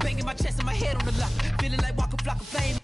Banging my chest and my head on the lock. Feeling like walking flock of flame.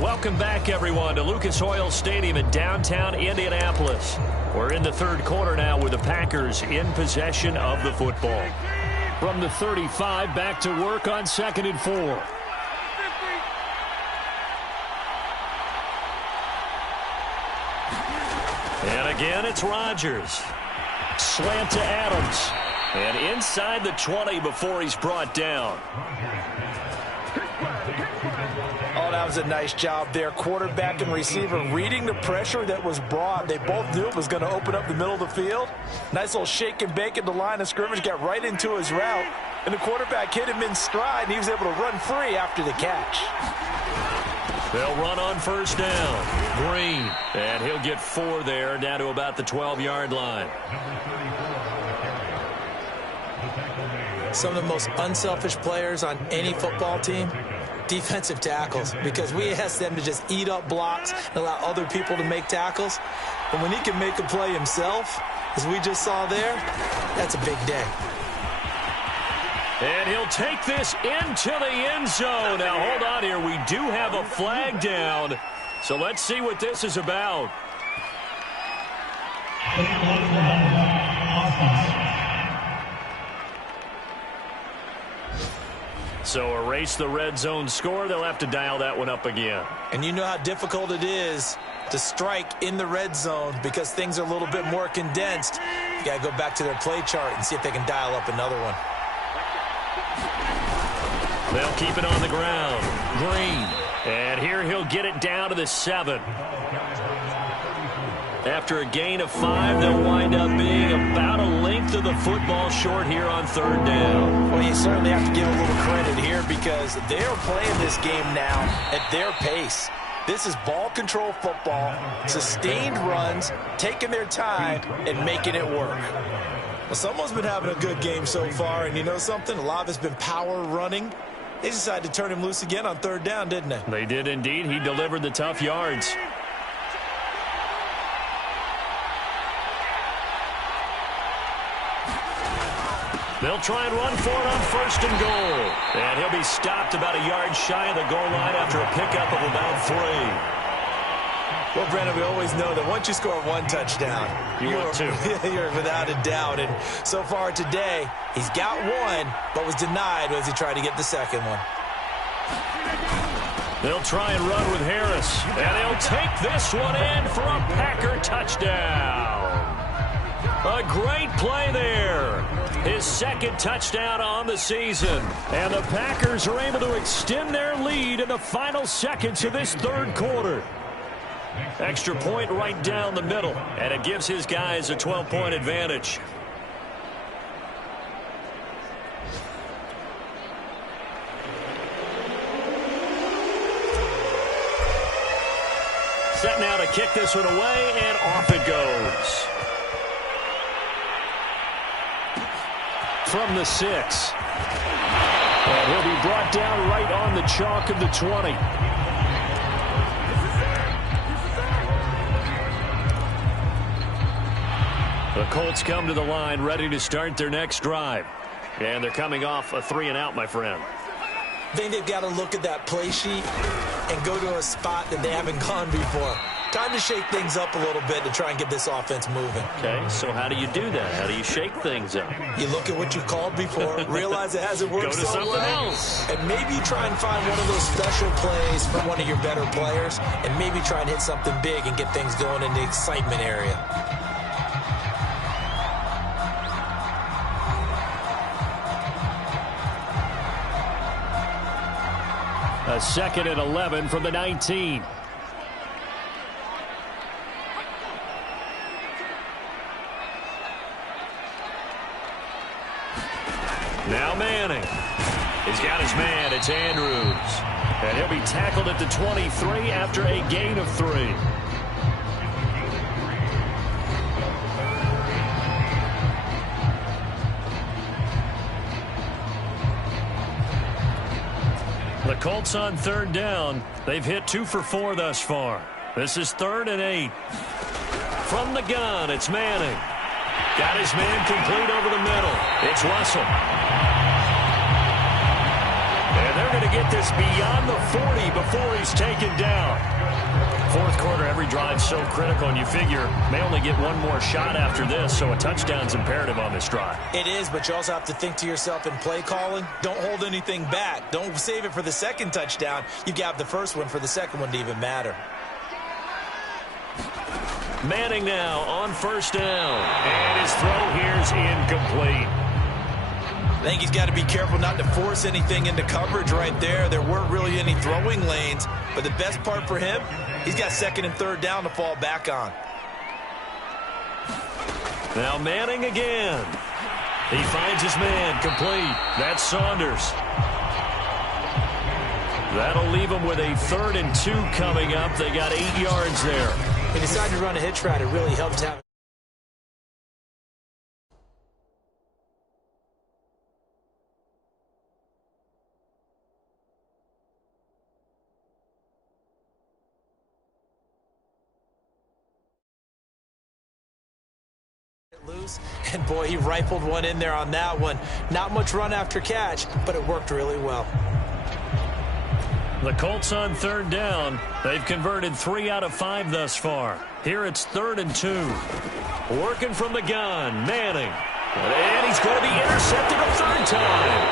Welcome back, everyone, to Lucas Oil Stadium in downtown Indianapolis. We're in the third quarter now with the Packers in possession of the football. From the 35, back to work on 2nd and 4. And again, it's Rodgers. Slant to Adams. And inside the 20 before he's brought down. Oh, that was a nice job there. Quarterback and receiver reading the pressure that was brought. They both knew it was going to open up the middle of the field. Nice little shake and bake at the line of scrimmage. Got right into his route. And the quarterback hit him in stride, and he was able to run free after the catch. They'll run on first down. Green. And he'll get 4 there, down to about the 12-yard line. Some of the most unselfish players on any football team, defensive tackles, because we ask them to just eat up blocks and allow other people to make tackles. But when he can make a play himself, as we just saw there, that's a big day. And he'll take this into the end zone. Now, hold on here. We do have a flag down. So let's see what this is about. So erase the red zone score. They'll have to dial that one up again. And you know how difficult it is to strike in the red zone because things are a little bit more condensed. You got to go back to their play chart and see if they can dial up another one. They'll keep it on the ground. Green. And here he'll get it down to the 7. After a gain of 5, they'll wind up being about a length of the football short here on 3rd down. Well, you certainly have to give a little credit here because they're playing this game now at their pace. This is ball control football, sustained runs, taking their time, and making it work. Well, someone's been having a good game so far, and you know something? A lot of it's been power running. They decided to turn him loose again on 3rd down, didn't they? They did indeed. He delivered the tough yards. They'll try and run for it on 1st and goal. And he'll be stopped about a yard shy of the goal line after a pickup of about 3. Well, Brandon, we always know that once you score 1 touchdown, you're without a doubt. And so far today, he's got 1, but was denied as he tried to get the 2nd one. They'll try and run with Harris. And they'll take this one in for a Packer for a touchdown. A great play there. His second touchdown on the season. And the Packers are able to extend their lead in the final seconds of this third quarter. Extra point right down the middle, and it gives his guys a 12-point advantage. Set now to kick this one away, and off it goes. From the 6. And he'll be brought down right on the chalk of the 20. The Colts come to the line ready to start their next drive. And they're coming off a 3-and-out, my friend. I think they've got to look at that play sheet and go to a spot that they haven't gone before. Time to shake things up a little bit to try and get this offense moving. Okay, so how do you do that? How do you shake things up? You look at what you called before, realize it hasn't worked so well. Go to something else. And maybe try and find one of those special plays from one of your better players, and maybe try and hit something big and get things going in the excitement area. A 2nd and 11 from the 19. Now Manning. He's got his man. It's Andrews. And he'll be tackled at the 23 after a gain of 3. The Colts on 3rd down. They've hit 2 for 4 thus far. This is 3rd and 8. From the gun, it's Manning. Got his man complete over the middle. It's Russell. And they're going to get this beyond the 40 before he's taken down. Fourth quarter, every drive so critical, and you figure may only get one more shot after this, so a touchdown's imperative on this drive. It is, but you also have to think to yourself in play calling, don't hold anything back. Don't save it for the second touchdown. You've got the first one for the second one to even matter. Manning now on 1st down, and his throw here's incomplete. I think he's got to be careful not to force anything into coverage right there. There weren't really any throwing lanes, but the best part for him, he's got 2nd and 3rd down to fall back on. Now Manning again. He finds his man complete. That's Saunders. That'll leave him with a 3rd and 2 coming up. They got 8 yards there. They decided to run a hitch route. It really helped out. Loose, and boy, he rifled one in there on that one. Not much run after catch, but it worked really well. The Colts on 3rd down. They've converted 3 out of 5 thus far. Here it's 3rd and 2. Working from the gun, Manning. And he's going to be intercepted a 3rd time.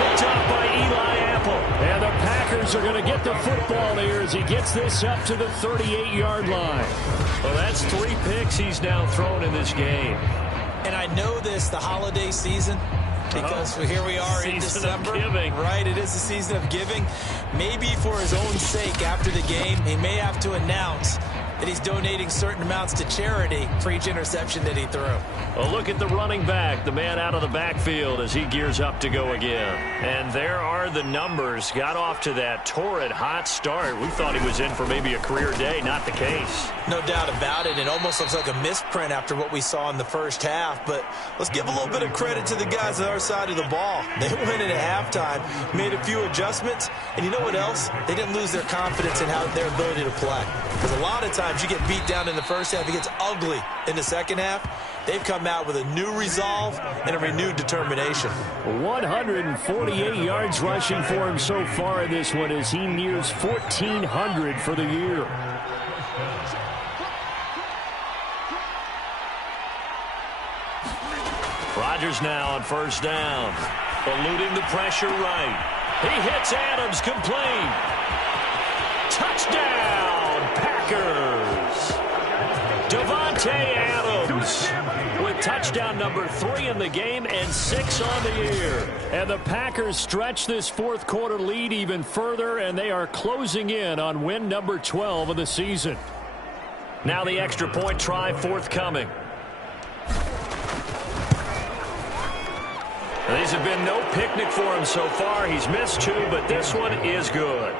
Picked up by Eli Apple. And the Packers are going to get the football here as he gets this up to the 38-yard line. Well, that's 3 picks he's now thrown in this game. And I know this, the holiday season, because here we are in December. Right, it is the season of giving. Maybe for his own sake after the game, he may have to announce that he's donating certain amounts to charity for each interception that he threw. Well, look at the running back, the man out of the backfield as he gears up to go again. And there are the numbers. Got off to that torrid hot start. We thought he was in for maybe a career day. Not the case. No doubt about it. It almost looks like a misprint after what we saw in the first half. But let's give a little bit of credit to the guys on our side of the ball. They went in at halftime, made a few adjustments, and you know what else? They didn't lose their confidence in their ability to play. Because a lot of times you get beat down in the first half, it gets ugly in the second half. They've come out with a new resolve and a renewed determination. 148 yards rushing for him so far in this one as he nears 1,400 for the year. Rodgers now on 1st down. Eluding the pressure right. He hits Adams complete. Touchdown, Packers. Davante Adams with touchdown number 3 in the game and 6 on the year. And the Packers stretch this fourth quarter lead even further, and they are closing in on win number 12 of the season. Now the extra point try forthcoming. These have been no picnic for him so far. He's missed 2, but this one is good.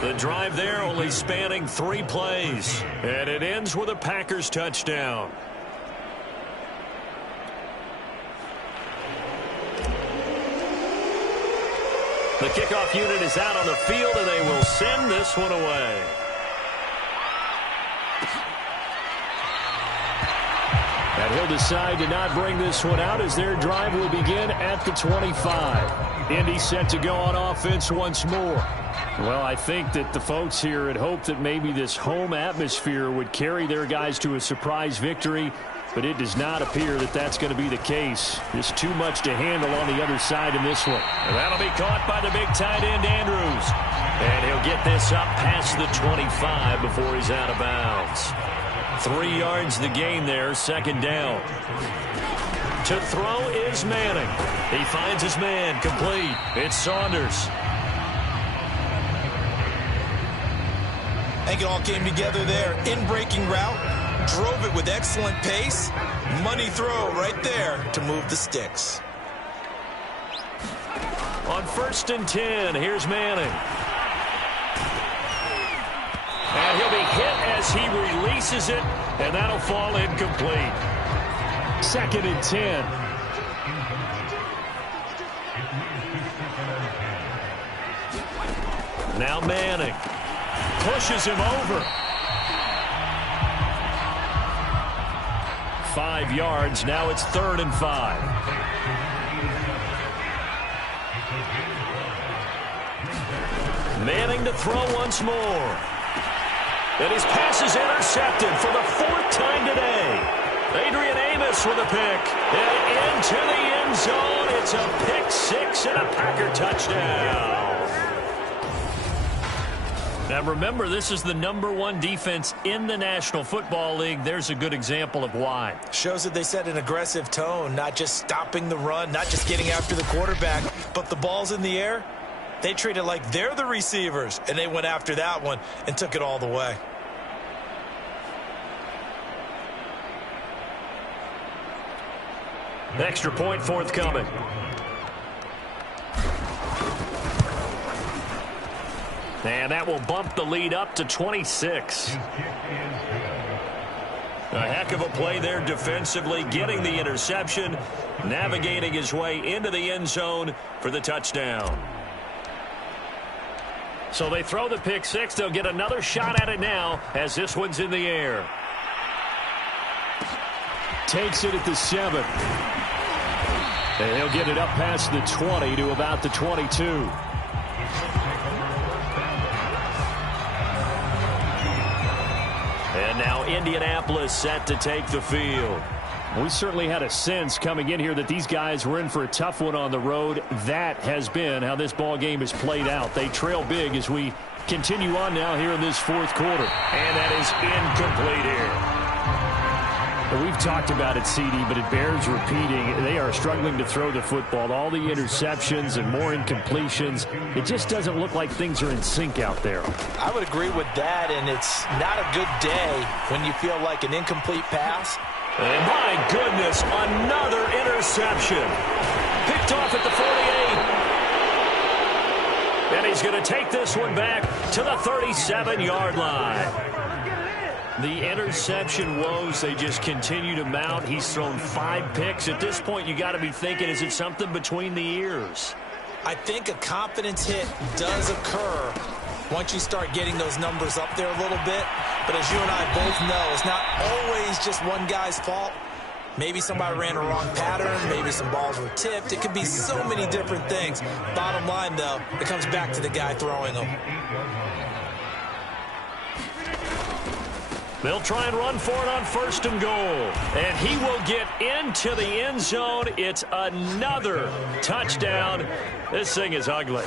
The drive there only spanning 3 plays, and it ends with a Packers touchdown. The kickoff unit is out on the field, and they will send this one away. And he'll decide to not bring this one out as their drive will begin at the 25. Indy set to go on offense once more. Well, I think that the folks here had hoped that maybe this home atmosphere would carry their guys to a surprise victory, but it does not appear that that's going to be the case. Just too much to handle on the other side in this one. And that'll be caught by the big tight end, Andrews. And he'll get this up past the 25 before he's out of bounds. 3 yards the gain there, second down. To throw is Manning. He finds his man, complete. It's Saunders. I think it all came together there. In-breaking route, drove it with excellent pace. Money throw right there to move the sticks. On 1st and 10, here's Manning. And he'll be hit as he releases it, and that'll fall incomplete. 2nd and 10. Now Manning pushes him over. 5 yards. Now it's 3rd and 5. Manning to throw once more. And his pass is intercepted for the 4th time today. Adrian Amos with a pick. And into the end zone. It's a pick 6 and a Packer touchdown. Now remember, this is the #1 defense in the National Football League. There's a good example of why. Shows that they set an aggressive tone, not just stopping the run, not just getting after the quarterback, but the ball's in the air. They treat it like they're the receivers, and they went after that one and took it all the way. Extra point forthcoming. And that will bump the lead up to 26. A heck of a play there defensively, getting the interception, navigating his way into the end zone for the touchdown. So they throw the pick 6. They'll get another shot at it now as this one's in the air. Takes it at the 7. And he'll get it up past the 20 to about the 22. And now Indianapolis set to take the field. We certainly had a sense coming in here that these guys were in for a tough one on the road. That has been how this ball game has played out. They trail big as we continue on now here in this 4th quarter. And that is incomplete here. We've talked about it, CD, but it bears repeating. They are struggling to throw the football. All the interceptions and more incompletions. It just doesn't look like things are in sync out there. I would agree with that, and it's not a good day when you feel like an incomplete pass. And my goodness, another interception. Picked off at the 48. And he's going to take this one back to the 37-yard line. The interception woes, they just continue to mount. He's thrown 5 picks. At this point, you got to be thinking, is it something between the ears? I think a confidence hit does occur once you start getting those numbers up there a little bit. But as you and I both know, it's not always just one guy's fault. Maybe somebody ran a wrong pattern. Maybe some balls were tipped. It could be so many different things. Bottom line, though, it comes back to the guy throwing them. They'll try and run for it on 1st and goal. And he will get into the end zone. It's another touchdown. This thing is ugly.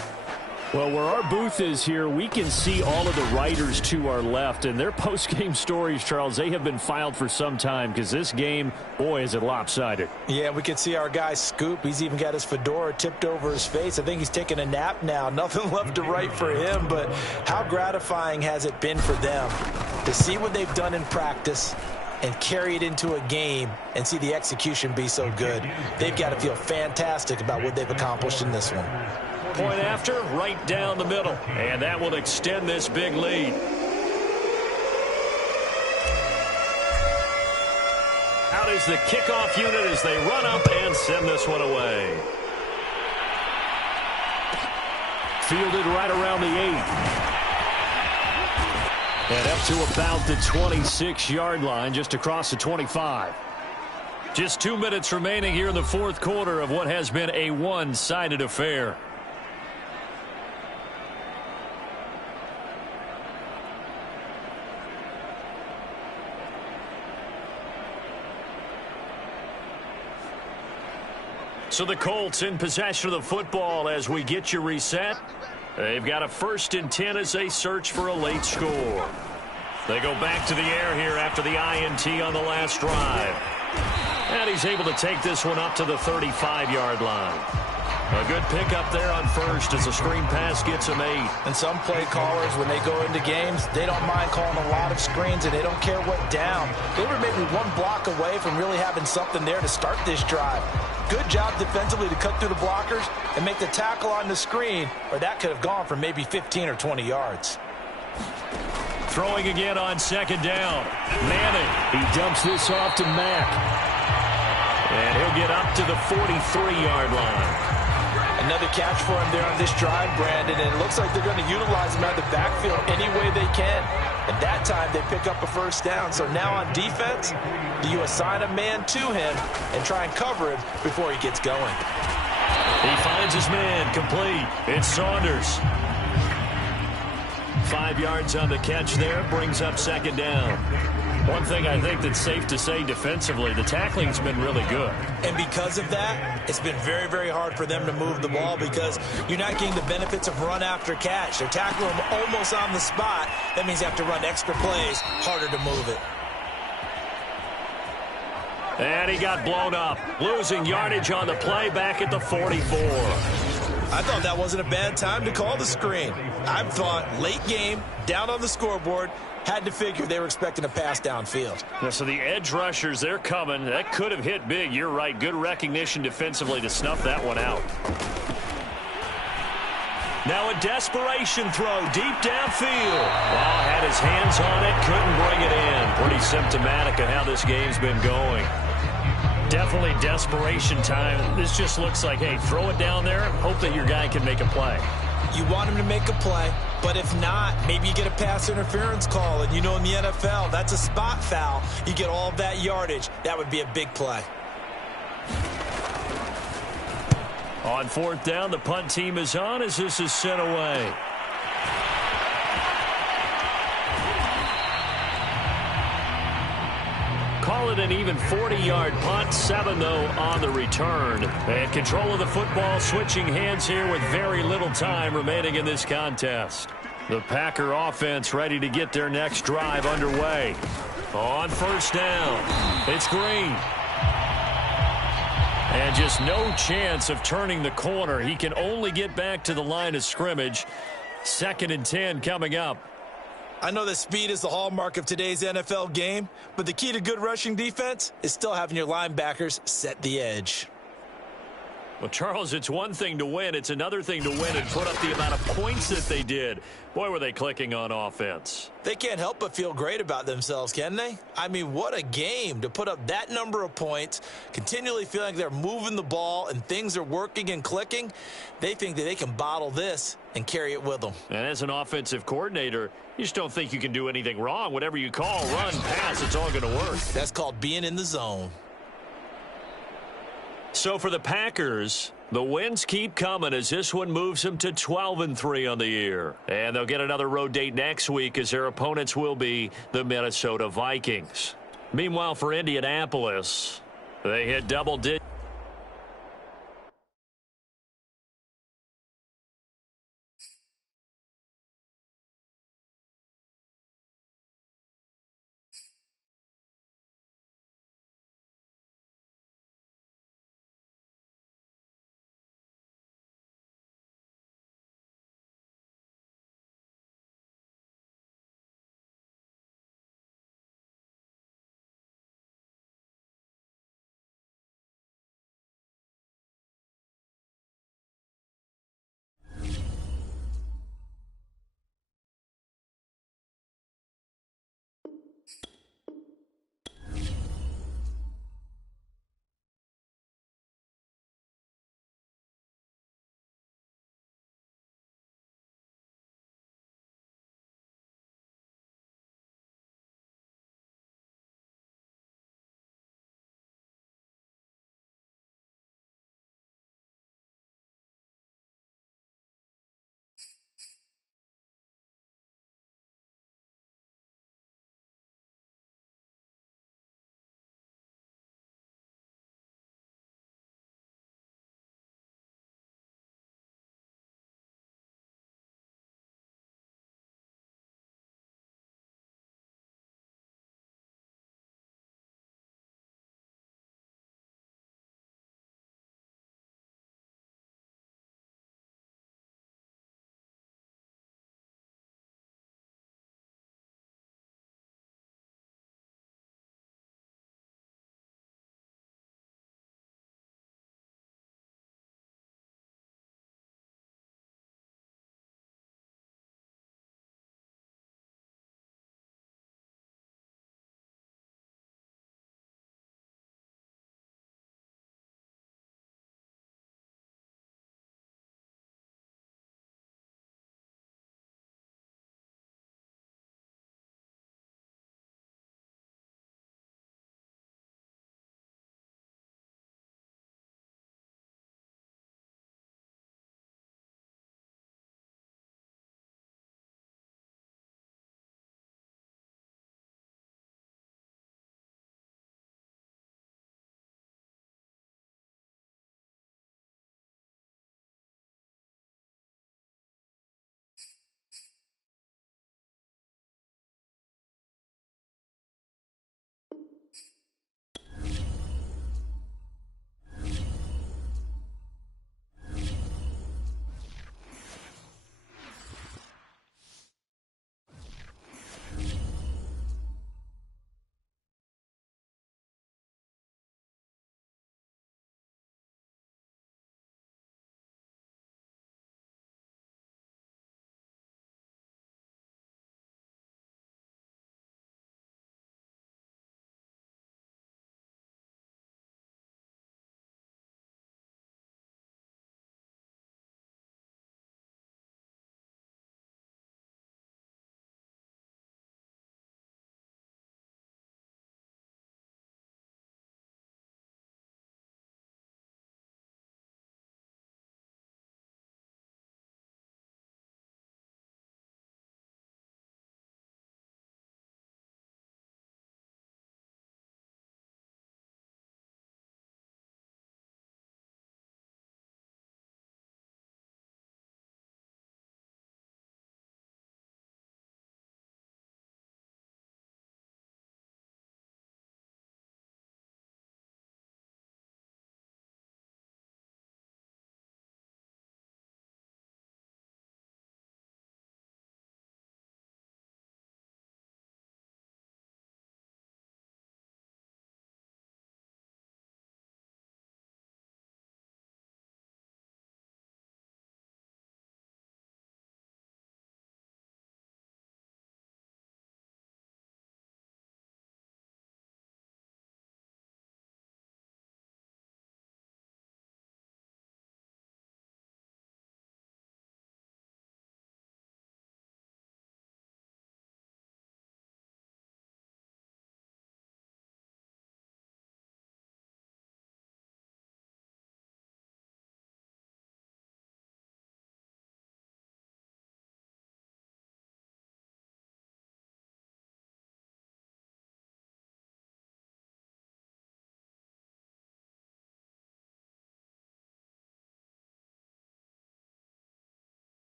Well, where our booth is here, we can see all of the writers to our left, and their post-game stories, Charles, they have been filed for some time because this game, boy, is it lopsided. Yeah, we can see our guy Scoop. He's even got his fedora tipped over his face. I think he's taking a nap now. Nothing left to write for him, but how gratifying has it been for them to see what they've done in practice and carry it into a game and see the execution be so good. They've got to feel fantastic about what they've accomplished in this one. Point after, right down the middle. And that will extend this big lead. Out is the kickoff unit as they run up and send this one away. Fielded right around the 8. And up to about the 26-yard line, just across the 25. Just 2 minutes remaining here in the fourth quarter of what has been a one-sided affair. So the Colts in possession of the football as we get you reset. They've got a 1st and 10 as they search for a late score. They go back to the air here after the INT on the last drive. And he's able to take this one up to the 35-yard line. A good pickup there on first as the screen pass gets him 8. And some play callers, when they go into games, they don't mind calling a lot of screens, and they don't care what down. They were maybe one block away from really having something there to start this drive. Good job defensively to cut through the blockers and make the tackle on the screen, or that could have gone for maybe 15 or 20 yards. Throwing again on 2nd down. Manning, he dumps this off to Mack. And he'll get up to the 43-yard line. Another catch for him there on this drive, Brandon, and it looks like they're going to utilize him out of the backfield any way they can. And that time they pick up a 1st down. So now on defense, do you assign a man to him and try and cover him before he gets going? He finds his man complete. It's Saunders. 5 yards on the catch there, brings up 2nd down. One thing I think that's safe to say defensively, the tackling's been really good. And because of that, it's been very, very hard for them to move the ball because you're not getting the benefits of run after catch. They're tackling them almost on the spot. That means you have to run extra plays, harder to move it. And he got blown up, losing yardage on the play back at the 44. I thought that wasn't a bad time to call the screen. I thought late game, down on the scoreboard, had to figure they were expecting a pass downfield. Yeah, so the edge rushers, they're coming. That could have hit big. You're right. Good recognition defensively to snuff that one out. Now a desperation throw deep downfield. Well, had his hands on it, couldn't bring it in. Pretty symptomatic of how this game's been going. Definitely desperation time. This just looks like, hey, throw it down there, hope that your guy can make a play. You want him to make a play, but if not, maybe you get a pass interference call, and you know in the NFL, that's a spot foul. You get all of that yardage. That would be a big play. On 4th down, the punt team is on as this is sent away. Call it an even 40-yard punt, 7 though on the return. And control of the football, switching hands here with very little time remaining in this contest. The Packer offense ready to get their next drive underway. On 1st down, it's Green. And just no chance of turning the corner. He can only get back to the line of scrimmage. 2nd and 10 coming up. I know that speed is the hallmark of today's NFL game, but the key to good rushing defense is still having your linebackers set the edge. Well, Charles, it's one thing to win. It's another thing to win and put up the amount of points that they did. Boy, were they clicking on offense. They can't help but feel great about themselves, can they? I mean, what a game to put up that number of points, continually feeling like they're moving the ball and things are working and clicking. They think that they can bottle this and carry it with them. And as an offensive coordinator, you just don't think you can do anything wrong. Whatever you call, run, pass, it's all going to work. That's called being in the zone. So for the Packers, the wins keep coming as this one moves them to 12-3 on the year. And they'll get another road date next week as their opponents will be the Minnesota Vikings. Meanwhile, for Indianapolis, they hit double digits.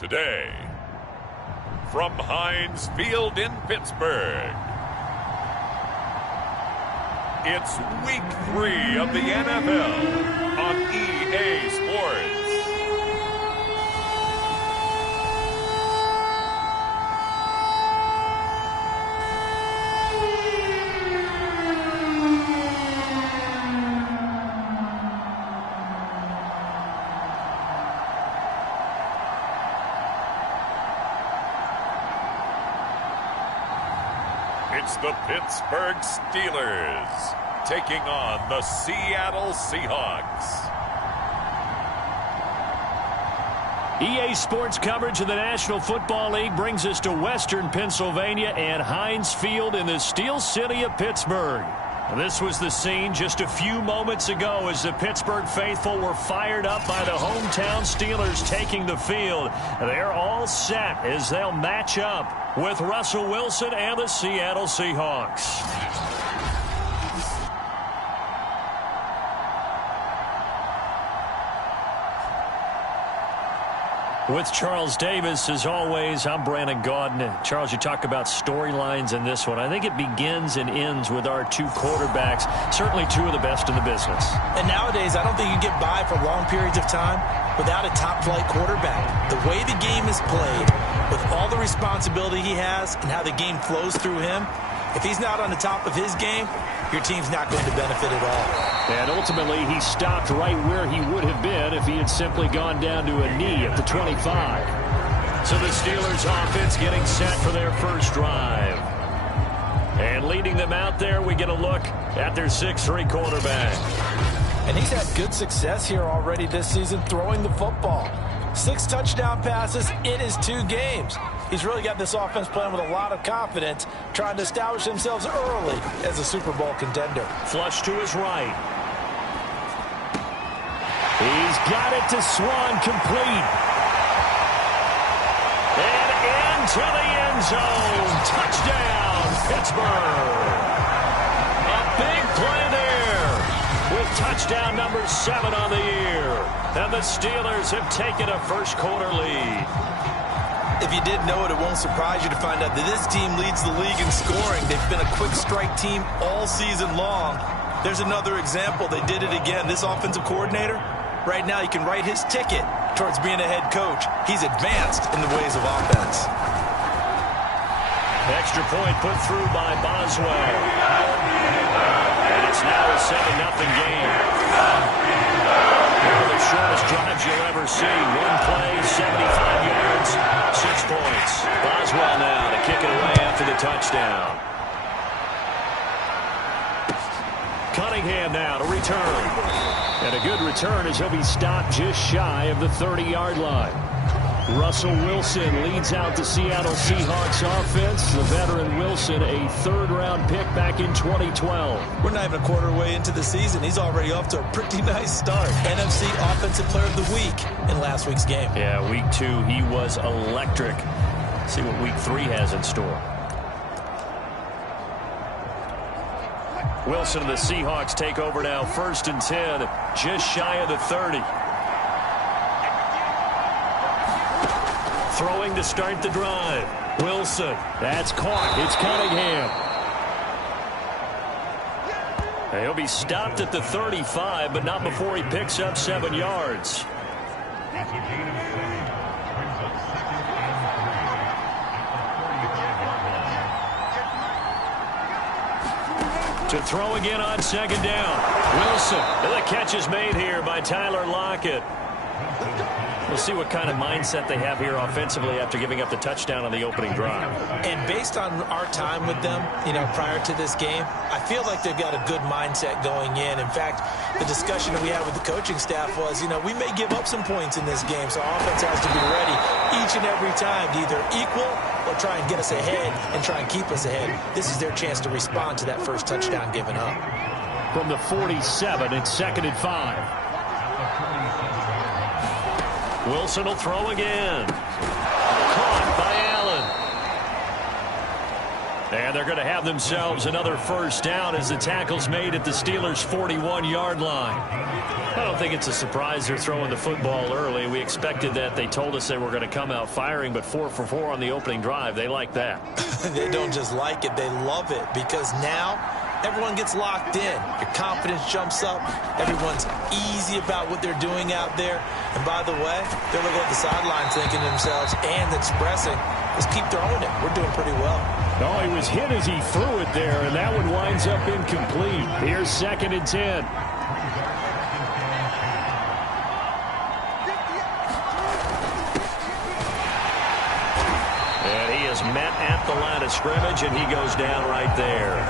today, from Heinz Field in Pittsburgh, it's Week 3 of the NFL on EA Sports. It's the Pittsburgh Steelers taking on the Seattle Seahawks. EA Sports coverage of the National Football League brings us to Western Pennsylvania and Heinz Field in the Steel City of Pittsburgh. This was the scene just a few moments ago as the Pittsburgh faithful were fired up by the hometown Steelers taking the field. They're all set as they'll match up with Russell Wilson and the Seattle Seahawks. With Charles Davis, as always, I'm Brandon Gaudin. Charles, you talk about storylines in this one. I think it begins and ends with our two quarterbacks, certainly two of the best in the business. And nowadays, I don't think you get by for long periods of time without a top-flight quarterback. The way the game is played, with all the responsibility he has and how the game flows through him, if he's not on the top of his game, your team's not going to benefit at all. And ultimately, he stopped right where he would have been if he had simply gone down to a knee at the 25. So the Steelers offense getting set for their first drive. And leading them out there, we get a look at their 6'3" quarterback. And he's had good success here already this season throwing the football. 6 touchdown passes in his 2 games. He's really got this offense playing with a lot of confidence, trying to establish themselves early as a Super Bowl contender. Flush to his right. He's got it to Swan, complete. And into the end zone. Touchdown, Pittsburgh. A big play there with touchdown number 7 on the year. And the Steelers have taken a first-quarter lead. If you didn't know it, it won't surprise you to find out that this team leads the league in scoring. They've been a quick strike team all season long. There's another example. They did it again. This offensive coordinator, right now he can write his ticket towards being a head coach. He's advanced in the ways of offense. Extra point put through by Boswell. And it's now a 7-0 game. One of the shortest drives you'll ever see. One play, 75 yards, 6 points. Boswell now to kick it away after the touchdown. Cunningham now to return. And a good return as he'll be stopped just shy of the 30-yard line. Russell Wilson leads out the Seattle Seahawks offense. The veteran Wilson, a third-round pick back in 2012. We're not even a quarter way into the season. He's already off to a pretty nice start. NFC Offensive Player of the Week in last week's game. Yeah, week 2, he was electric. See what week 3 has in store. Wilson and the Seahawks take over now, 1st and 10, just shy of the 30. Throwing to start the drive. Wilson. That's caught. It's Cunningham. And he'll be stopped at the 35, but not before he picks up 7 yards. To throw again on 2nd down. Wilson. And the catch is made here by Tyler Lockett. We'll see what kind of mindset they have here offensively after giving up the touchdown on the opening drive. And based on our time with them, prior to this game, I feel like they've got a good mindset going in. In fact, the discussion that we had with the coaching staff was, we may give up some points in this game, so our offense has to be ready each and every time to either equal or try and get us ahead and try and keep us ahead. This is their chance to respond to that first touchdown given up. From the 47, it's 2nd and 5. Wilson will throw again. Caught by Allen. And they're going to have themselves another first down as the tackle's made at the Steelers' 41-yard line. I don't think it's a surprise they're throwing the football early. We expected that. They told us they were going to come out firing, but 4 for 4 on the opening drive. They like that. They don't just like it, they love it, because now everyone gets locked in. Your confidence jumps up. Everyone's easy about what they're doing out there. And by the way, they're looking at the sidelines thinking to themselves and expressing, let's keep throwing it. We're doing pretty well. No, he was hit as he threw it there, and that one winds up incomplete. Here's 2nd and 10. And he is met at the line of scrimmage, and he goes down right there.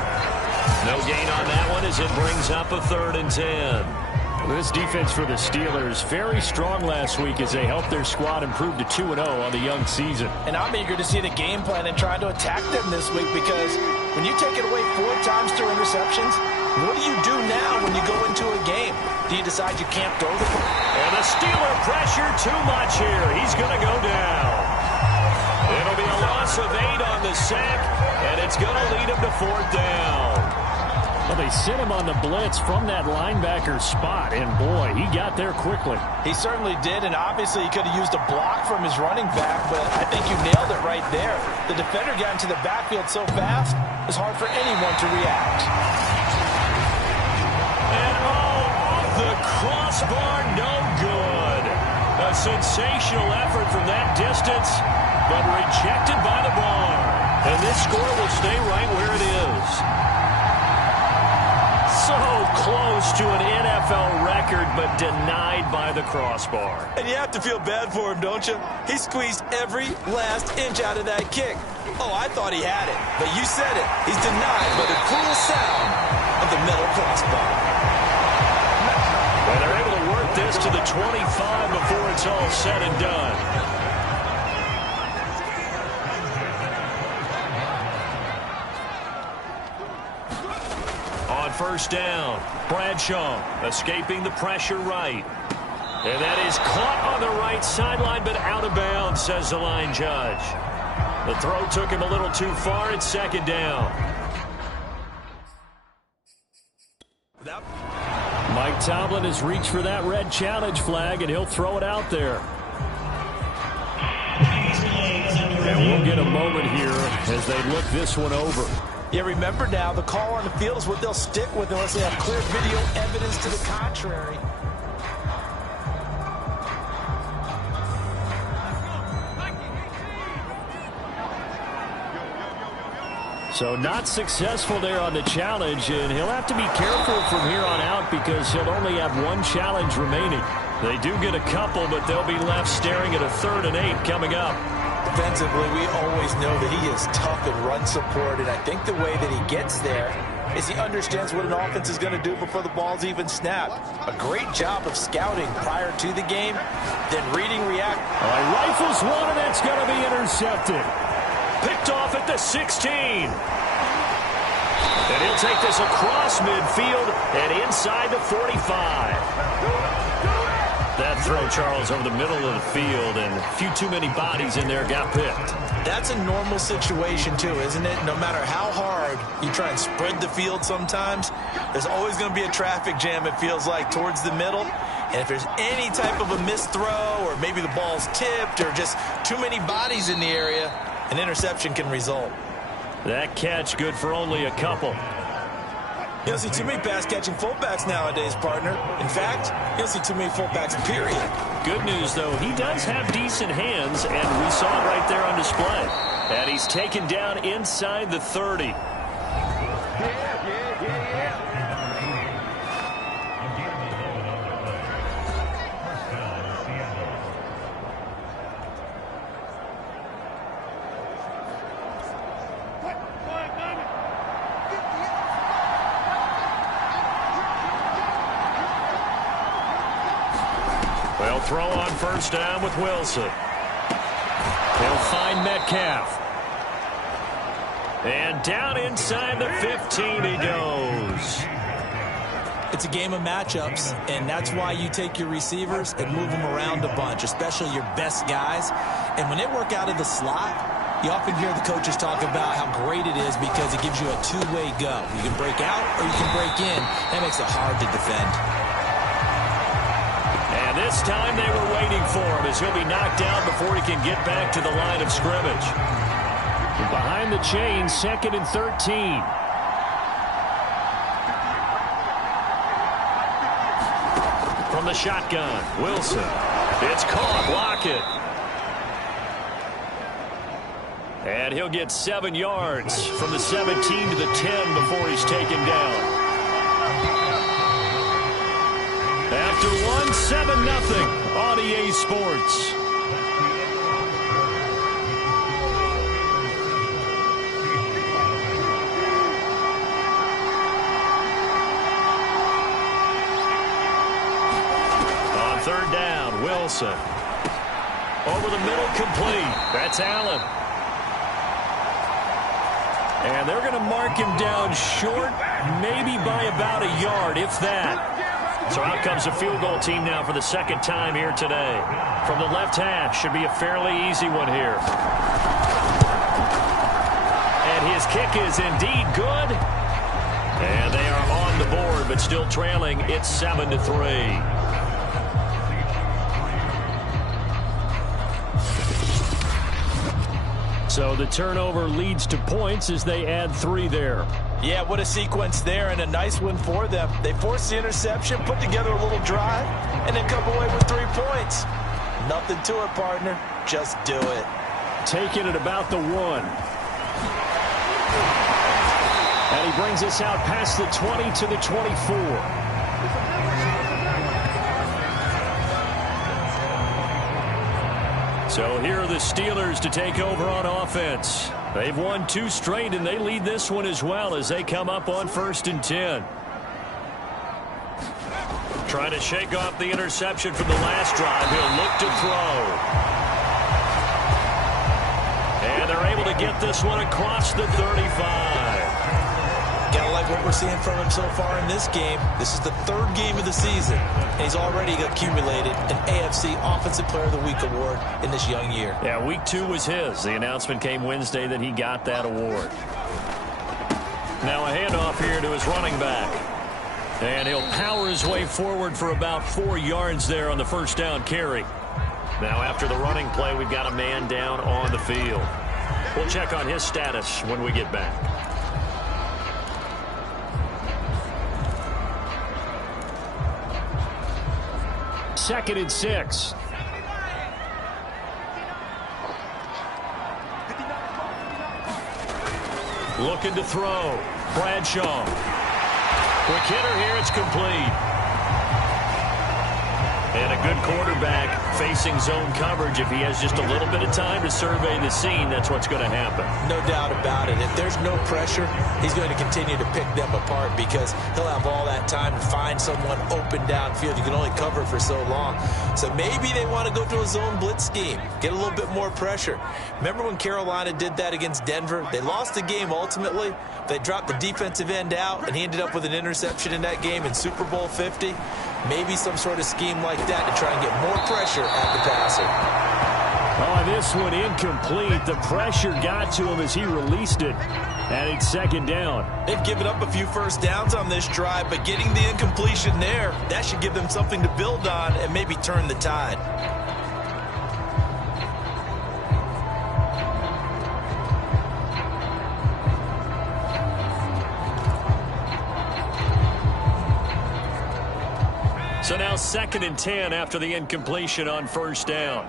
No gain on that one as it brings up a 3rd and 10. This defense for the Steelers, very strong last week as they helped their squad improve to 2-0 on the young season. And I'm eager to see the game plan and trying to attack them this week, because when you take it away 4 times through interceptions, what do you do now when you go into a game? Do you decide you can't throw the ball? And the Steeler pressure too much here. He's going to go down. It'll be a loss of 8 on the sack, and it's going to lead him to 4th down. Well, they sent him on the blitz from that linebacker spot, and boy, he got there quickly. He certainly did, and obviously he could have used a block from his running back, but I think you nailed it right there. The defender got into the backfield so fast, it's hard for anyone to react. And off the crossbar, no good. A sensational effort from that distance, but rejected by the bar. And this score will stay right where it is. So close to an NFL record, but denied by the crossbar. And you have to feel bad for him, don't you? He squeezed every last inch out of that kick. Oh, I thought he had it, but you said it. He's denied by the cruel sound of the metal crossbar. Well, they're able to work this to the 25 before it's all said and done. On 1st down, Bradshaw escaping the pressure right. And that is caught on the right sideline, but out of bounds, says the line judge. The throw took him a little too far. It's 2nd down. Mike Tomlin has reached for that red challenge flag, and he'll throw it out there. And we'll get a moment here as they look this one over. Yeah, remember now, the call on the field is what they'll stick with unless they have clear video evidence to the contrary. So not successful there on the challenge, and he'll have to be careful from here on out because he'll only have 1 challenge remaining. They do get a couple, but they'll be left staring at a 3rd and 8 coming up. Defensively, we always know that he is tough in run support, and I think the way that he gets there is he understands what an offense is going to do before the ball's even snapped. A great job of scouting prior to the game, then reading, react. All right, rifles one, and that's going to be intercepted. Picked off at the 16. And he'll take this across midfield and inside the 45. That throw, Charles, over the middle of the field, and a few too many bodies in there got picked. That's a normal situation, too, isn't it? No matter how hard you try and spread the field sometimes, there's always going to be a traffic jam, it feels like, towards the middle. And if there's any type of a missed throw, or maybe the ball's tipped, or just too many bodies in the area, an interception can result. That catch good for only a couple. You don't see too many pass-catching fullbacks nowadays, partner. In fact, you don't see too many fullbacks, period. Good news, though, he does have decent hands, and we saw it right there on display. And he's taken down inside the 30. They'll throw on 1st down with Wilson. He'll find Metcalf. And down inside the 15 he goes. It's a game of matchups, and that's why you take your receivers and move them around a bunch, especially your best guys. And when they work out of the slot, You often hear the coaches talk about how great it is because it gives you a two-way go. You can break out or you can break in. That makes it hard to defend. And this time they were waiting for him as he'll be knocked down before he can get back to the line of scrimmage. Behind the chains, 2nd and 13. From the shotgun, Wilson. It's caught. Lockett. And he'll get 7 yards from the 17 to the 10 before he's taken down. After one, 7-0 on EA Sports. On 3rd down, Wilson. Over the middle, complete. That's Allen. And they're going to mark him down short, maybe by about a yard, if that. So out comes a field goal team now for the 2nd time here today. From the left hash, should be a fairly easy one here. And his kick is indeed good. And they are on the board, but still trailing. It's 7-3. So the turnover leads to points as they add 3 there. Yeah, what a sequence there, and a nice one for them. They forced the interception, put together a little drive, and then come away with 3 points. Nothing to it, partner. Just do it. Taking it about the 1. And he brings us out past the 20 to the 24. So here are the Steelers to take over on offense. They've won 2 straight, and they lead this one as well as they come up on 1st and 10. Trying to shake off the interception from the last drive. He'll look to throw. And they're able to get this one across the 35. Gotta like what we're seeing from him so far in this game. This is the 3rd game of the season, and he's already accumulated an AFC Offensive Player of the Week award in this young year. Yeah, week 2 was his. The announcement came Wednesday that he got that award. Now a handoff here to his running back. And he'll power his way forward for about 4 yards there on the 1st down carry. Now after the running play, we've got a man down on the field. We'll check on his status when we get back. Second and 6. Looking to throw. Bradshaw. Quick hitter here. It's complete. And a good quarterback facing zone coverage. If he has just a little bit of time to survey the scene, that's what's going to happen. No doubt about it. If there's no pressure, he's going to continue to pick them apart because he'll have all that time to find someone open downfield. You can only cover for so long. So maybe they want to go to a zone blitz scheme, get a little bit more pressure. Remember when Carolina did that against Denver? They lost the game ultimately. They dropped the defensive end out, and he ended up with an interception in that game in Super Bowl 50. Maybe some sort of scheme like that to try and get more pressure at the passer. Oh, this one incomplete. The pressure got to him as he released it. And it's 2nd down. They've given up a few 1st downs on this drive, but getting the incompletion there, that should give them something to build on and maybe turn the tide. So now 2nd and 10 after the incompletion on 1st down.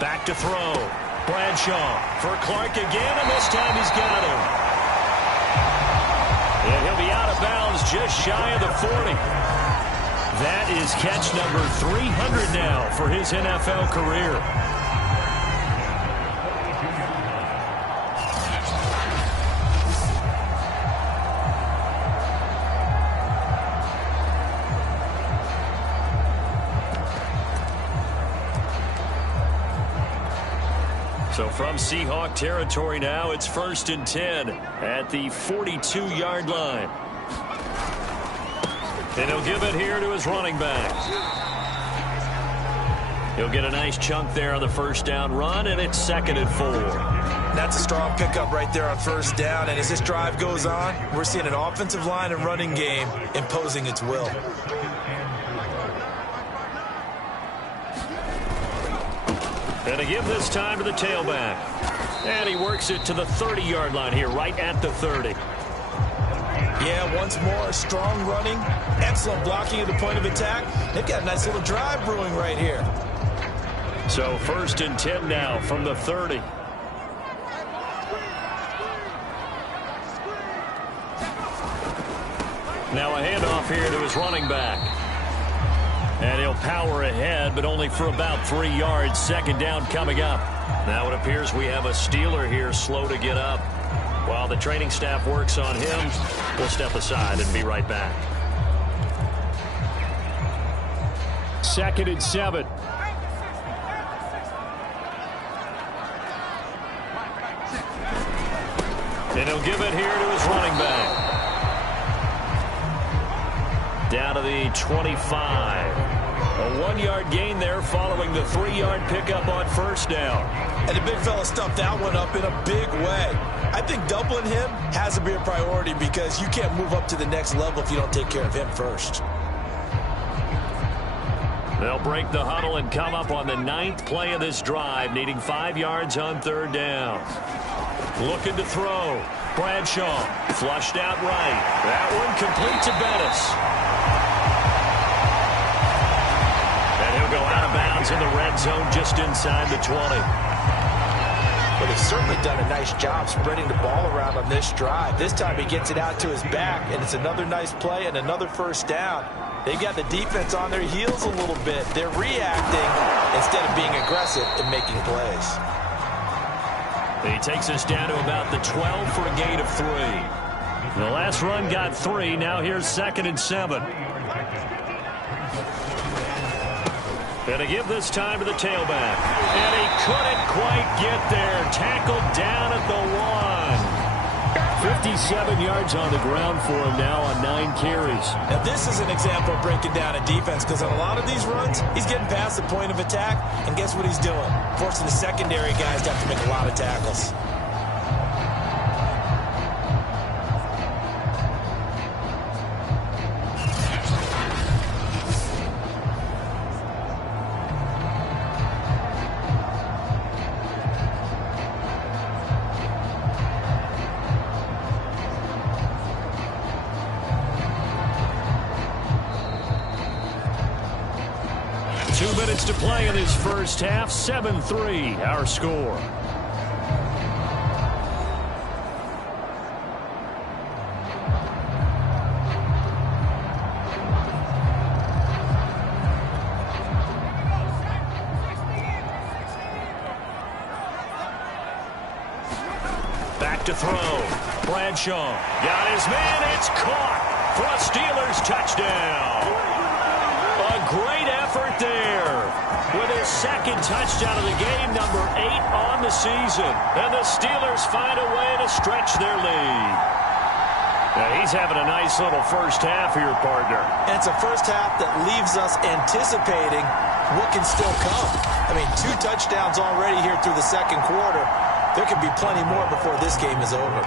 Back to throw. Bradshaw for Clark again, and this time he's got him. And he'll be out of bounds just shy of the 40. That is catch number 300 now for his NFL career. So from Seahawk territory now, it's 1st and 10 at the 42-yard line. And he'll give it here to his running back. He'll get a nice chunk there on the first down run, and it's 2nd and 4. That's a strong pickup right there on first down, and as this drive goes on, we're seeing an offensive line and running game imposing its will. And to give this time to the tailback. And he works it to the 30-yard line here, right at the 30. Yeah, once more, strong running, excellent blocking at the point of attack. They've got a nice little drive brewing right here. So 1st and 10 now from the 30. Now a handoff here to his running back. And he'll power ahead, but only for about 3 yards. 2nd down coming up. Now it appears we have a Steeler here slow to get up. While the training staff works on him, we'll step aside and be right back. 2nd and 7. And he'll give it here to his running back. Down to the 25. A 1-yard gain there following the 3-yard pickup on first down. And the big fella stuffed that one up in a big way. I think doubling him has to be a priority because you can't move up to the next level if you don't take care of him first. They'll break the huddle and come up on the 9th play of this drive, needing 5 yards on 3rd down. Looking to throw. Bradshaw flushed out right. That one complete to Bettis. And he'll go out of bounds in the red zone just inside the 20. Well, they've certainly done a nice job spreading the ball around on this drive. This time he gets it out to his back, and it's another nice play and another first down. They've got the defense on their heels a little bit. They're reacting instead of being aggressive and making plays. He takes us down to about the 12 for a gain of 3. The last run got 3. Now here's 2nd and 7. And to give this time to the tailback. And he couldn't quite get there. Tackled down at the 1. 57 yards on the ground for him now on 9 carries. Now this is an example of breaking down a defense because on a lot of these runs, he's getting past the point of attack, and guess what he's doing? Forcing the secondary guys to have to make a lot of tackles. To play in this first half, 7-3 our score. Back to throw. Bradshaw got his man. It's caught for a Steelers touchdown. A great effort there with his 2nd touchdown of the game, number 8 on the season. And the Steelers find a way to stretch their lead. Now he's having a nice little first half here, partner. And it's a first half that leaves us anticipating what can still come. I mean, 2 touchdowns already here through the 2nd quarter. There could be plenty more before this game is over.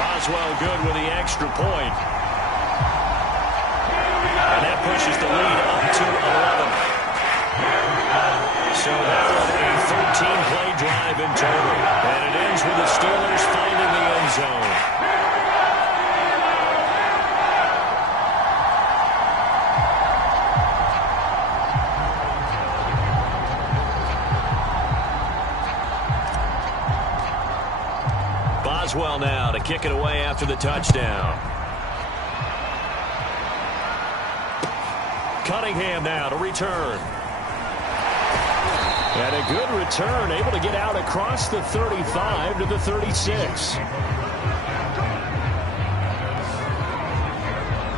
Boswell good with the extra point. And that pushes the lead up to 11. So that was a 13-play drive in total. And it ends with the Steelers finding the end zone. Boswell now to kick it away after the touchdown. Cunningham now to return. And a good return, able to get out across the 35 to the 36.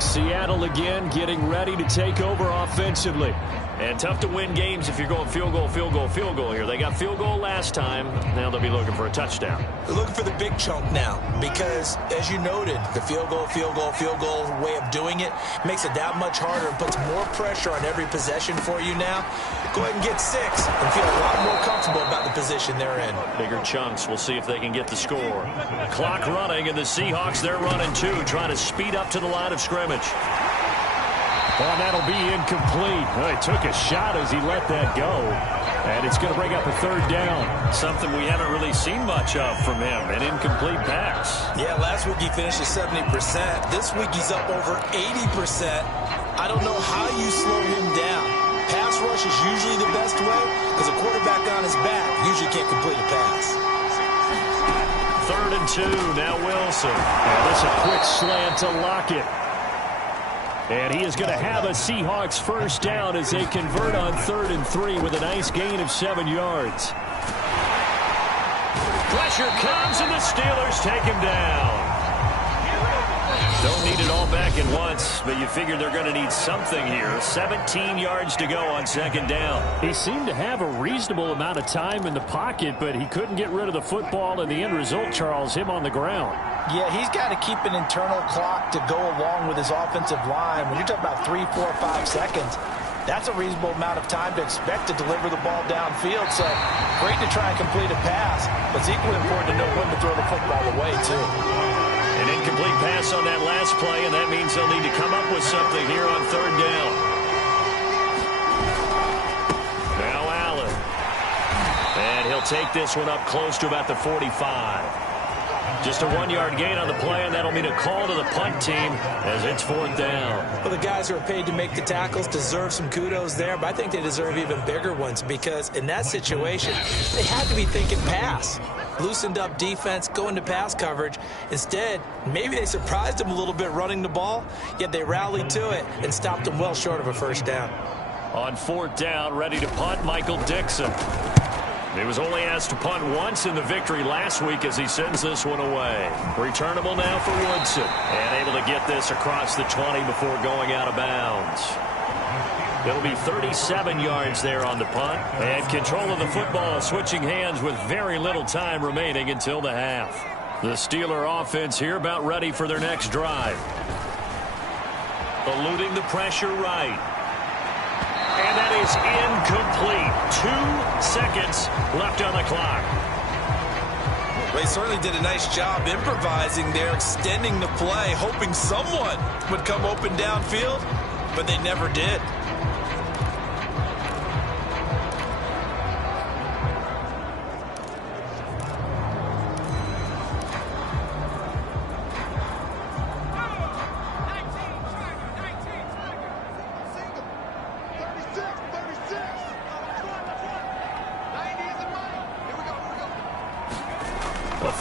Seattle again getting ready to take over offensively. And tough to win games if you're going field goal, field goal, field goal here. They got field goal last time. Now they'll be looking for a touchdown. They're looking for the big chunk now because, as you noted, the field goal way of doing it makes it that much harder and puts more pressure on every possession for you now. Go ahead and get 6 and feel a lot more comfortable about the position they're in. Bigger chunks. We'll see if they can get the score. Clock running, and the Seahawks, they're running too, trying to speed up to the line of scrimmage. Well, that'll be incomplete. Well, he took a shot as he let that go. And it's going to bring up a 3rd down. Something we haven't really seen much of from him, an incomplete pass. Yeah, last week he finished at 70%. This week he's up over 80%. I don't know how you slow him down. Pass rush is usually the best way because a quarterback on his back usually can't complete a pass. 3rd and 2, now Wilson. And this a quick slant to Lockett. And he is going to have a Seahawks first down as they convert on 3rd and 3 with a nice gain of 7 yards. Pressure comes, and the Steelers take him down. Don't need it all back at once, but you figure they're going to need something here. 17 yards to go on 2nd down. He seemed to have a reasonable amount of time in the pocket, but he couldn't get rid of the football, and the end result, Charles, him on the ground. Yeah, he's got to keep an internal clock to go along with his offensive line. When you're talking about 3, 4, 5 seconds, that's a reasonable amount of time to expect to deliver the ball downfield. So great to try and complete a pass, but it's equally important to know when to throw the football away, too. An incomplete pass on that last play, and that means they'll need to come up with something here on 3rd down. Now Allen. And he'll take this one up close to about the 45. Just a 1-yard gain on the play, and that'll mean a call to the punt team as it's 4th down. Well, the guys who are paid to make the tackles deserve some kudos there, but I think they deserve even bigger ones because in that situation, they had to be thinking pass. Loosened up defense, going to pass coverage. Instead, maybe they surprised him a little bit running the ball, yet they rallied to it and stopped him well short of a first down. On 4th down, ready to punt, Michael Dixon. He was only asked to punt once in the victory last week as he sends this one away. Returnable now for Woodson. And able to get this across the 20 before going out of bounds. It'll be 37 yards there on the punt. And control of the football switching hands with very little time remaining until the half. The Steeler offense here about ready for their next drive. Eluding the pressure right. And that is incomplete. 2 seconds left on the clock. They certainly did a nice job improvising there, extending the play, hoping someone would come open downfield, but they never did.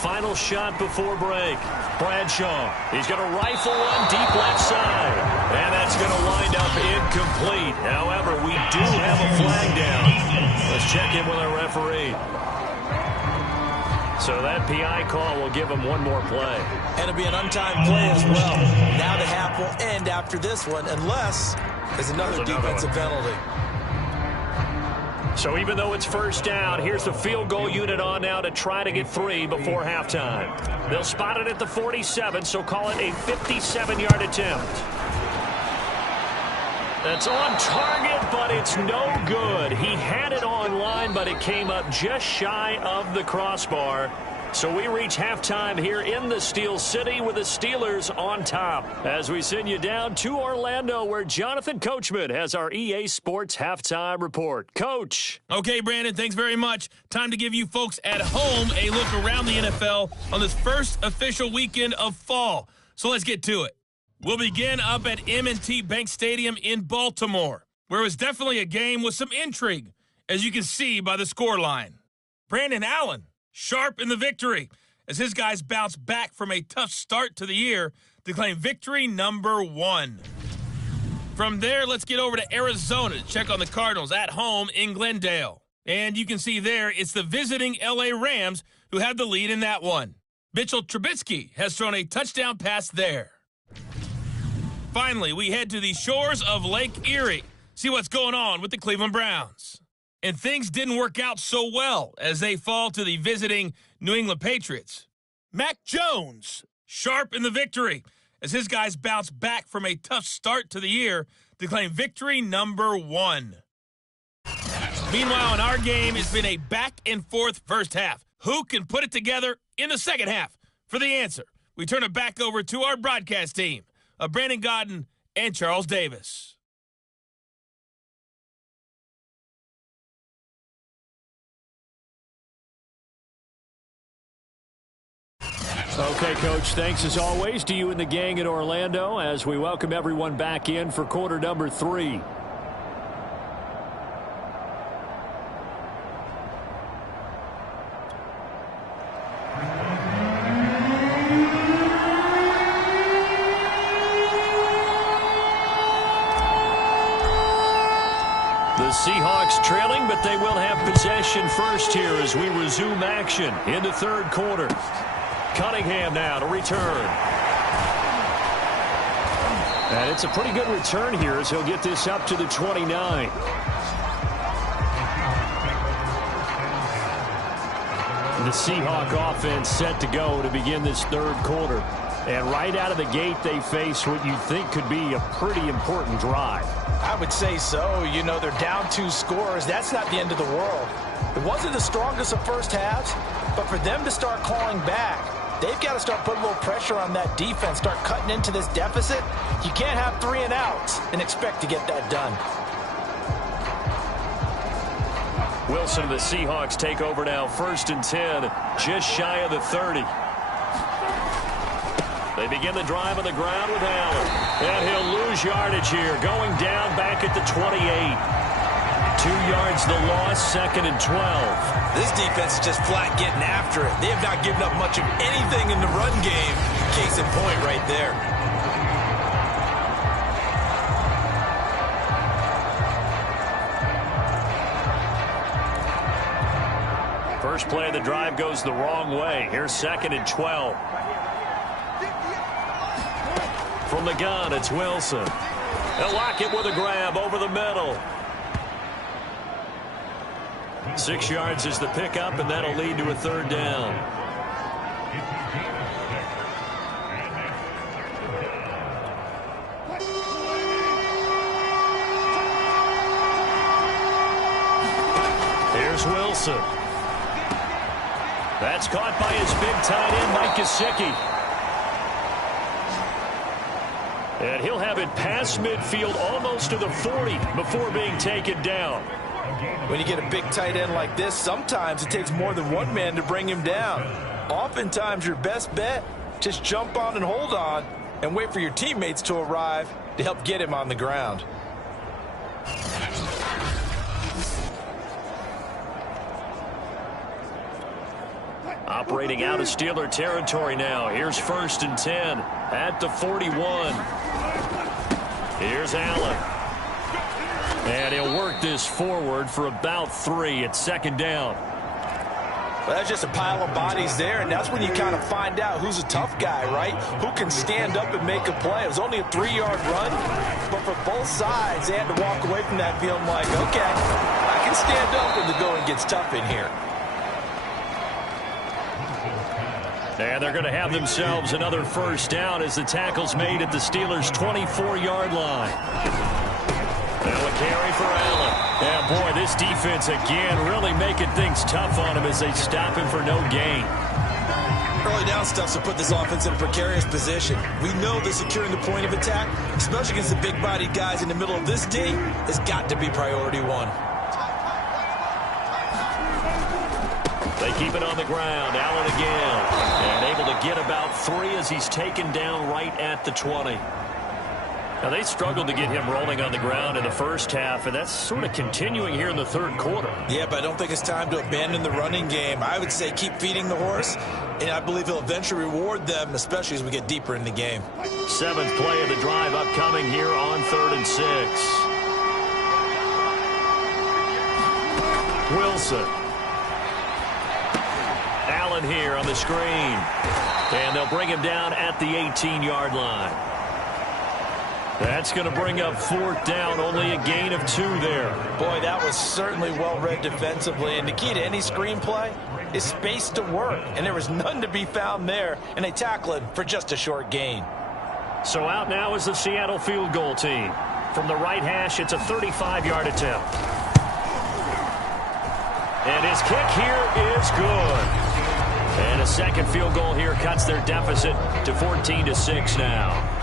Final shot before break. Bradshaw. He's going to rifle one deep left side. And that's going to wind up incomplete. However, we do have a flag down. Let's check in with our referee. So that PI call will give him one more play. And it'll be an untimed play as well. Now the half will end after this one, unless there's another defensive penalty. So even though it's first down, here's the field goal unit on now to try to get 3 before halftime. They'll spot it at the 47, so call it a 57-yard attempt. That's on target, but it's no good. He had it on line, but it came up just shy of the crossbar. So we reach halftime here in the Steel City with the Steelers on top. As we send you down to Orlando, where Jonathan Coachman has our EA Sports Halftime Report. Coach. Okay, Brandon, thanks very much. Time to give you folks at home a look around the NFL on this first official weekend of fall. So let's get to it. We'll begin up at M&T Bank Stadium in Baltimore, where it was definitely a game with some intrigue, as you can see by the scoreline. Brandon Allen, sharp in the victory, as his guys bounce back from a tough start to the year to claim victory number 1. From there, let's get over to Arizona to check on the Cardinals at home in Glendale. And you can see there, it's the visiting LA Rams who have the lead in that one. Mitchell Trubisky has thrown a touchdown pass there. Finally, we head to the shores of Lake Erie. see what's going on with the Cleveland Browns. And things didn't work out so well as they fall to the visiting New England Patriots. Mac Jones, sharp in the victory as his guys bounce back from a tough start to the year to claim victory number 1. Meanwhile, in our game, it's been a back-and-forth first half. Who can put it together in the second half? For the answer, we turn it back over to our broadcast team of Brandon Godden and Charles Davis. Okay, Coach, thanks as always to you and the gang in Orlando as we welcome everyone back in for quarter number 3. The Seahawks trailing, but they will have possession first here as we resume action in the third quarter. Cunningham now to return. And it's a pretty good return here as he'll get this up to the 29. The Seahawk offense set to go to begin this third quarter. And right out of the gate, they face what you think could be a pretty important drive. I would say so. You know, they're down 2 scores. That's not the end of the world. It wasn't the strongest of first halves, but for them to start clawing back, they've got to start putting a little pressure on that defense, start cutting into this deficit. You can't have 3 and outs and expect to get that done. Wilson, the Seahawks take over now, 1st and 10, just shy of the 30. They begin the drive on the ground with Allen. And he'll lose yardage here, going down back at the 28. 2 yards the loss, 2nd and 12. This defense is just flat getting after it. They have not given up much of anything in the run game. Case in point right there. First play of the drive goes the wrong way. Here's 2nd and 12. From the gun, it's Wilson. They'll lock it with a grab over the middle. 6 yards is the pickup, and that'll lead to a 3rd down. Here's Wilson. That's caught by his big tight end, Mike Gesicki. And he'll have it past midfield almost to the 40 before being taken down. When you get a big tight end like this, sometimes it takes more than one man to bring him down. Oftentimes, your best bet, just jump on and hold on and wait for your teammates to arrive to help get him on the ground. Operating out of Steeler territory now. Here's 1st and 10 at the 41. Here's Allen. And he'll work this forward for about 3 at 2nd down. Well, that's just a pile of bodies there, and that's when you kind of find out who's a tough guy, right? Who can stand up and make a play. It was only a 3-yard run, but for both sides, they had to walk away from that feeling like, okay, I can stand up when the going gets tough in here. And they're going to have themselves another 1st down as the tackle's made at the Steelers' 24-yard line. Now a carry for Allen. Yeah, boy, this defense again really making things tough on him as they stop him for no gain. Early down stuff to put this offense in a precarious position. We know that securing the point of attack, especially against the big-bodied guys in the middle of this D, has got to be priority 1. They keep it on the ground. Allen again. And able to get about 3 as he's taken down right at the 20. Now, they struggled to get him rolling on the ground in the first half, and that's sort of continuing here in the third quarter. Yeah, but I don't think it's time to abandon the running game. I would say keep feeding the horse, and I believe he'll eventually reward them, especially as we get deeper in the game. 7th play of the drive upcoming here on 3rd and 6. Wilson. Allen here on the screen. And they'll bring him down at the 18-yard line. That's going to bring up 4th down, only a gain of 2 there. Boy, that was certainly well read defensively, and the key to any screenplay is space to work, and there was none to be found there, and they tackle it for just a short gain. So out now is the Seattle field goal team. From the right hash, it's a 35-yard attempt. And his kick here is good. And a second field goal here cuts their deficit to 14-6 now.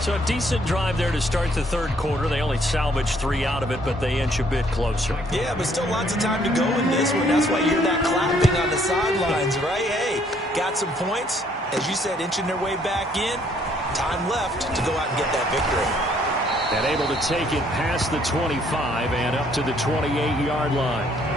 So a decent drive there to start the 3rd quarter. They only salvaged 3 out of it, but they inch a bit closer. Yeah, but still lots of time to go in this one. That's why you hear that clapping on the sidelines, right? Hey, got some points. As you said, inching their way back in. Time left to go out and get that victory. And able to take it past the 25 and up to the 28-yard line.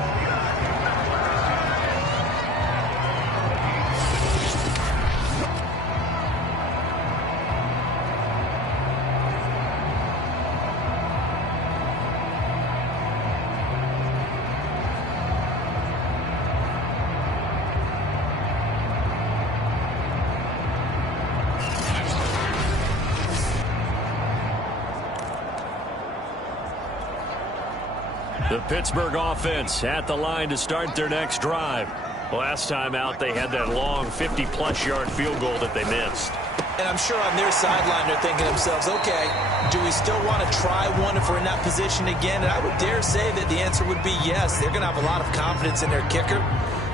The Pittsburgh offense at the line to start their next drive. Last time out, they had that long 50-plus yard field goal that they missed. And I'm sure on their sideline they're thinking to themselves, okay, do we still want to try one if we're in that position again? And I would dare say that the answer would be yes. They're going to have a lot of confidence in their kicker.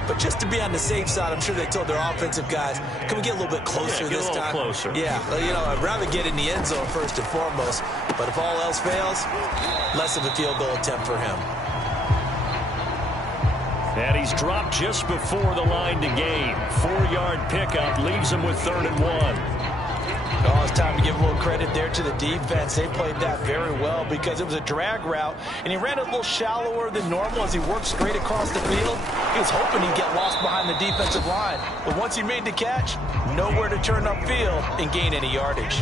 But just to be on the safe side, I'm sure they told their offensive guys, can we get a little bit closer this time? Closer. Yeah, well, you know, I'd rather get in the end zone first and foremost. But if all else fails, less of a field goal attempt for him. And he's dropped just before the line to gain. 4-yard pickup leaves him with 3rd and 1. Oh, it's time to give a little credit there to the defense. They played that very well because it was a drag route, and he ran a little shallower than normal as he worked straight across the field. He was hoping he'd get lost behind the defensive line. But once he made the catch, nowhere to turn upfield and gain any yardage.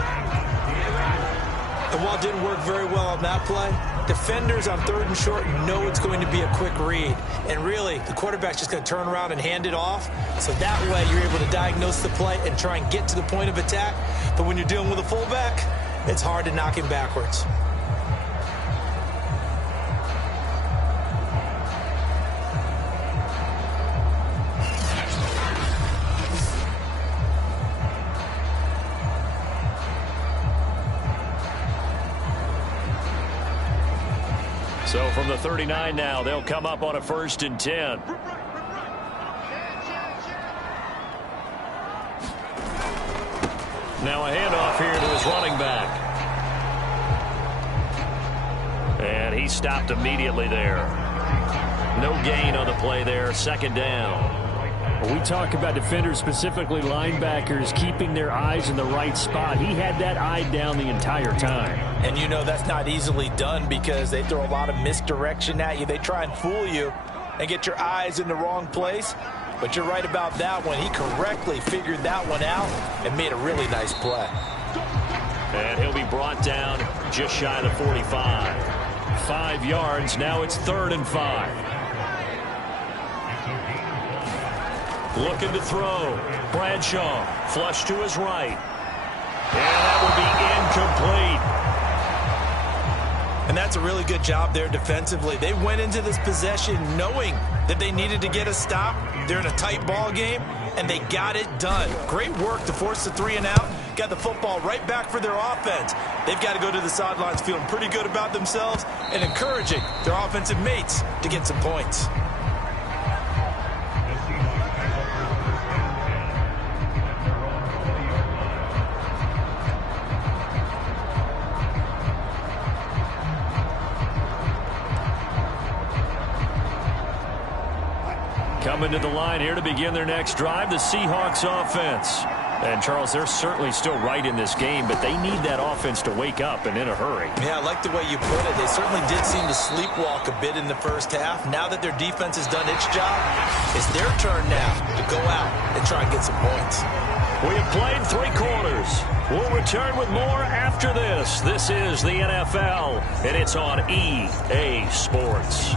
And while it didn't work very well on that play, defenders on 3rd and short know it's going to be a quick read. And really, the quarterback's just going to turn around and hand it off. So that way, you're able to diagnose the play and try and get to the point of attack. But when you're dealing with a fullback, it's hard to knock him backwards. So from the 39 now, they'll come up on a 1st and 10. Now a handoff here to his running back. And he stopped immediately there. No gain on the play there. 2nd down. We talk about defenders, specifically linebackers, keeping their eyes in the right spot. He had that eye down the entire time. And you know that's not easily done because they throw a lot of misdirection at you. They try and fool you and get your eyes in the wrong place. But you're right about that one. He correctly figured that one out and made a really nice play. And he'll be brought down just shy of the 45. 5 yards. Now it's 3rd and 5. Looking to throw. Bradshaw. Flush to his right. And that will be incomplete. And that's a really good job there defensively. They went into this possession knowing that they needed to get a stop. They're in a tight ball game, and they got it done. Great work to force the 3 and out. Got the football right back for their offense. They've got to go to the sidelines feeling pretty good about themselves and encouraging their offensive mates to get some points. Coming to the line here to begin their next drive, the Seahawks offense. And, Charles, they're certainly still right in this game, but they need that offense to wake up and in a hurry. Yeah, I like the way you put it. They certainly did seem to sleepwalk a bit in the first half. Now that their defense has done its job, it's their turn now to go out and try and get some points. We have played 3 quarters. We'll return with more after this. This is the NFL, and it's on EA Sports.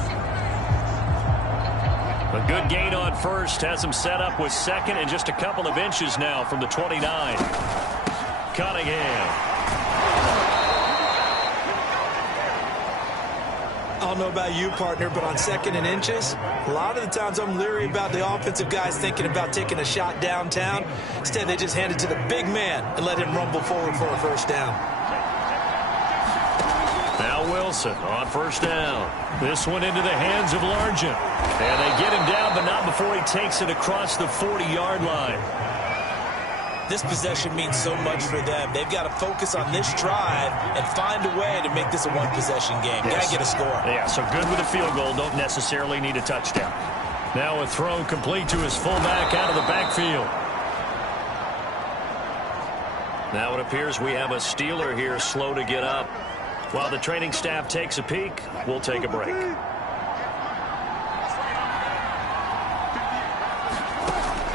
A good gain on first. Has him set up with second and just a couple of inches now from the 29. Cunningham. I don't know about you, partner, but on second and inches, a lot of the times I'm leery about the offensive guys thinking about taking a shot downtown. Instead, they just hand it to the big man and let him rumble forward for a first down. Now Wilson on first down. This one into the hands of Largent. And they get him down, but not before he takes it across the 40-yard line. This possession means so much for them. They've got to focus on this drive and find a way to make this a one-possession game. Yes. Got to get a score. Yeah, so good with a field goal. Don't necessarily need a touchdown. Now a throw complete to his fullback out of the backfield. Now it appears we have a Steeler here slow to get up. While the training staff takes a peek, we'll take a break.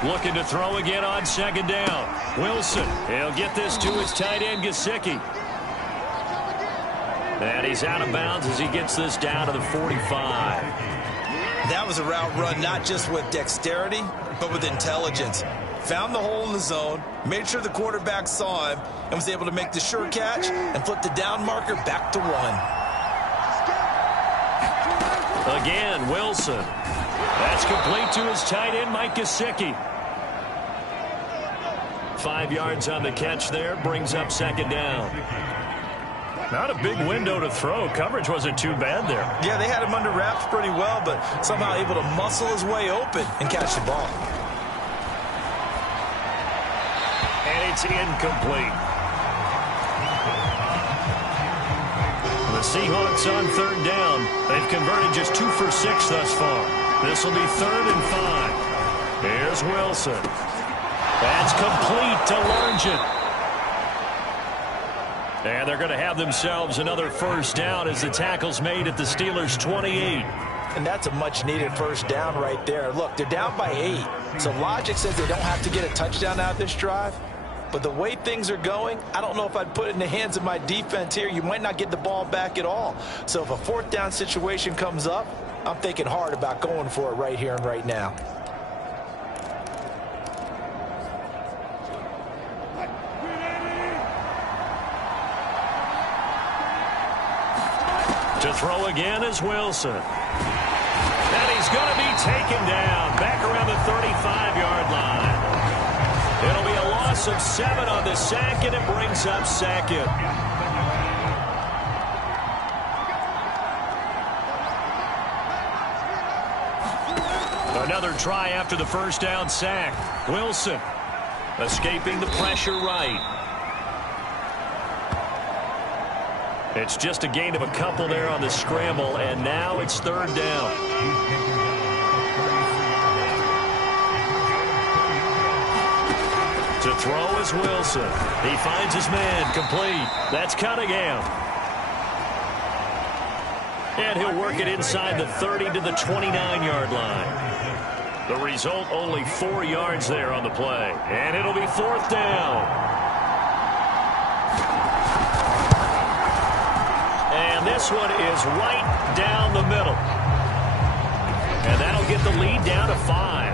Looking to throw again on second down. Wilson, he'll get this to his tight end, Gesicki. And he's out of bounds as he gets this down to the 45. That was a route run not just with dexterity, but with intelligence. Found the hole in the zone, made sure the quarterback saw him, and was able to make the sure catch and flip the down marker back to 1. Again, Wilson. That's complete to his tight end, Mike Gesicki. 5 yards on the catch there, brings up second down. Not a big window to throw. Coverage wasn't too bad there. Yeah, they had him under wraps pretty well, but somehow able to muscle his way open and catch the ball. And it's incomplete. The Seahawks on third down. They've converted just 2 for 6 thus far. This will be 3rd and 5. Here's Wilson. That's complete to Largent. And they're going to have themselves another first down as the tackle's made at the Steelers' 28. And that's a much-needed first down right there. Look, they're down by 8. So logic says they don't have to get a touchdown out of this drive. But the way things are going, I don't know if I'd put it in the hands of my defense here. You might not get the ball back at all. So if a 4th down situation comes up, I'm thinking hard about going for it right here and right now. To throw again is Wilson. And he's going to be taken down back around the 35-yard line. It'll be a loss of 7 on the sack, and it brings up second. Another try after the first down sack. Wilson escaping the pressure right. It's just a gain of a couple there on the scramble, and now it's 3rd down. To throw is Wilson. He finds his man complete. That's Cunningham. And he'll work it inside the 30 to the 29-yard line. The result, only 4 yards there on the play. And it'll be 4th down. And this one is right down the middle. And that'll get the lead down to 5.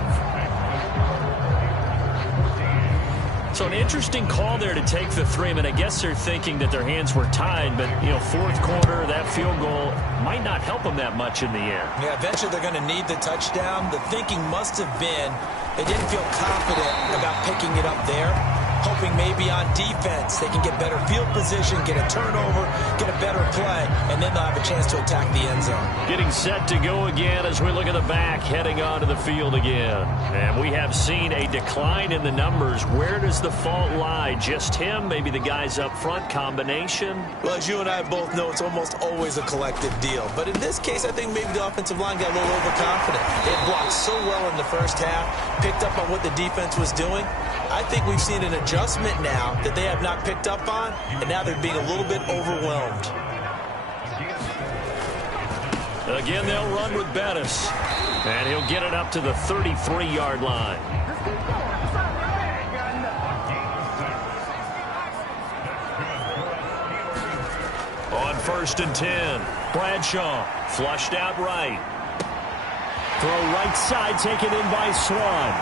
So an interesting call there to take the 3. I mean, I guess they're thinking that their hands were tied, but, you know, 4th quarter, that field goal might not help them that much in the end. Yeah, eventually they're going to need the touchdown. The thinking must have been they didn't feel confident about picking it up there, hoping maybe on defense they can get better field position, get a turnover, get a better play, and then they'll have a chance to attack the end zone. Getting set to go again as we look at the back, heading onto the field again. And we have seen a decline in the numbers. Where does the fault lie? Just him? Maybe the guys up front? Combination? Well, as you and I both know, it's almost always a collective deal. But in this case, I think maybe the offensive line got a little overconfident. They had blocked so well in the first half, picked up on what the defense was doing. I think we've seen an adjustment now that they have not picked up on, and now they're being a little bit overwhelmed. Again, they'll run with Bettis, and he'll get it up to the 33-yard line. On 1st and 10, Bradshaw flushed out right. Throw right side, taken in by Swan.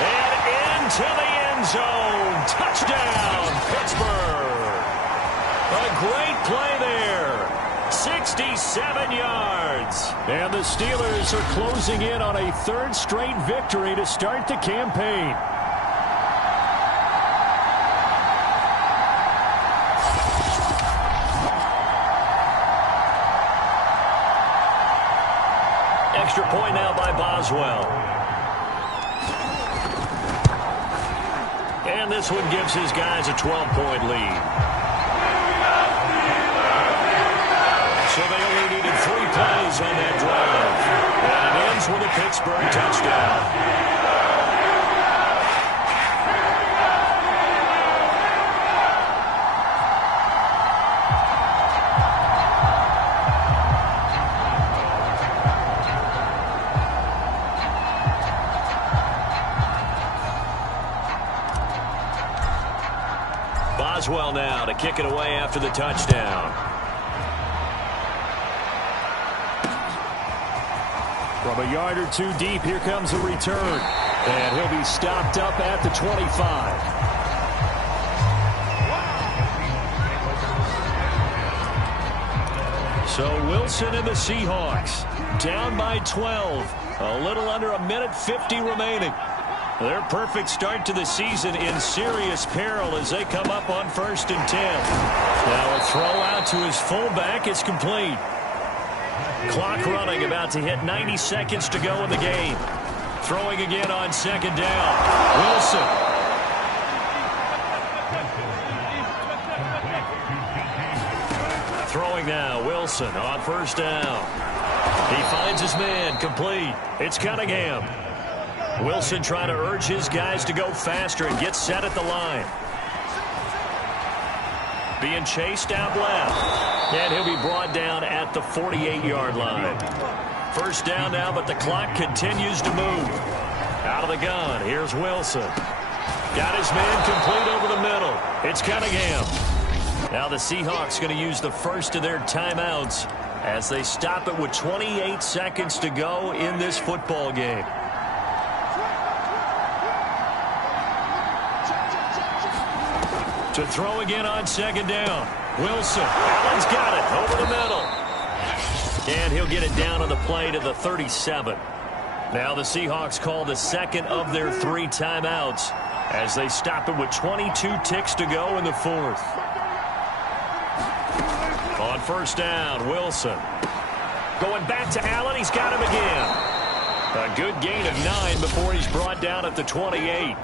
And into the end zone. Touchdown, Pittsburgh. A great play there. 67 yards. And the Steelers are closing in on a third straight victory to start the campaign. Extra point now by Boswell. And this one gives his guys a 12-point lead. So they only needed 3 plays on that drive. And it ends with a Pittsburgh touchdown. Boswell now to kick it away after the touchdown. From a yard or 2 deep, here comes a return. And he'll be stopped up at the 25. So Wilson and the Seahawks down by 12. A little under 1:50 remaining. Their perfect start to the season in serious peril as they come up on 1st and 10. Now a throw out to his fullback is complete. Clock running, about to hit 90 seconds to go in the game. Throwing again on 2nd down. Wilson. Throwing now, Wilson on 1st down. He finds his man, complete. It's Cunningham. Wilson trying to urge his guys to go faster and get set at the line. Being chased out left. And he'll be brought down at the 48-yard line. 1st down now, but the clock continues to move. Out of the gun, here's Wilson. Got his man complete over the middle. It's Cunningham. Now the Seahawks going to use the first of their timeouts as they stop it with 28 seconds to go in this football game. To throw again on 2nd down. Wilson. Allen's got it over the middle. And he'll get it down on the play to the 37. Now the Seahawks call the second of their 3 timeouts as they stop it with 22 ticks to go in the 4th. On 1st down, Wilson. Going back to Allen. He's got him again. A good gain of 9 before he's brought down at the 28.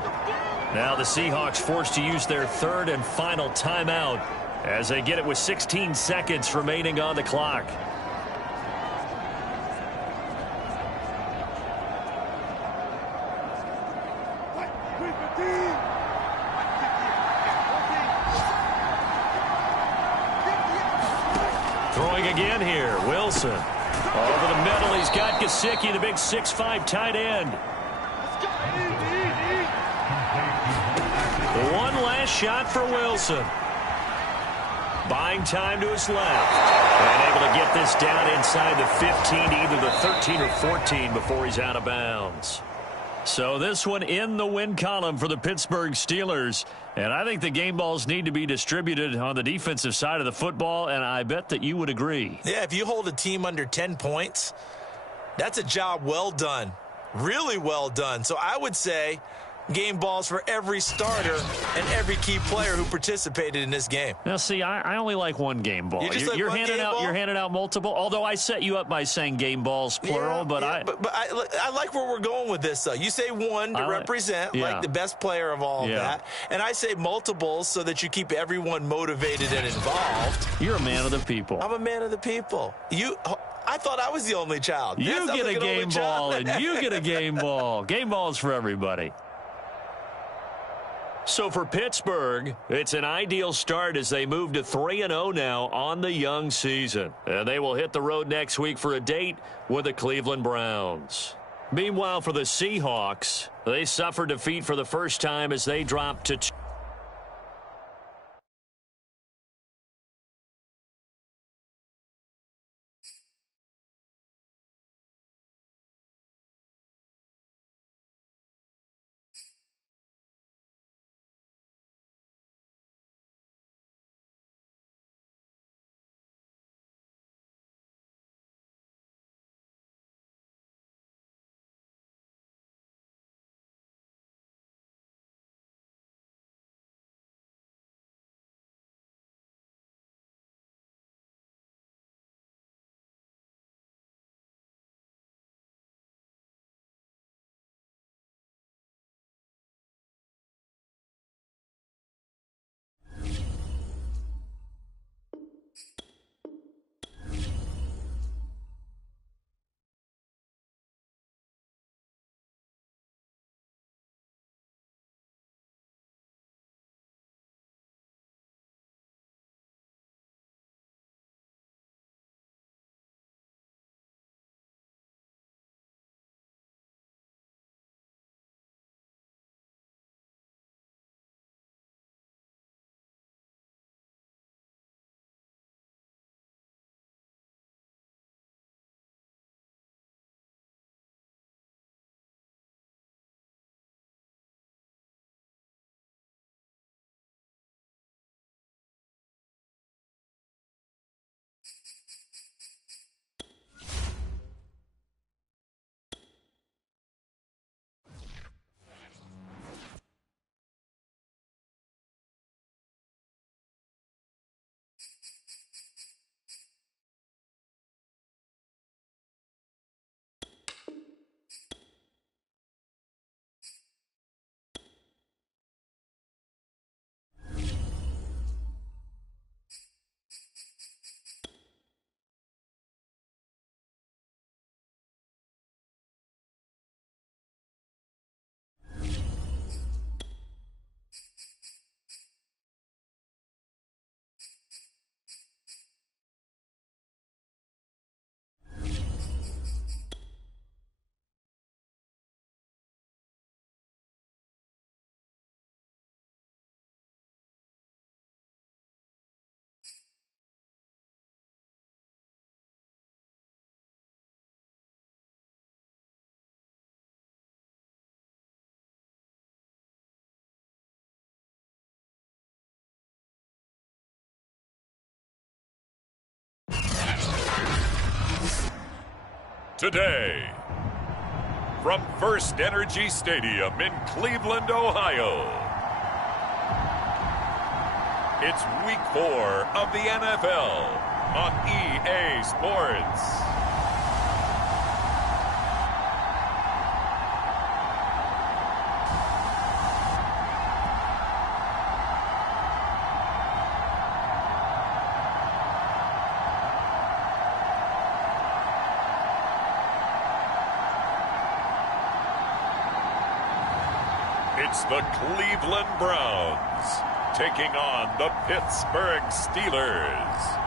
Now the Seahawks forced to use their 3rd and final timeout as they get it with 16 seconds remaining on the clock. Throwing again here, Wilson. Over the middle, he's got Gesicki, the big 6'5" tight end. One last shot for Wilson. Buying time to his left. And able to get this down inside the 15, either the 13 or 14 before he's out of bounds. So this one in the win column for the Pittsburgh Steelers. And I think the game balls need to be distributed on the defensive side of the football, and I bet that you would agree. Yeah, if you hold a team under 10 points, that's a job well done. Really well done. So I would say game balls for every starter and every key player who participated in this game. Now, see, I only like one game ball. You're handing out multiple. Although I set you up by saying game balls plural, but I like where we're going with this. Though you say one to represent like the best player of all of that, and I say multiples so that you keep everyone motivated and involved. You're a man of the people. I'm a man of the people. I thought I was the only child. You get a game ball, and you get a game ball. Game balls for everybody. So for Pittsburgh, it's an ideal start as they move to 3-0 now on the young season. And they will hit the road next week for a date with the Cleveland Browns. Meanwhile, for the Seahawks, they suffered defeat for the first time as they dropped to today. From First Energy Stadium in Cleveland, Ohio, it's Week 4 of the NFL on EA Sports. It's the Cleveland Browns taking on the Pittsburgh Steelers.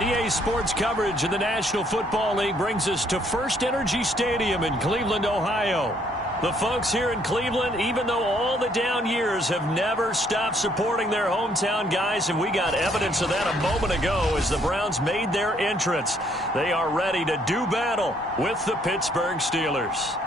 EA Sports coverage of the National Football League brings us to First Energy Stadium in Cleveland, Ohio. The folks here in Cleveland, even though all the down years, have never stopped supporting their hometown guys, and we got evidence of that a moment ago as the Browns made their entrance. They are ready to do battle with the Pittsburgh Steelers.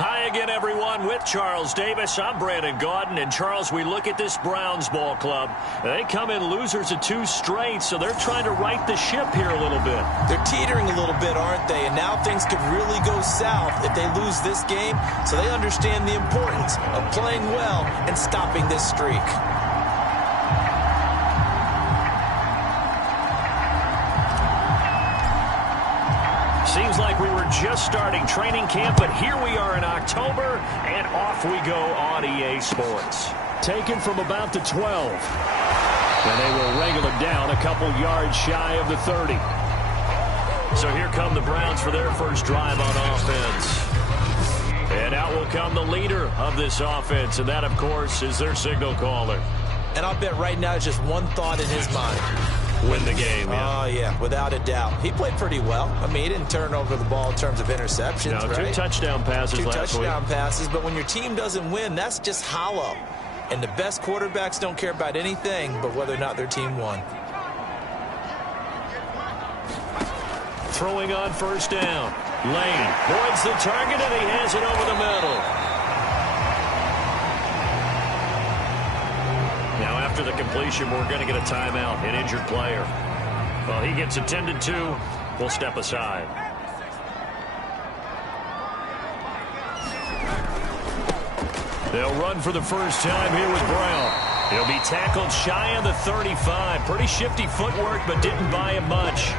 Hi again, everyone. With Charles Davis, I'm Brandon Gaudin. And, Charles, we look at this Browns ball club. They come in losers of 2 straight, so they're trying to right the ship here a little bit. They're teetering a little bit, aren't they? And now things could really go south if they lose this game, so they understand the importance of playing well and stopping this streak. Seems like we were just starting training camp, but here we are in October, and off we go on EA Sports. Taken from about the 12. And they will wrangle it down a couple yards shy of the 30. So here come the Browns for their first drive on offense. And out will come the leader of this offense, and that, of course, is their signal caller. And I'll bet right now it's just one thought in his mind. Win the game, yeah. Oh, yeah, without a doubt. He played pretty well. I mean, he didn't turn over the ball in terms of interceptions, no, right? 2 touchdown passes last week. 2 touchdown passes, but when your team doesn't win, that's just hollow. And the best quarterbacks don't care about anything but whether or not their team won. Throwing on first down. Lane towards the target, and he has it over the middle. Now, after the completion, we're going to get a timeout, an injured player. Well, he gets attended to. We'll step aside. They'll run for the first time here with Brown. He'll be tackled shy of the 35. Pretty shifty footwork, but didn't buy him much.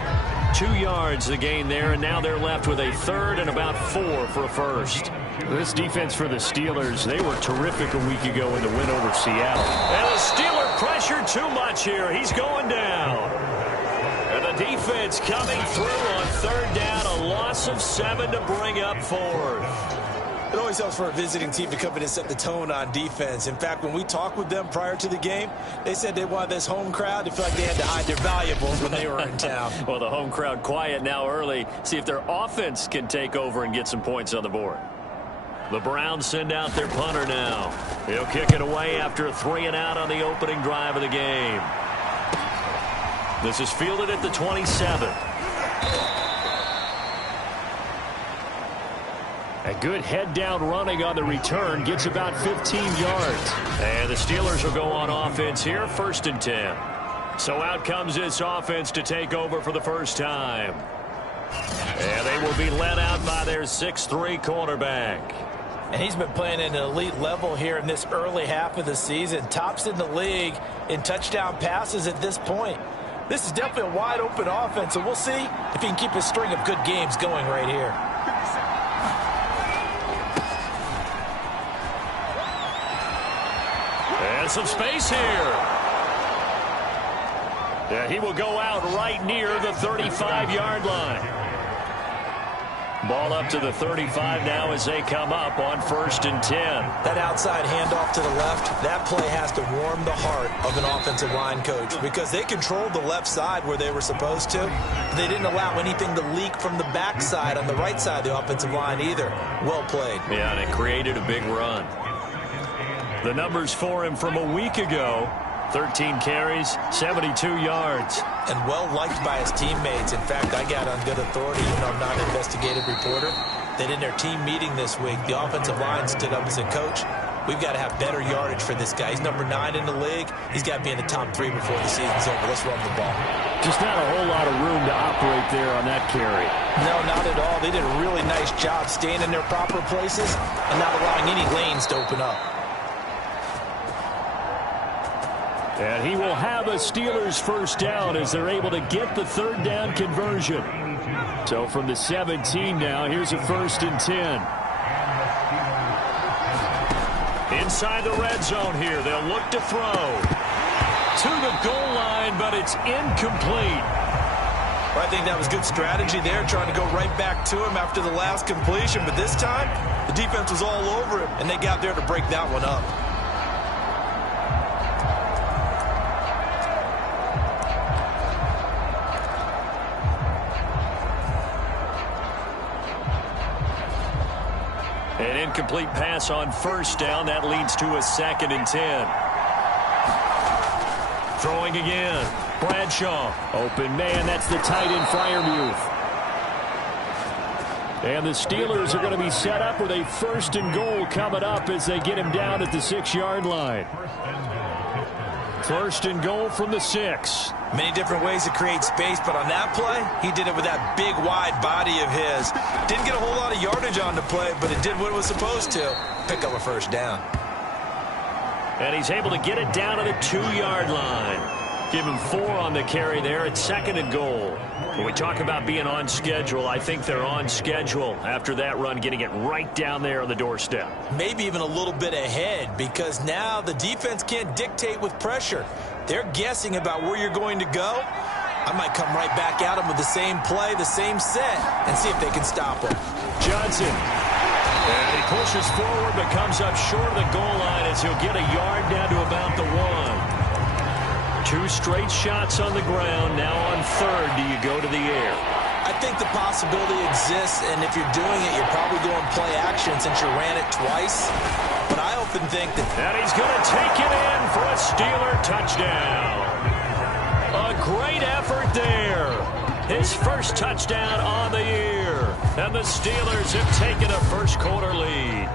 2 yards the gain there, and now they're left with a 3rd and about 4 for a first. This defense for the Steelers, they were terrific a week ago in the win over Seattle. And the Steeler pressure too much here. He's going down. And the defense coming through on 3rd down, a loss of 7 to bring up 4th. It always helps for a visiting team to come in and set the tone on defense. In fact, when we talked with them prior to the game, they said they wanted this home crowd to feel like they had to hide their valuables when they were in town. Well, the home crowd quiet now early. See if their offense can take over and get some points on the board. The Browns send out their punter now. He'll kick it away after a 3-and-out on the opening drive of the game. This is fielded at the 27. A good head-down running on the return gets about 15 yards. And the Steelers will go on offense here, 1st and 10. So out comes this offense to take over for the first time. And they will be led out by their 6'3" quarterback. And he's been playing at an elite level here in this early half of the season. Tops in the league in touchdown passes at this point. This is definitely a wide-open offense, and we'll see if he can keep his string of good games going right here. And some space here. Yeah, he will go out right near the 35-yard line. Ball up to the 35 now as they come up on 1st and 10. That outside handoff to the left, that play has to warm the heart of an offensive line coach because they controlled the left side where they were supposed to. They didn't allow anything to leak from the backside on the right side of the offensive line either. Well played. Yeah, and it created a big run. The numbers for him from a week ago, 13 carries, 72 yards. And well liked by his teammates. In fact, I got on good authority, even though I'm not an investigative reporter, that in their team meeting this week, the offensive line stood up and said, Coach, we've got to have better yardage for this guy. He's number 9 in the league. He's got to be in the top 3 before the season's over. Let's run the ball. Just not a whole lot of room to operate there on that carry. No, not at all. They did a really nice job staying in their proper places and not allowing any lanes to open up. And he will have a Steelers first down as they're able to get the third down conversion. So from the 17 now, here's a 1st and 10. Inside the red zone here, they'll look to throw. To the goal line, but it's incomplete. Well, I think that was good strategy there, trying to go right back to him after the last completion. But this time, the defense was all over him, and they got there to break that one up. An incomplete pass on first down. That leads to a 2nd and 10. Throwing again. Bradshaw. Open man. That's the tight end, Freiermuth. And the Steelers are going to be set up with a 1st and goal coming up as they get him down at the 6-yard line. 1st and goal from the 6. Many different ways to create space, but on that play, he did it with that big, wide body of his. Didn't get a whole lot of yardage on the play, but it did what it was supposed to. Pick up a first down. And he's able to get it down to the 2-yard line. Give him 4 on the carry there at 2nd and goal. When we talk about being on schedule, I think they're on schedule after that run, getting it right down there on the doorstep. Maybe even a little bit ahead, because now the defense can't dictate with pressure. They're guessing about where you're going to go. I might come right back at them with the same play, the same set, and see if they can stop them. Johnson. And he pushes forward, but comes up short of the goal line as he'll get a yard down to about the 1. 2 straight shots on the ground. Now on 3rd, do you go to the air? I think the possibility exists, and if you're doing it, you're probably going play action since you ran it twice. But I often think that... And he's going to take it in for a Steeler touchdown. A great effort there. His first touchdown on the year. And the Steelers have taken a first-quarter lead.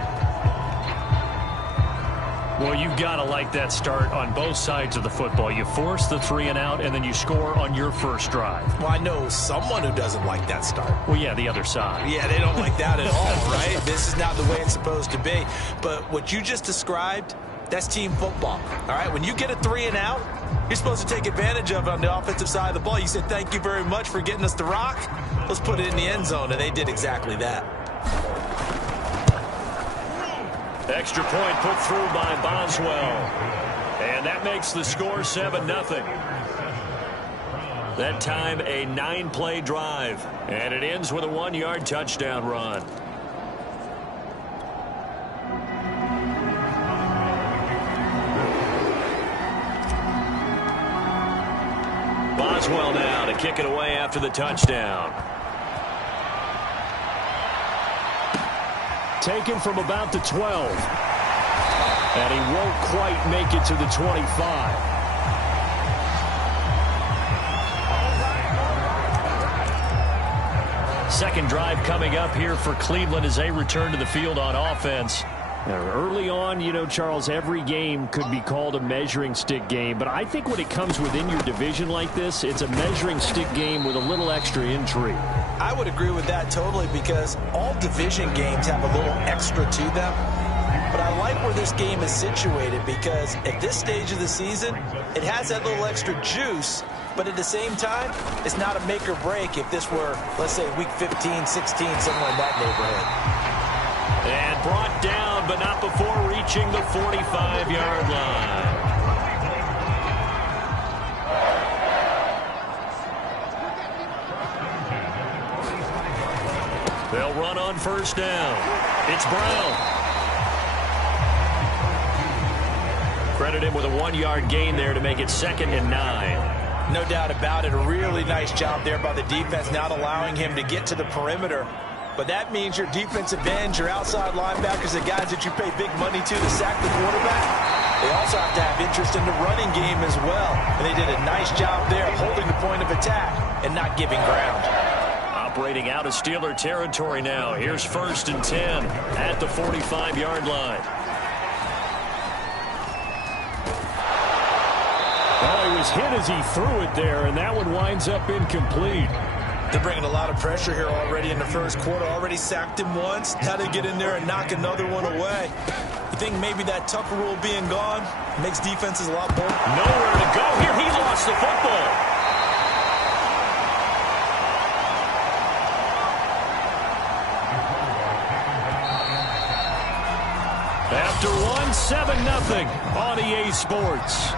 Well, you've got to like that start on both sides of the football. You force the 3 and out, and then you score on your first drive. Well, I know someone who doesn't like that start. Well, yeah, the other side. Yeah, they don't like that at all, right? This is not the way it's supposed to be. But what you just described, that's team football, all right? When you get a 3 and out, you're supposed to take advantage of it on the offensive side of the ball. You said, thank you very much for getting us the rock. Let's put it in the end zone, and they did exactly that. Extra point put through by Boswell. And that makes the score 7-0. That time a 9-play drive. And it ends with a 1-yard touchdown run. Boswell now to kick it away after the touchdown. Taken from about the 12. And he won't quite make it to the 25. Second drive coming up here for Cleveland as they return to the field on offense. Now, early on, you know, Charles, every game could be called a measuring stick game. But I think when it comes within your division like this, it's a measuring stick game with a little extra intrigue. I would agree with that totally, because all division games have a little extra to them. But I like where this game is situated, because at this stage of the season, it has that little extra juice. But at the same time, it's not a make or break if this were, let's say, week 15, 16, somewhere in that neighborhood. And brought down, but not before reaching the 45-yard line. They'll run on first down. It's Brown. Credit him with a 1-yard gain there to make it 2nd and 9. No doubt about it. A really nice job there by the defense, not allowing him to get to the perimeter. But that means your defensive ends, your outside linebackers, the guys that you pay big money to sack the quarterback, they also have to have interest in the running game as well. And they did a nice job there holding the point of attack and not giving ground. operating out of Steeler territory now. Here's 1st and 10 at the 45-yard line. Oh, he was hit as he threw it there, and that one winds up incomplete. They're bringing a lot of pressure here already in the first quarter. Already sacked him once. Had to get in there and knock another one away. You think maybe that Tucker rule being gone makes defenses a lot bolder? Nowhere to go here. He lost the football. After one, 7-0 on EA Sports.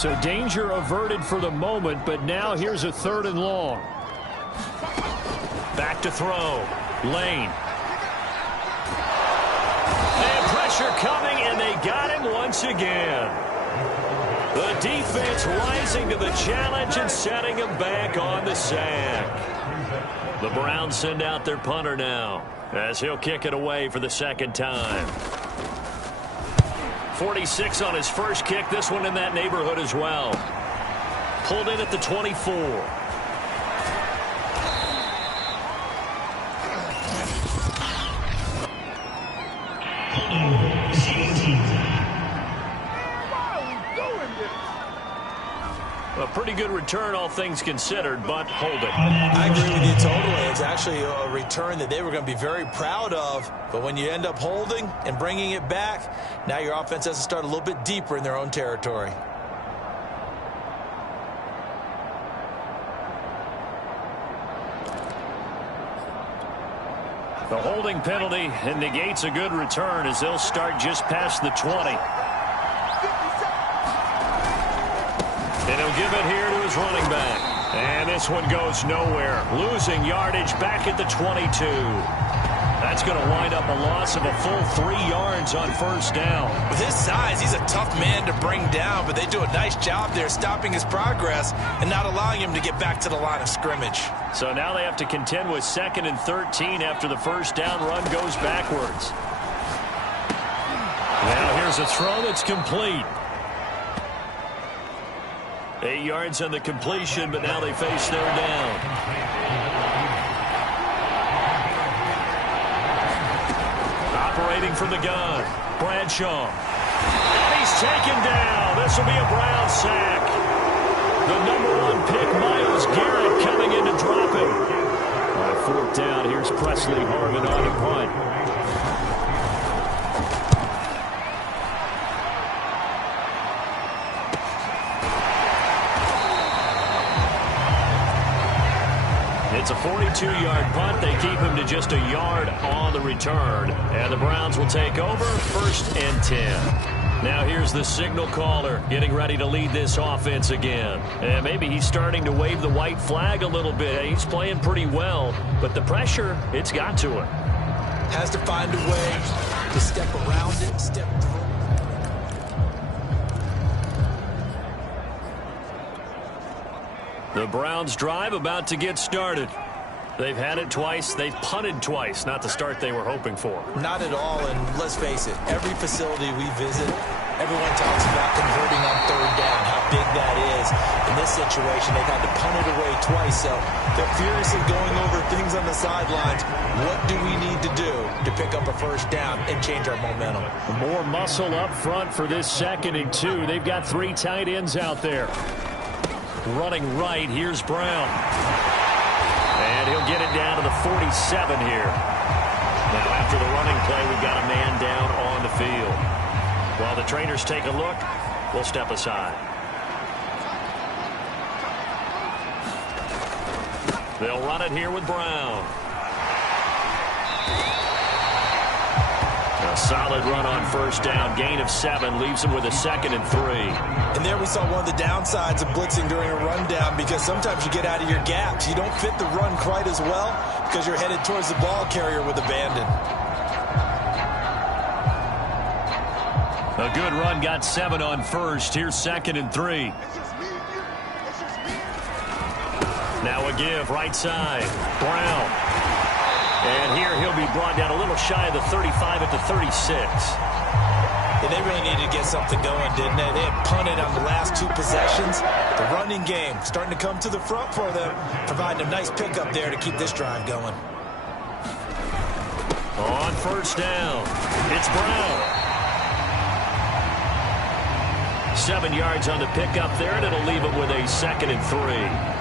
So danger averted for the moment, but now here's a 3rd and long. Back to throw. Lane. And pressure coming, and they got him once again. The defense rising to the challenge and setting him back on the sack. The Browns send out their punter now as he'll kick it away for the 2nd time. 46 on his first kick. This one in that neighborhood as well. Pulled in at the 24. A pretty good return, all things considered, but holding. I agree with you totally. It's actually a return that they were going to be very proud of. But when you end up holding and bringing it back, now your offense has to start a little bit deeper in their own territory. The holding penalty and negates a good return as they'll start just past the 20. And he'll give it here to his running back. And this one goes nowhere. Losing yardage back at the 22. That's going to wind up a loss of a full 3 yards on 1st down. With his size, he's a tough man to bring down, but they do a nice job there stopping his progress and not allowing him to get back to the line of scrimmage. So now they have to contend with 2nd and 13 after the 1st down run goes backwards. Now here's a throw that's complete. 8 yards on the completion, but now they face 3rd down. Operating from the gun, Bradshaw. And he's taken down. This will be a Brown sack. The #1 pick, Myles Garrett, coming in to drop him. On 4th down, here's Presley Harvin on the punt. It's a 42-yard punt. They keep him to just a yard on the return. And the Browns will take over 1st and 10. Now here's the signal caller getting ready to lead this offense again. And maybe he's starting to wave the white flag a little bit. He's playing pretty well, but the pressure, it's got to him. Has to find a way to step around it, step through. The Browns drive about to get started. They've had it twice. They've punted twice. Not the start they were hoping for. Not at all, and let's face it, every facility we visit, everyone talks about converting on 3rd down, how big that is. In this situation, they've had to punt it away twice, so they're furiously going over things on the sidelines. What do we need to do to pick up a 1st down and change our momentum? More muscle up front for this 2nd and 2. They've got 3 tight ends out there. Running right, here's Brown. And he'll get it down to the 47 here. Now after the running play, we've got a man down on the field. While the trainers take a look, we'll step aside. They'll run it here with Brown. A solid run on 1st down. Gain of 7 leaves him with a 2nd and 3. And there we saw one of the downsides of blitzing during a rundown, because sometimes you get out of your gaps. You don't fit the run quite as well because you're headed towards the ball carrier with abandon. A good run, got 7 on 1st. Here's 2nd and 3. Now a give, right side. Brown. And here he'll be brought down a little shy of the 35 at the 36. Yeah, they really needed to get something going, didn't they? They had punted on the last 2 possessions. The running game starting to come to the front for them, providing a nice pickup there to keep this drive going. On first down, it's Brown. 7 yards on the pickup there, and it'll leave him with a 2nd and 3.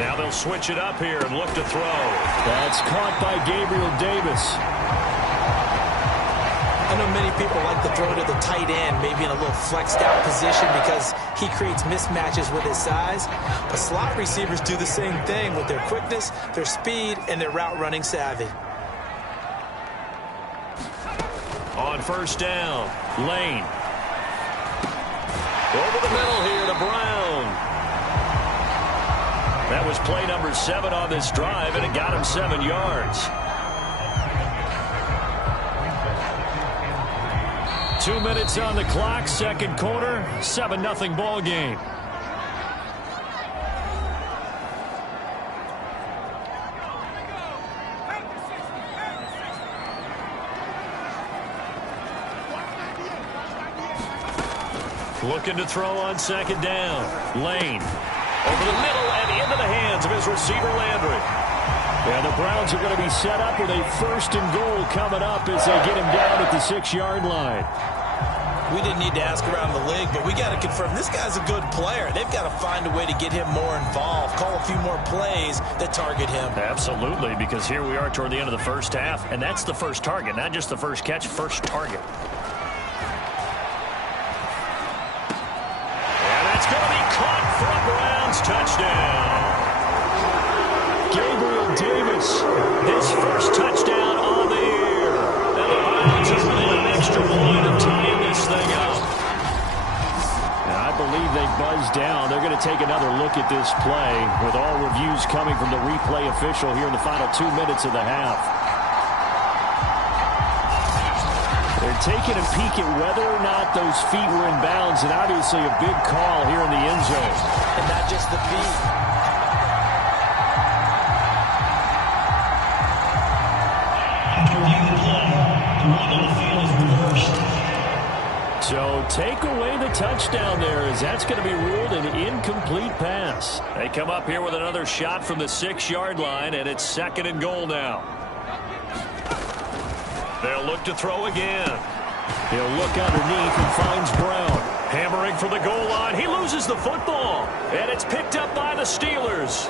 Now they'll switch it up here and look to throw. That's caught by Gabriel Davis. I know many people like to throw to the tight end, maybe in a little flexed out position because he creates mismatches with his size. But slot receivers do the same thing with their quickness, their speed, and their route running savvy. On first down, Lane. Over the middle here to Brown. That was play number 7 on this drive, and it got him 7 yards. 2 minutes on the clock, second quarter, 7-0 ball game. Looking to throw on second down. Lane. Over the middle and into the hands of his receiver, Landry. Yeah, the Browns are going to be set up with a 1st and goal coming up as they get him down at the 6-yard line. We didn't need to ask around the league, but we got to confirm this guy's a good player. They've got to find a way to get him more involved, call a few more plays that target him. Absolutely, because here we are toward the end of the first half, and that's the first target, not just the first catch, first target. And that's going to be caught for a Browns touchdown. Gabriel Davis, his first touchdown on the year. And the Browns are within an extra point of tying this thing up. And I believe they buzzed down. They're going to take another look at this play with all reviews coming from the replay official here in the final 2 minutes of the half. They're taking a peek at whether or not those feet were in bounds, and obviously a big call here in the end zone. And not just the feet. So take away the touchdown there, as that's going to be ruled an incomplete pass. They come up here with another shot from the 6-yard line, and it's 2nd and goal now. They'll look to throw again. He'll look underneath and finds Brown. Hammering for the goal line. He loses the football, and it's picked up by the Steelers.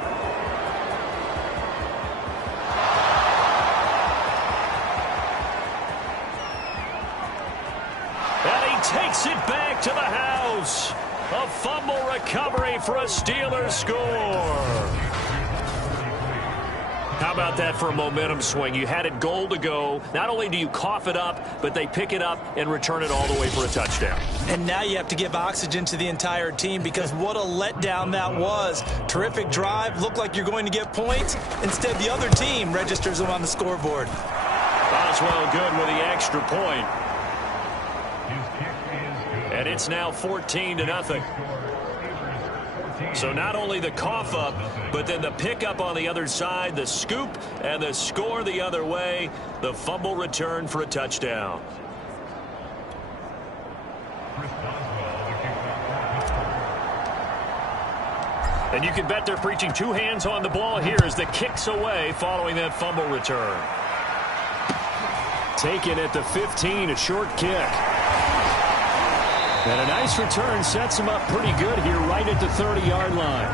Takes it back to the house. A fumble recovery for a Steelers score. How about that for a momentum swing? You had it goal to go. Not only do you cough it up, but they pick it up and return it all the way for a touchdown. And now you have to give oxygen to the entire team, because what a letdown that was. Terrific drive. Looked like you're going to get points. Instead, the other team registers them on the scoreboard. Boswell good with the extra point. And it's now 14-0. So not only the cough up, but then the pickup on the other side, the scoop, and the score the other way. The fumble return for a touchdown. And you can bet they're preaching 2 hands on the ball here as the kick's away following that fumble return. Taken at the 15, a short kick. And a nice return sets him up pretty good here right at the 30-yard line.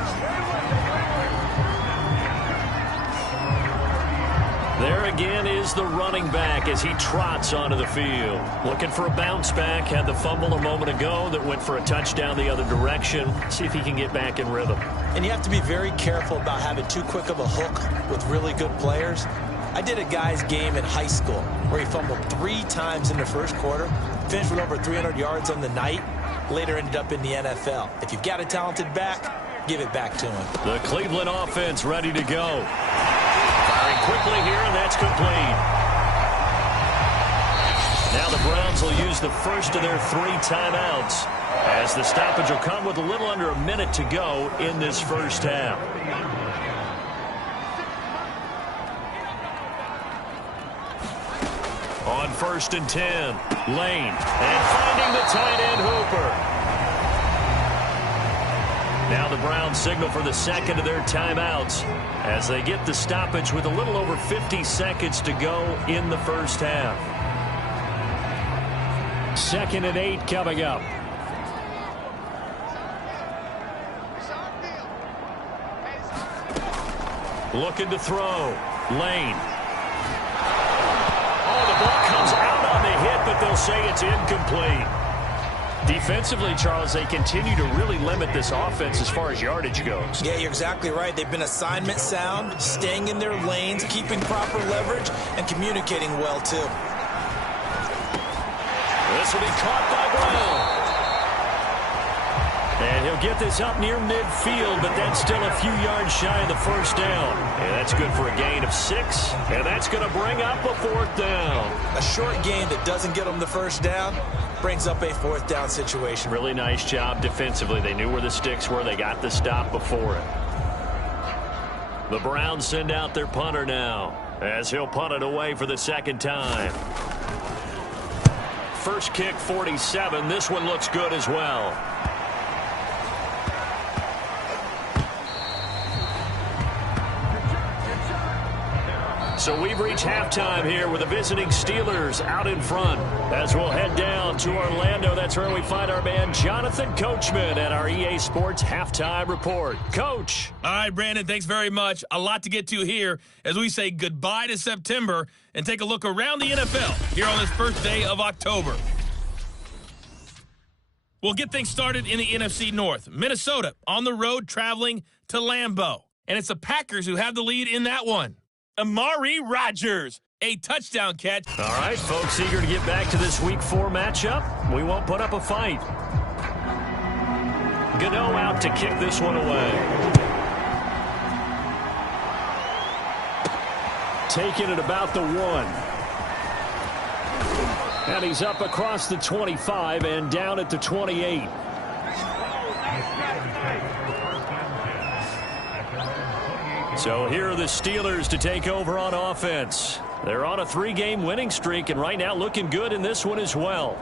There again is the running back as he trots onto the field. Looking for a bounce back. Had the fumble a moment ago that went for a touchdown the other direction. See if he can get back in rhythm. And you have to be very careful about having too quick of a hook with really good players. I did a guy's game in high school where he fumbled 3 times in the first quarter, finished with over 300 yards on the night, later ended up in the NFL. If you've got a talented back, give it back to him. The Cleveland offense ready to go. Firing quickly here, and that's complete. Now the Browns will use the first of their 3 timeouts, as the stoppage will come with a little under a minute to go in this first half. On 1st and 10, Lane, and finding the tight end Hooper. Now the Browns signal for the second of their timeouts as they get the stoppage with a little over 50 seconds to go in the first half. 2nd and 8 coming up. Looking to throw. Lane. Oh, the ball comes out on the hit, but they'll say it's incomplete. Defensively, Charles, they continue to really limit this offense as far as yardage goes. Yeah, you're exactly right. They've been assignment sound, staying in their lanes, keeping proper leverage, and communicating well, too. This will be caught by Brown. And he'll get this up near midfield, but that's still a few yards shy of the first down. And that's good for a gain of 6, and that's going to bring up a 4th down. A short gain that doesn't get them the first down brings up a 4th down situation. Really nice job defensively. They knew where the sticks were. They got the stop before it. The Browns send out their punter now, as he'll punt it away for the 2nd time. First kick, 47. This one looks good as well. So we've reached halftime here with the visiting Steelers out in front. As we'll head down to Orlando, that's where we find our man Jonathan Coachman at our EA Sports Halftime Report. Coach. All right, Brandon, thanks very much. A lot to get to here as we say goodbye to September and take a look around the NFL here on this first day of October. We'll get things started in the NFC North. Minnesota on the road traveling to Lambeau. And it's the Packers who have the lead in that one. Amari Rodgers, a touchdown catch. All right, folks, eager to get back to this Week 4 matchup. We won't put up a fight. Gano out to kick this one away. Taking it about the 1. And he's up across the 25 and down at the 28. So here are the Steelers to take over on offense. They're on a 3-game winning streak and right now looking good in this one as well.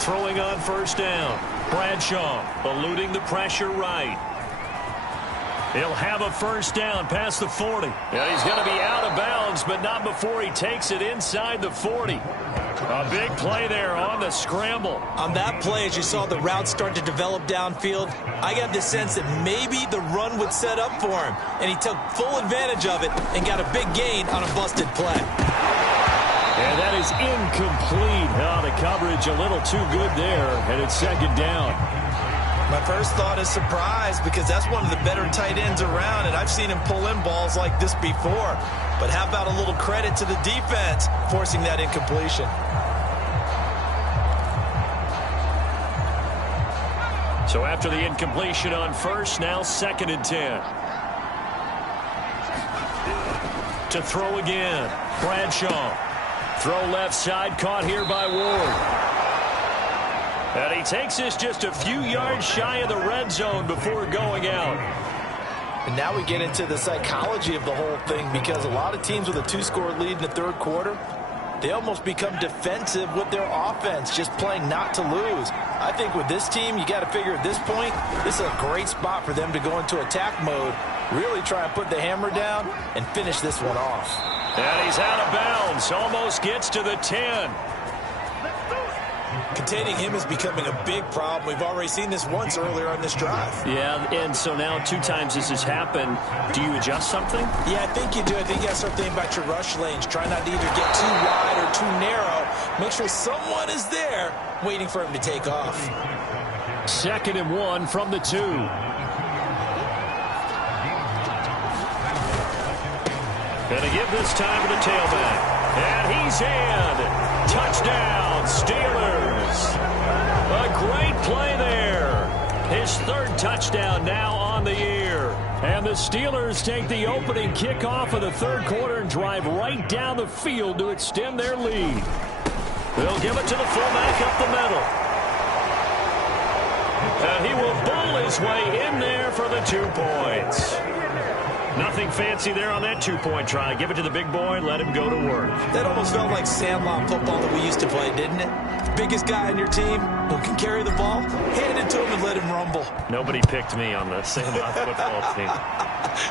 Throwing on first down. Bradshaw eluding the pressure right. He'll have a first down past the 40. Yeah, he's going to be out of bounds, but not before he takes it inside the 40. A big play there on the scramble. On that play, as you saw the route start to develop downfield, I got the sense that maybe the run would set up for him, and he took full advantage of it and got a big gain on a busted play. And that is incomplete. Oh, the coverage a little too good there, and it's 2nd down. My first thought is surprise because that's one of the better tight ends around, and I've seen him pull in balls like this before. But how about a little credit to the defense forcing that incompletion? So after the incompletion on first, now 2nd and 10. To throw again, Bradshaw. Throw left side, caught here by Ward. And he takes this just a few yards shy of the red zone before going out. And now we get into the psychology of the whole thing because a lot of teams with a 2-score lead in the 3rd quarter, they almost become defensive with their offense, just playing not to lose. I think with this team, you got to figure at this point, this is a great spot for them to go into attack mode, really try and put the hammer down and finish this one off. And he's out of bounds, almost gets to the 10. Containing him is becoming a big problem. We've already seen this once earlier on this drive. Yeah, and so now 2 times this has happened. Do you adjust something? Yeah, I think you do. I think you got to start thinking about your rush lanes. Try not to either get too wide or too narrow. Make sure someone is there waiting for him to take off. 2nd and 1 from the 2. Going to give this time to the tailback. And he's in. Touchdown, Steelers. A great play there. His 3rd touchdown now on the year. And the Steelers take the opening kickoff of the 3rd quarter and drive right down the field to extend their lead. They'll give it to the fullback up the middle. And he will bull his way in there for the 2 points. Nothing fancy there on that 2-point try. Give it to the big boy, let him go to work. That almost felt like Sandlot football that we used to play, didn't it? Biggest guy on your team who can carry the ball, hand it to him and let him rumble. Nobody picked me on the Sandlot football team.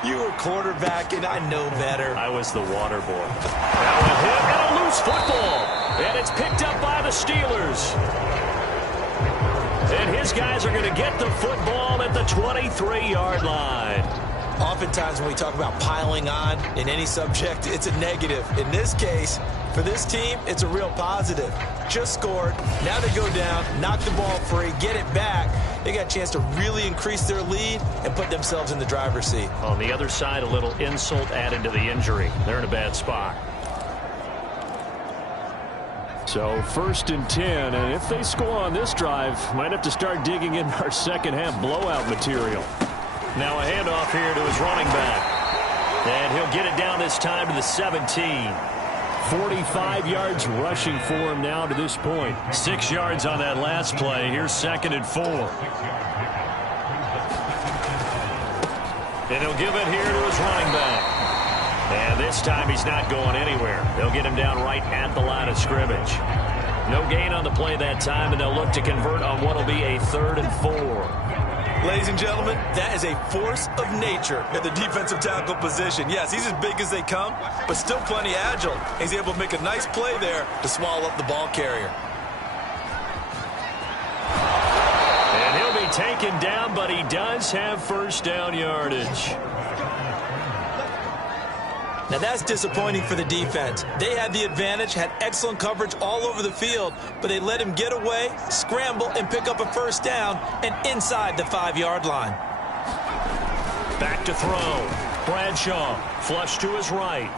You were quarterback, and I know better. I was the water boy. Now with him, and a loose football. And it's picked up by the Steelers. And his guys are going to get the football at the 23-yard line. Oftentimes when we talk about piling on in any subject, it's a negative. In this case, for this team, it's a real positive. Just scored. Now they go down, knock the ball free, get it back. They got a chance to really increase their lead and put themselves in the driver's seat. On the other side, a little insult added to the injury. They're in a bad spot. So 1st and 10, and if they score on this drive, might have to start digging in our second-half blowout material. Now a handoff here to his running back. And he'll get it down this time to the 17. 45 yards rushing for him now to this point. 6 yards on that last play. Here's 2nd and 4. And he'll give it here to his running back. And this time he's not going anywhere. They'll get him down right at the line of scrimmage. No gain on the play that time, and they'll look to convert on what will be a 3rd and 4. Ladies and gentlemen, that is a force of nature at the defensive tackle position. Yes, he's as big as they come, but still plenty agile. He's able to make a nice play there to swallow up the ball carrier. And he'll be taken down, but he does have 1st down yardage. Now that's disappointing for the defense. They had the advantage, had excellent coverage all over the field, but they let him get away, scramble, and pick up a 1st down and inside the 5-yard line. Back to throw. Bradshaw, flush to his right.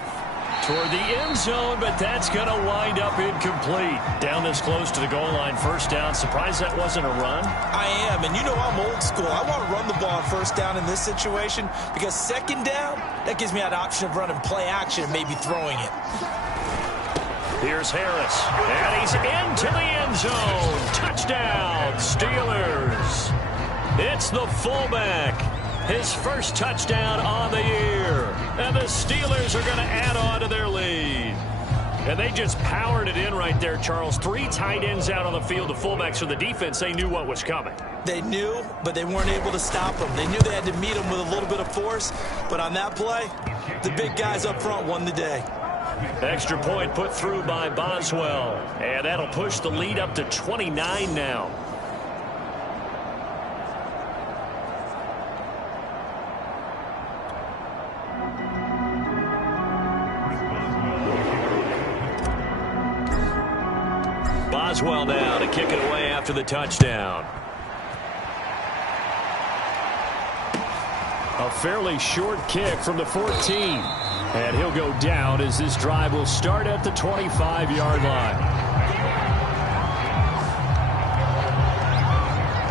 Toward the end zone, but that's going to wind up incomplete. Down this close to the goal line, 1st down. Surprised that wasn't a run? I am, and you know I'm old school. I want to run the ball on 1st down in this situation because 2nd down, that gives me that option of running play action and maybe throwing it. Here's Harris, and he's into the end zone. Touchdown, Steelers. It's the fullback. His 1st touchdown on the year. And the Steelers are going to add on to their lead. And they just powered it in right there, Charles. 3 tight ends out on the field. The fullbacks for the defense, they knew what was coming. They knew, but they weren't able to stop them. They knew they had to meet them with a little bit of force. But on that play, the big guys up front won the day. Extra point put through by Boswell. And that'll push the lead up to 29 now. Boswell now to kick it away after the touchdown. A fairly short kick from the 14. And he'll go down as this drive will start at the 25-yard line.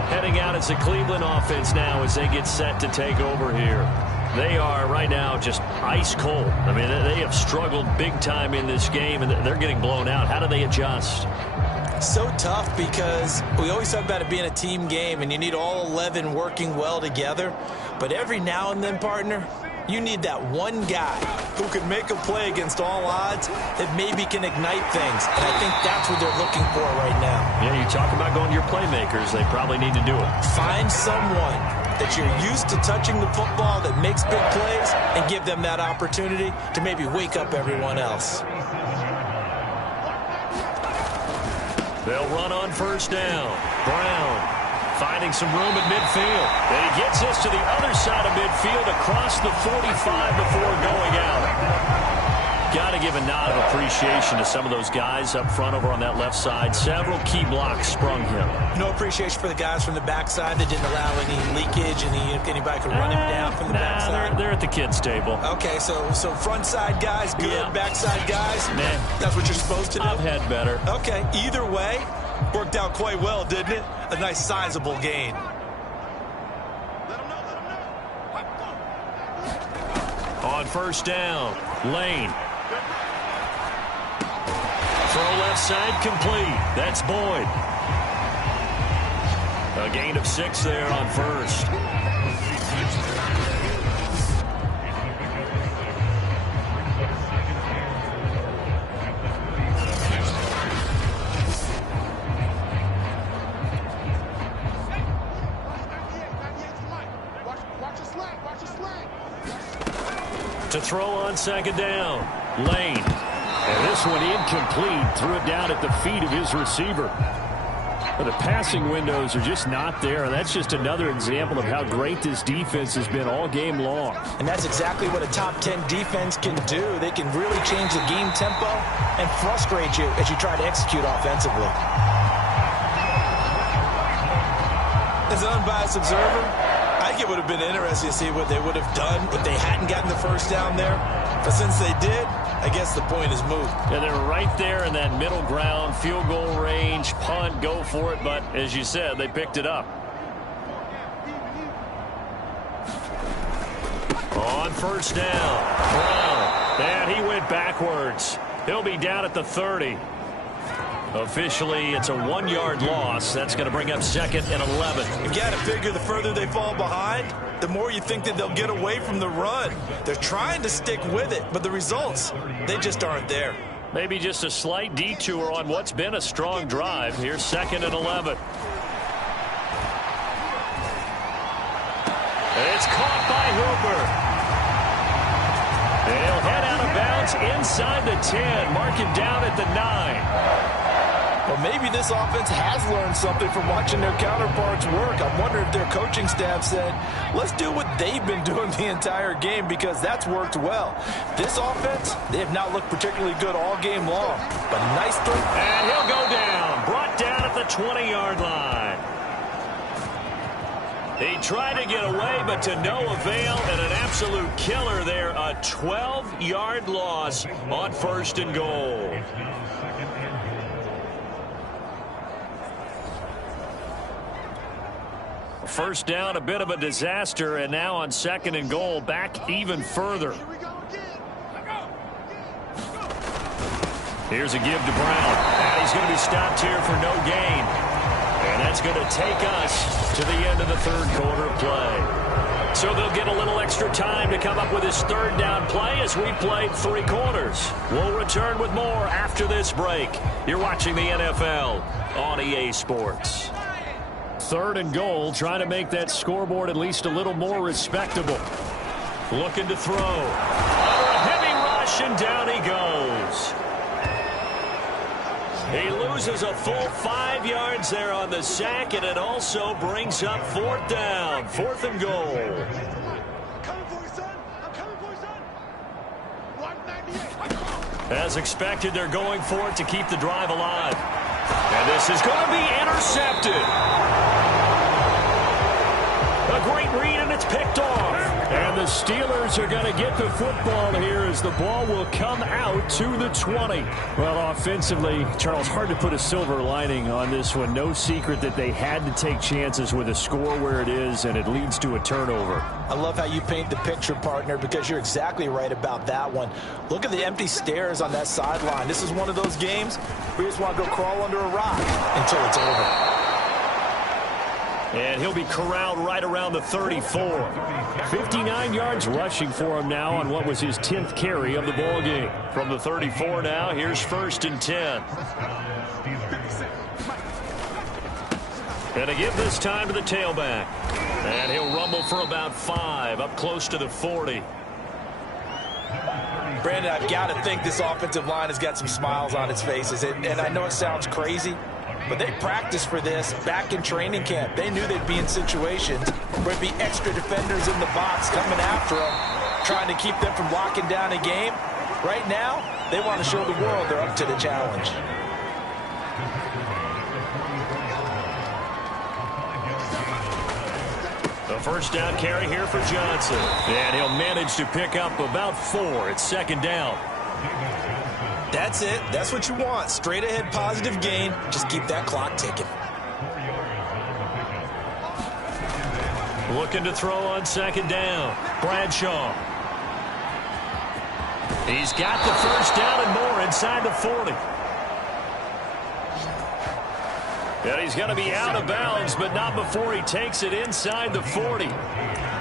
Heading out as the Cleveland offense now as they get set to take over here. They are right now just ice cold. I mean, they have struggled big time in this game, and they're getting blown out. How do they adjust? So tough because we always talk about it being a team game, and you need all 11 working well together. But every now and then, partner, you need that one guy who can make a play against all odds that maybe can ignite things. And I think that's what they're looking for right now. Yeah, you talk about going to your playmakers. They probably need to do it. Find someone that you're used to touching the football that makes big plays and give them that opportunity to maybe wake up everyone else. They'll run on first down. Brown finding some room at midfield. And he gets this to the other side of midfield across the 45 before going out. Got to give a nod of appreciation to some of those guys up front over on that left side. Several key blocks sprung him. No appreciation for the guys from the backside that didn't allow any leakage and anybody could run him down from the backside. They're at the kids' table. Okay, so front side guys, good. Yeah. Backside guys, nah. That's what you're supposed to do? I've had better. Okay, either way, worked out quite well, didn't it? A nice sizable gain. On first down, Lane. Throw left side complete. That's Boyd. A gain of 6 there on first. To throw on second down, Lane. And this one incomplete. Threw it down at the feet of his receiver. But the passing windows are just not there. And that's just another example of how great this defense has been all game long. And that's exactly what a top 10 defense can do. They can really change the game tempo and frustrate you as you try to execute offensively. As an unbiased observer, I think it would have been interesting to see what they would have done if they hadn't gotten the first down there. But since they did, I guess the point is moved. And they're right there in that middle ground, field goal range, punt, go for it. But as you said, they picked it up. On first down, Brown. And he went backwards. He'll be down at the 30. Officially, it's a 1-yard loss. That's going to bring up second and 11. You got to figure the further they fall behind, the more you think that they'll get away from the run. They're trying to stick with it, but the results, they just aren't there. Maybe just a slight detour on what's been a strong drive. Here's second and 11. And it's caught by Hooper. They'll head out of bounds inside the 10. Mark him down at the 9. Well, maybe this offense has learned something from watching their counterparts work. I wonder if their coaching staff said, let's do what they've been doing the entire game, because that's worked well. This offense, they have not looked particularly good all game long. But nice throw. And he'll go down. Brought down at the 20-yard line. He tried to get away, but to no avail, and an absolute killer there. A 12-yard loss on first and goal. First down, a bit of a disaster, and now on second and goal, back even further. Here's a give to Brown. And he's going to be stopped here for no gain. And that's going to take us to the end of the third quarter of play. So they'll get a little extra time to come up with his third down play as we played 3 quarters. We'll return with more after this break. You're watching the NFL on EA Sports. Third and goal, trying to make that scoreboard at least a little more respectable. Looking to throw. Under a heavy rush, and down he goes. He loses a full 5 yards there on the sack, and it also brings up fourth down. Fourth and goal. As expected, they're going for it to keep the drive alive. And this is going to be intercepted. A great read, and it's picked off. And the Steelers are going to get the football here as the ball will come out to the 20. Well, offensively, Charles, hard to put a silver lining on this one. No secret that they had to take chances with a score where it is, and it leads to a turnover. I love how you paint the picture, partner, because you're exactly right about that one. Look at the empty stairs on that sideline. This is one of those games where you just want to go crawl under a rock until it's over. And he'll be corralled right around the 34. 59 yards rushing for him now on what was his 10th carry of the ball game. From the 34 now, here's first and 10. And to give this time to the tailback. And he'll rumble for about 5, up close to the 40. Brandon, I've got to think this offensive line has got some smiles on its faces. And I know it sounds crazy, but they practiced for this back in training camp. They knew they'd be in situations where there'd be extra defenders in the box coming after them, trying to keep them from locking down a game. Right now, they want to show the world they're up to the challenge. The first down carry here for Johnson. And he'll manage to pick up about 4. It's second down. That's it. That's what you want. Straight ahead positive gain. Just keep that clock ticking. Looking to throw on second down. Bradshaw. He's got the first down and more inside the 40. And he's going to be out of bounds, but not before he takes it inside the 40.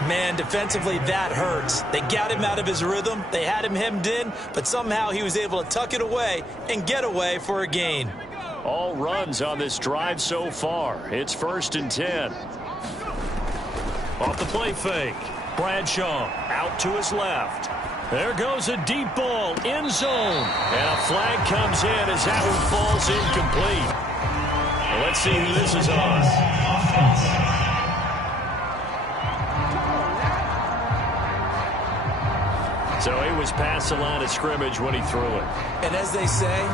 Man, defensively, that hurts. They got him out of his rhythm. They had him hemmed in, but somehow he was able to tuck it away and get away for a gain. All runs on this drive so far. It's 1st and 10. Off the play fake. Bradshaw out to his left. There goes a deep ball, end zone. And a flag comes in as that one falls incomplete. Well, let's see who this is on. So he was past the line of scrimmage when he threw it. And as they say,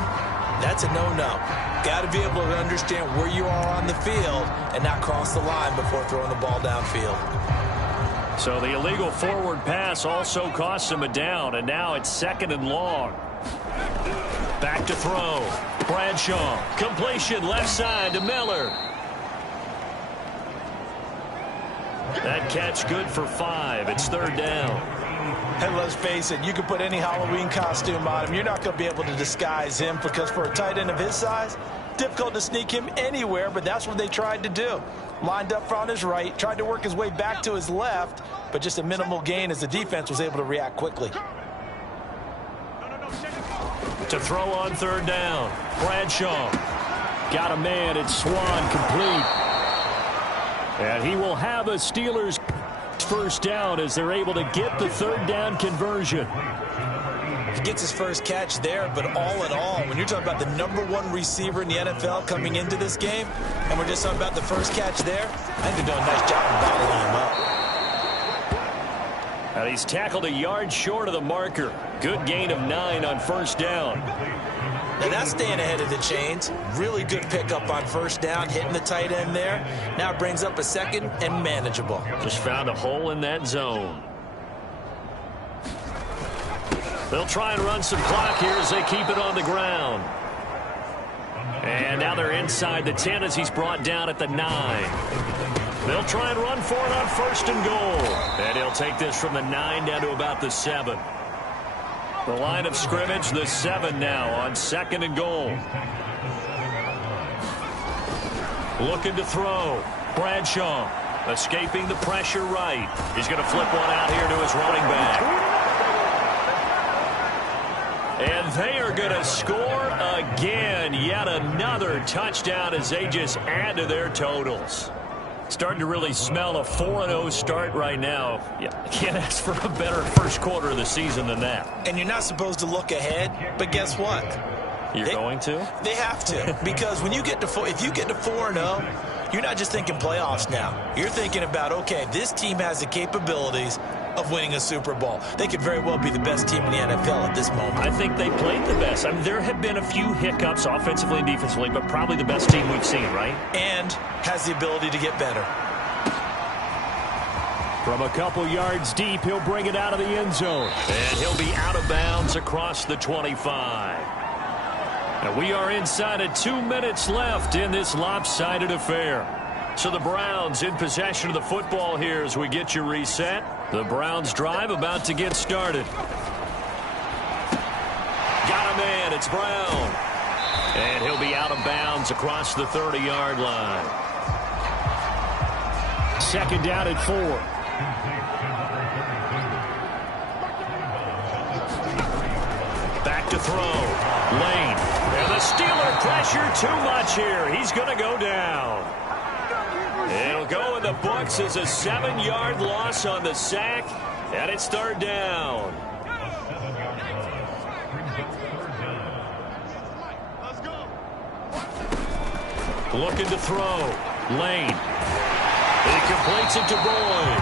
that's a no-no. Got to be able to understand where you are on the field and not cross the line before throwing the ball downfield. So the illegal forward pass also cost him a down, and now it's 2nd and long. Back to throw. Bradshaw. Completion left side to Miller. That catch good for 5. It's 3rd down. And let's face it, you can put any Halloween costume on him. You're not going to be able to disguise him because for a tight end of his size, difficult to sneak him anywhere, but that's what they tried to do. Lined up on his right, tried to work his way back to his left, but just a minimal gain as the defense was able to react quickly. To throw on 3rd down. Bradshaw. Got a man. It's Swan complete. And he will have a Steelers first down as they're able to get the 3rd down conversion. He gets his first catch there, but all in all, when you're talking about the #1 receiver in the NFL coming into this game, and we're just talking about the first catch there, I think they're doing a nice job of bottling him up. And he's tackled a yard short of the marker. Good gain of 9 on 1st down. Now that's staying ahead of the chains. Really good pickup on 1st down, hitting the tight end there. Now it brings up a 2nd and manageable. Just found a hole in that zone. They'll try and run some clock here as they keep it on the ground. And now they're inside the 10 as he's brought down at the 9. They'll try and run for it on 1st and goal. And he'll take this from the 9 down to about the 7. The line of scrimmage, the 7 now on 2nd and goal. Looking to throw. Bradshaw escaping the pressure right. He's going to flip one out here to his running back. And they are going to score again. Yet another touchdown as they just add to their totals. Starting to really smell a 4-0 start right now. Yeah, can't ask for a better first quarter of the season than that. And you're not supposed to look ahead, but guess what? You're going to? They have to, because when you get to if you get to 4-0, you're not just thinking playoffs now. You're thinking about, okay, this team has the capabilities of winning a Super Bowl. They could very well be the best team in the NFL at this moment. I think they played the best. I mean, there have been a few hiccups offensively and defensively, but probably the best team we've seen, right? And has the ability to get better. From a couple yards deep, he'll bring it out of the end zone. And he'll be out of bounds across the 25. And we are inside of 2 minutes left in this lopsided affair. So the Browns in possession of the football here as we get you reset. The Browns drive about to get started. Got a man, it's Brown. And he'll be out of bounds across the 30-yard line. 2nd down at 4. Back to throw. Lane. And the Steeler pressure too much here. He's going to go down. It'll go in the books as a 7-yard loss on the sack, and it's 3rd down. Looking to throw. Lane. He completes it to Boyd.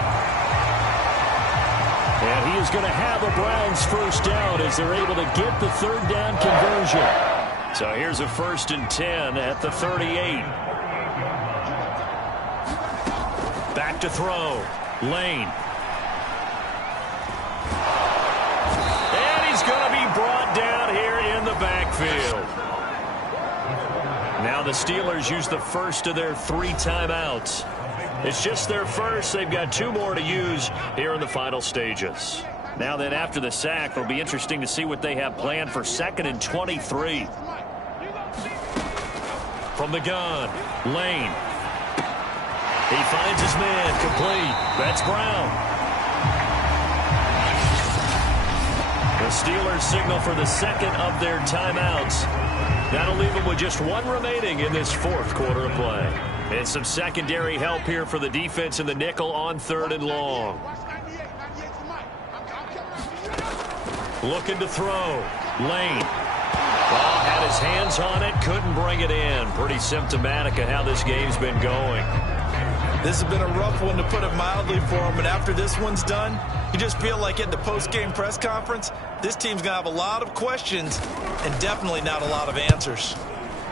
And he is going to have a Browns first down as they're able to get the third down conversion. So here's a 1st and 10 at the 38. Back to throw. Lane. And he's going to be brought down here in the backfield. Now the Steelers use the first of their 3 timeouts. It's just their first. They've got 2 more to use here in the final stages. Now then, after the sack, it'll be interesting to see what they have planned for 2nd and 23. From the gun, Lane. He finds his man, complete. That's Brown. The Steelers signal for the 2nd of their timeouts. That'll leave them with just 1 remaining in this 4th quarter of play. And some secondary help here for the defense in the nickel on 3rd and long. Looking to throw. Lane. Oh, had his hands on it, couldn't bring it in. Pretty symptomatic of how this game's been going. This has been a rough one, to put it mildly, for him. And after this one's done, you just feel like in the post-game press conference, this team's going to have a lot of questions and definitely not a lot of answers.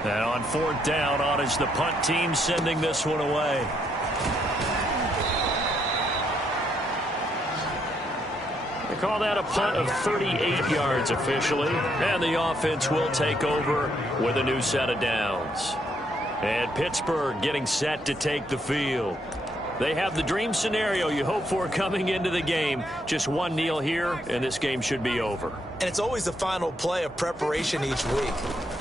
And on 4th down, on is the punt team sending this one away. They call that a punt of 38 yards officially. And the offense will take over with a new set of downs. And Pittsburgh getting set to take the field. They have the dream scenario you hope for coming into the game. Just 1 kneel here, and this game should be over. And it's always the final play of preparation each week.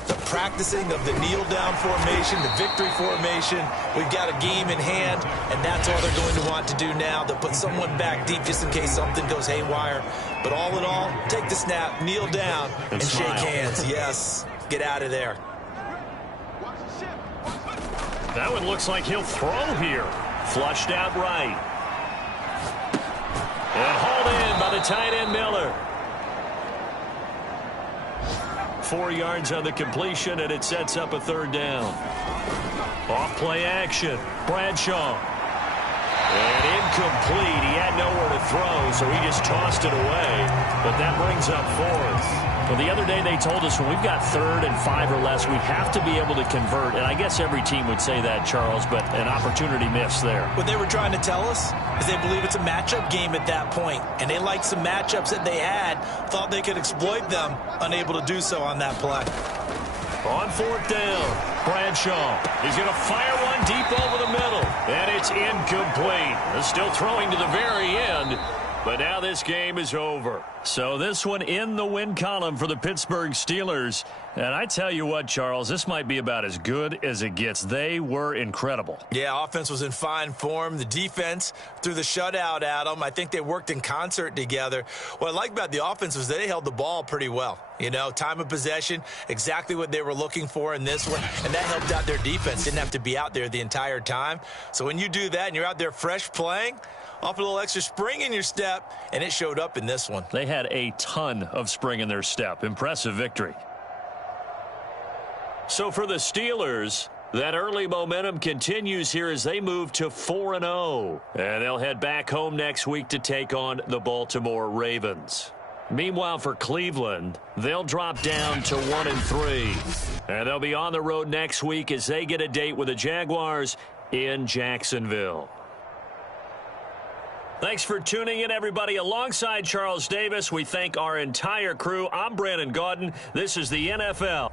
The practicing of the kneel-down formation, the victory formation. We've got a game in hand, and that's all they're going to want to do now. They'll put someone back deep just in case something goes haywire. But all in all, take the snap, kneel down, and shake hands. Yes, get out of there. That one looks like he'll throw here. Flushed out right. And hauled in by the tight end Miller. 4 yards on the completion, and it sets up a 3rd down. Off play action. Bradshaw. And incomplete. He had nowhere to throw, so he just tossed it away. But that brings up 4th. Well, the other day they told us when we've got 3rd and 5 or less, we have to be able to convert. And I guess every team would say that, Charles, but an opportunity missed there. What they were trying to tell us is they believe it's a matchup game at that point. And they liked some matchups that they had, thought they could exploit them, unable to do so on that play. On 4th down, Bradshaw. He's going to fire one deep over the middle. And it's incomplete. They're still throwing to the very end. But now this game is over. So this one in the win column for the Pittsburgh Steelers. And I tell you what, Charles, this might be about as good as it gets. They were incredible. Yeah, offense was in fine form. The defense threw the shutout at them. I think they worked in concert together. What I like about the offense was they held the ball pretty well. You know, time of possession, exactly what they were looking for in this one. And that helped out their defense. Didn't have to be out there the entire time. So when you do that and you're out there fresh playing, off a little extra spring in your step, and it showed up in this one. They had a ton of spring in their step. Impressive victory. So for the Steelers, that early momentum continues here as they move to 4-0. And they'll head back home next week to take on the Baltimore Ravens. Meanwhile, for Cleveland, they'll drop down to 1-3. And they'll be on the road next week as they get a date with the Jaguars in Jacksonville. Thanks for tuning in, everybody. Alongside Charles Davis, we thank our entire crew. I'm Brandon Gaudin. This is the NFL.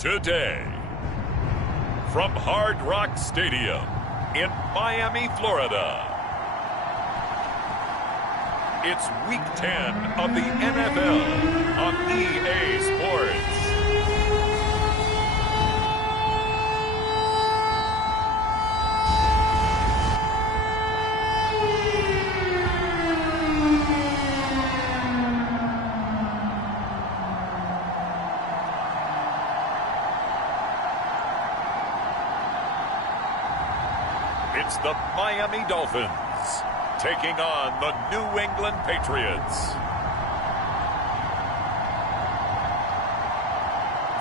today. From Hard Rock Stadium in Miami, Florida, it's Week 10 of the NFL on EA Sports. It's the Miami Dolphins taking on the New England Patriots.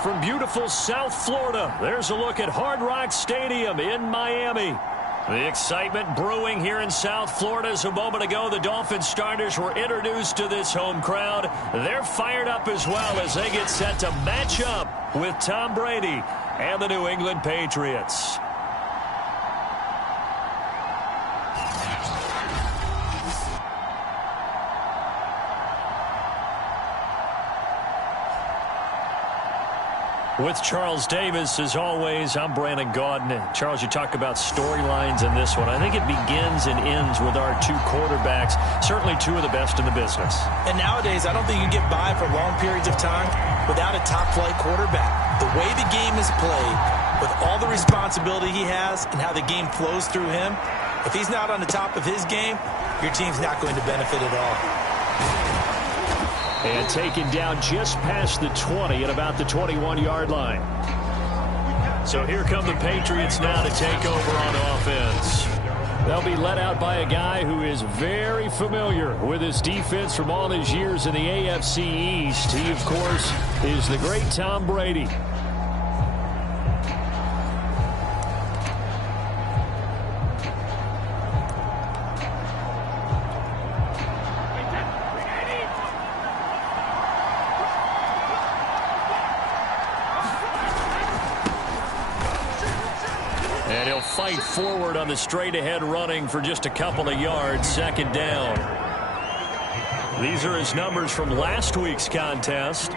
From beautiful South Florida, there's a look at Hard Rock Stadium in Miami. The excitement brewing here in South Florida as a moment ago the Dolphins starters were introduced to this home crowd. They're fired up as well as they get set to match up with Tom Brady and the New England Patriots. With Charles Davis, as always, I'm Brandon Gaudin. Charles, you talk about storylines in this one. I think it begins and ends with our two quarterbacks, certainly two of the best in the business. And nowadays, I don't think you can get by for long periods of time without a top-flight quarterback. The way the game is played, with all the responsibility he has and how the game flows through him, if he's not on the top of his game, your team's not going to benefit at all. And taken down just past the 20 at about the 21-yard line. So here come the Patriots now to take over on offense. They'll be led out by a guy who is very familiar with his defense from all his years in the AFC East. He, of course, is the great Tom Brady. And he'll fight forward on the straight-ahead running for just a couple of yards, second down. These are his numbers from last week's contest.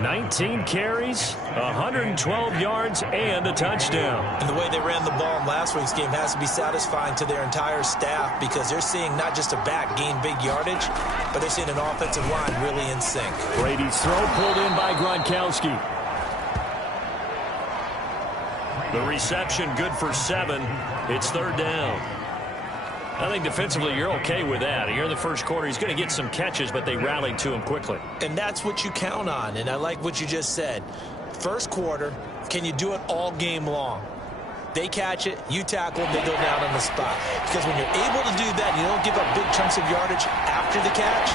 19 carries, 112 yards, and a touchdown. And the way they ran the ball in last week's game has to be satisfying to their entire staff because they're seeing not just a back gain big yardage, but they're seeing an offensive line really in sync. Brady's throw pulled in by Gronkowski. The reception good for 7. It's third down. I think defensively you're okay with that. Here in the first quarter, he's going to get some catches, but they rallied to him quickly. And that's what you count on, and I like what you just said. First quarter, can you do it all game long? They catch it, you tackle them, they go down on the spot. Because when you're able to do that, and you don't give up big chunks of yardage after the catch,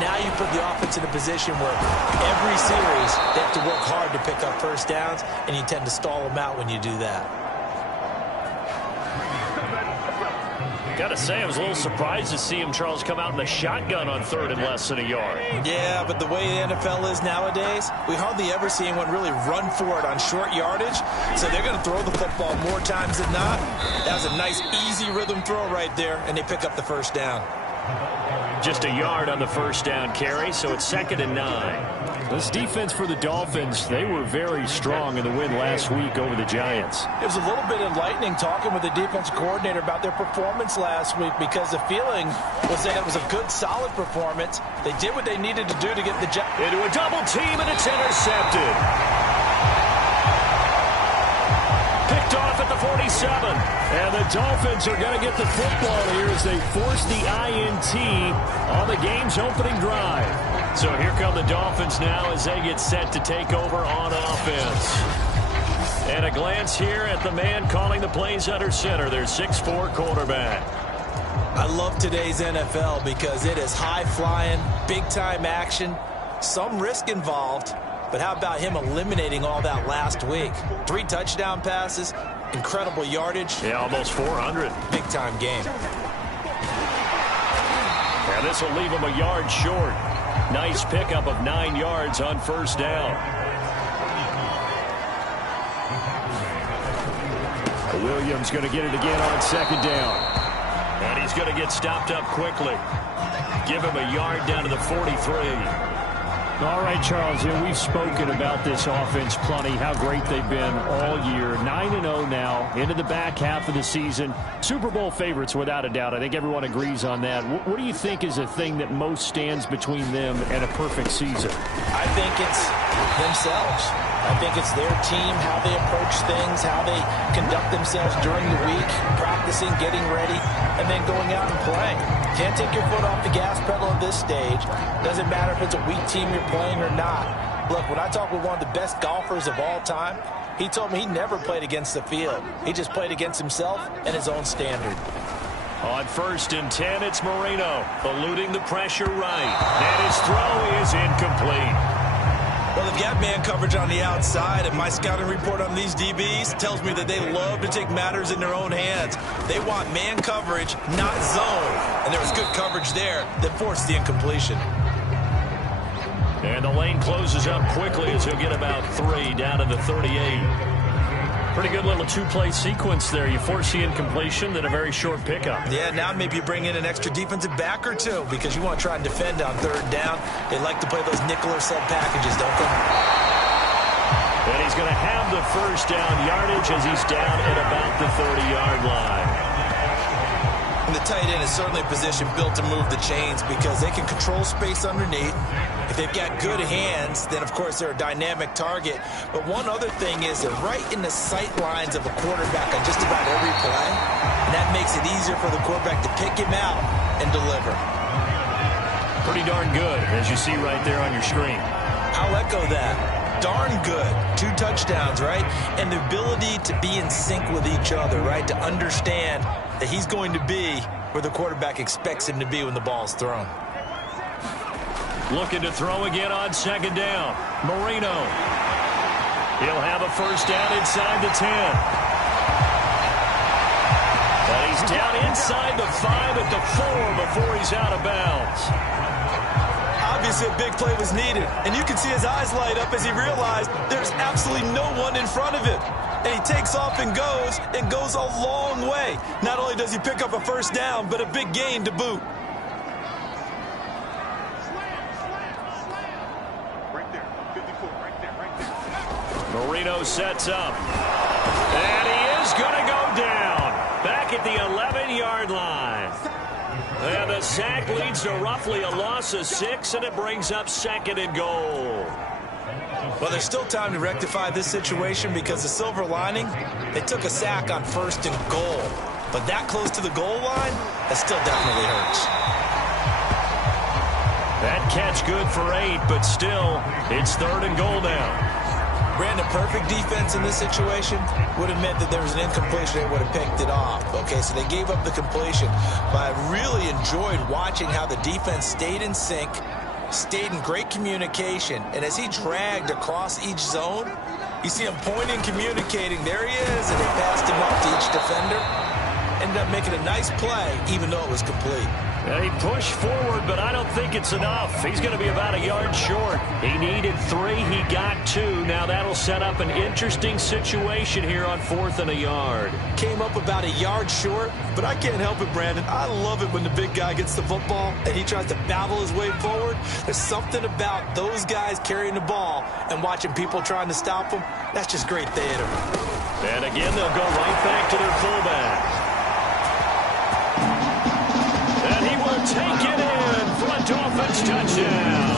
now you put the offense in a position where every series they have to work hard to pick up first downs, and you tend to stall them out when you do that. Gotta say, I was a little surprised to see him, Charles, come out in the shotgun on third and less than a yard. Yeah, but the way the NFL is nowadays, we hardly ever see anyone really run for it on short yardage. So they're going to throw the football more times than not. That was a nice, easy rhythm throw right there, and they pick up the first down. Just a yard on the first down carry, so it's 2nd and 9. This defense for the Dolphins, they were very strong in the win last week over the Giants. It was a little bit enlightening talking with the defensive coordinator about their performance last week because the feeling was that it was a good, solid performance. They did what they needed to do to get the Giants into a double team, and it's intercepted. Picked off at the 47. And the Dolphins are going to get the football here as they force the INT on the game's opening drive. So here come the Dolphins now as they get set to take over on offense. And a glance here at the man calling the plays under center, their 6'4" quarterback. I love today's NFL because it is high-flying, big-time action, some risk involved. But how about him eliminating all that last week? 3 touchdown passes, incredible yardage. Yeah, almost 400. Big-time game. And this will leave him a yard short. Nice pickup of 9 yards on first down. Williams going to get it again on second down. And he's going to get stopped up quickly. Give him a yard down to the 43. All right, Charles, we've spoken about this offense plenty, how great they've been all year. 9-0 now, into the back half of the season. Super Bowl favorites, without a doubt. I think everyone agrees on that. What do you think is the thing that most stands between them and a perfect season? I think it's themselves. I think it's their team, how they approach things, how they conduct themselves during the week, practicing, getting ready, and then going out and playing. Can't take your foot off the gas pedal at this stage. Doesn't matter if it's a weak team you're playing or not. Look, when I talk with one of the best golfers of all time, he told me he never played against the field. He just played against himself and his own standard. On 1st and 10, it's Marino, eluding the pressure right. And his throw is incomplete. Well, they've got man coverage on the outside, and my scouting report on these DBs tells me that they love to take matters in their own hands. They want man coverage, not zone. And there was good coverage there that forced the incompletion. And the lane closes up quickly as he'll get about 3 down to the 38. Pretty good little two-play sequence there. You force the incompletion, then a very short pickup. Yeah, now maybe you bring in an extra defensive back or two because you want to try and defend on 3rd down. They like to play those nickel or sub packages, don't they? And he's going to have the 1st down yardage as he's down at about the 30-yard line. And the tight end is certainly a position built to move the chains because they can control space underneath. If they've got good hands, then, of course, they're a dynamic target. But one other thing is they're right in the sight lines of a quarterback on just about every play. And that makes it easier for the quarterback to pick him out and deliver. Pretty darn good, as you see right there on your screen. I'll echo that. Darn good. 2 touchdowns, right? And the ability to be in sync with each other, right? To understand that he's going to be where the quarterback expects him to be when the ball's thrown. Looking to throw again on 2nd down. Marino. He'll have a 1st down inside the 10. And he's down inside the 5 at the 4 before he's out of bounds. Obviously, a big play was needed, and you can see his eyes light up as he realized there's absolutely no one in front of him. And he takes off and goes a long way. Not only does he pick up a 1st down, but a big gain to boot. Marino sets up. And he is going to go down. Back at the 11-yard line. And the sack leads to roughly a loss of 6, and it brings up 2nd and goal. Well, there's still time to rectify this situation because the silver lining, they took a sack on 1st and goal. But that close to the goal line, that still definitely hurts. That catch good for 8, but still, it's 3rd and goal now. Brandon, perfect defense in this situation would have meant that there was an incompletion and would have picked it off. Okay, so they gave up the completion. But I really enjoyed watching how the defense stayed in sync, stayed in great communication. And as he dragged across each zone, you see him pointing, communicating. There he is, and they passed him off to each defender. Ended up making a nice play, even though it was complete. Yeah, he pushed forward, but I don't think it's enough. He's going to be about a yard short. He needed 3. He got 2. Now that'll set up an interesting situation here on 4th and a yard. Came up about a yard short, but I can't help it, Brandon. I love it when the big guy gets the football and he tries to battle his way forward. There's something about those guys carrying the ball and watching people trying to stop them. That's just great theater. And again, they'll go right back to their fullback. Take it in for a Dolphins touchdown.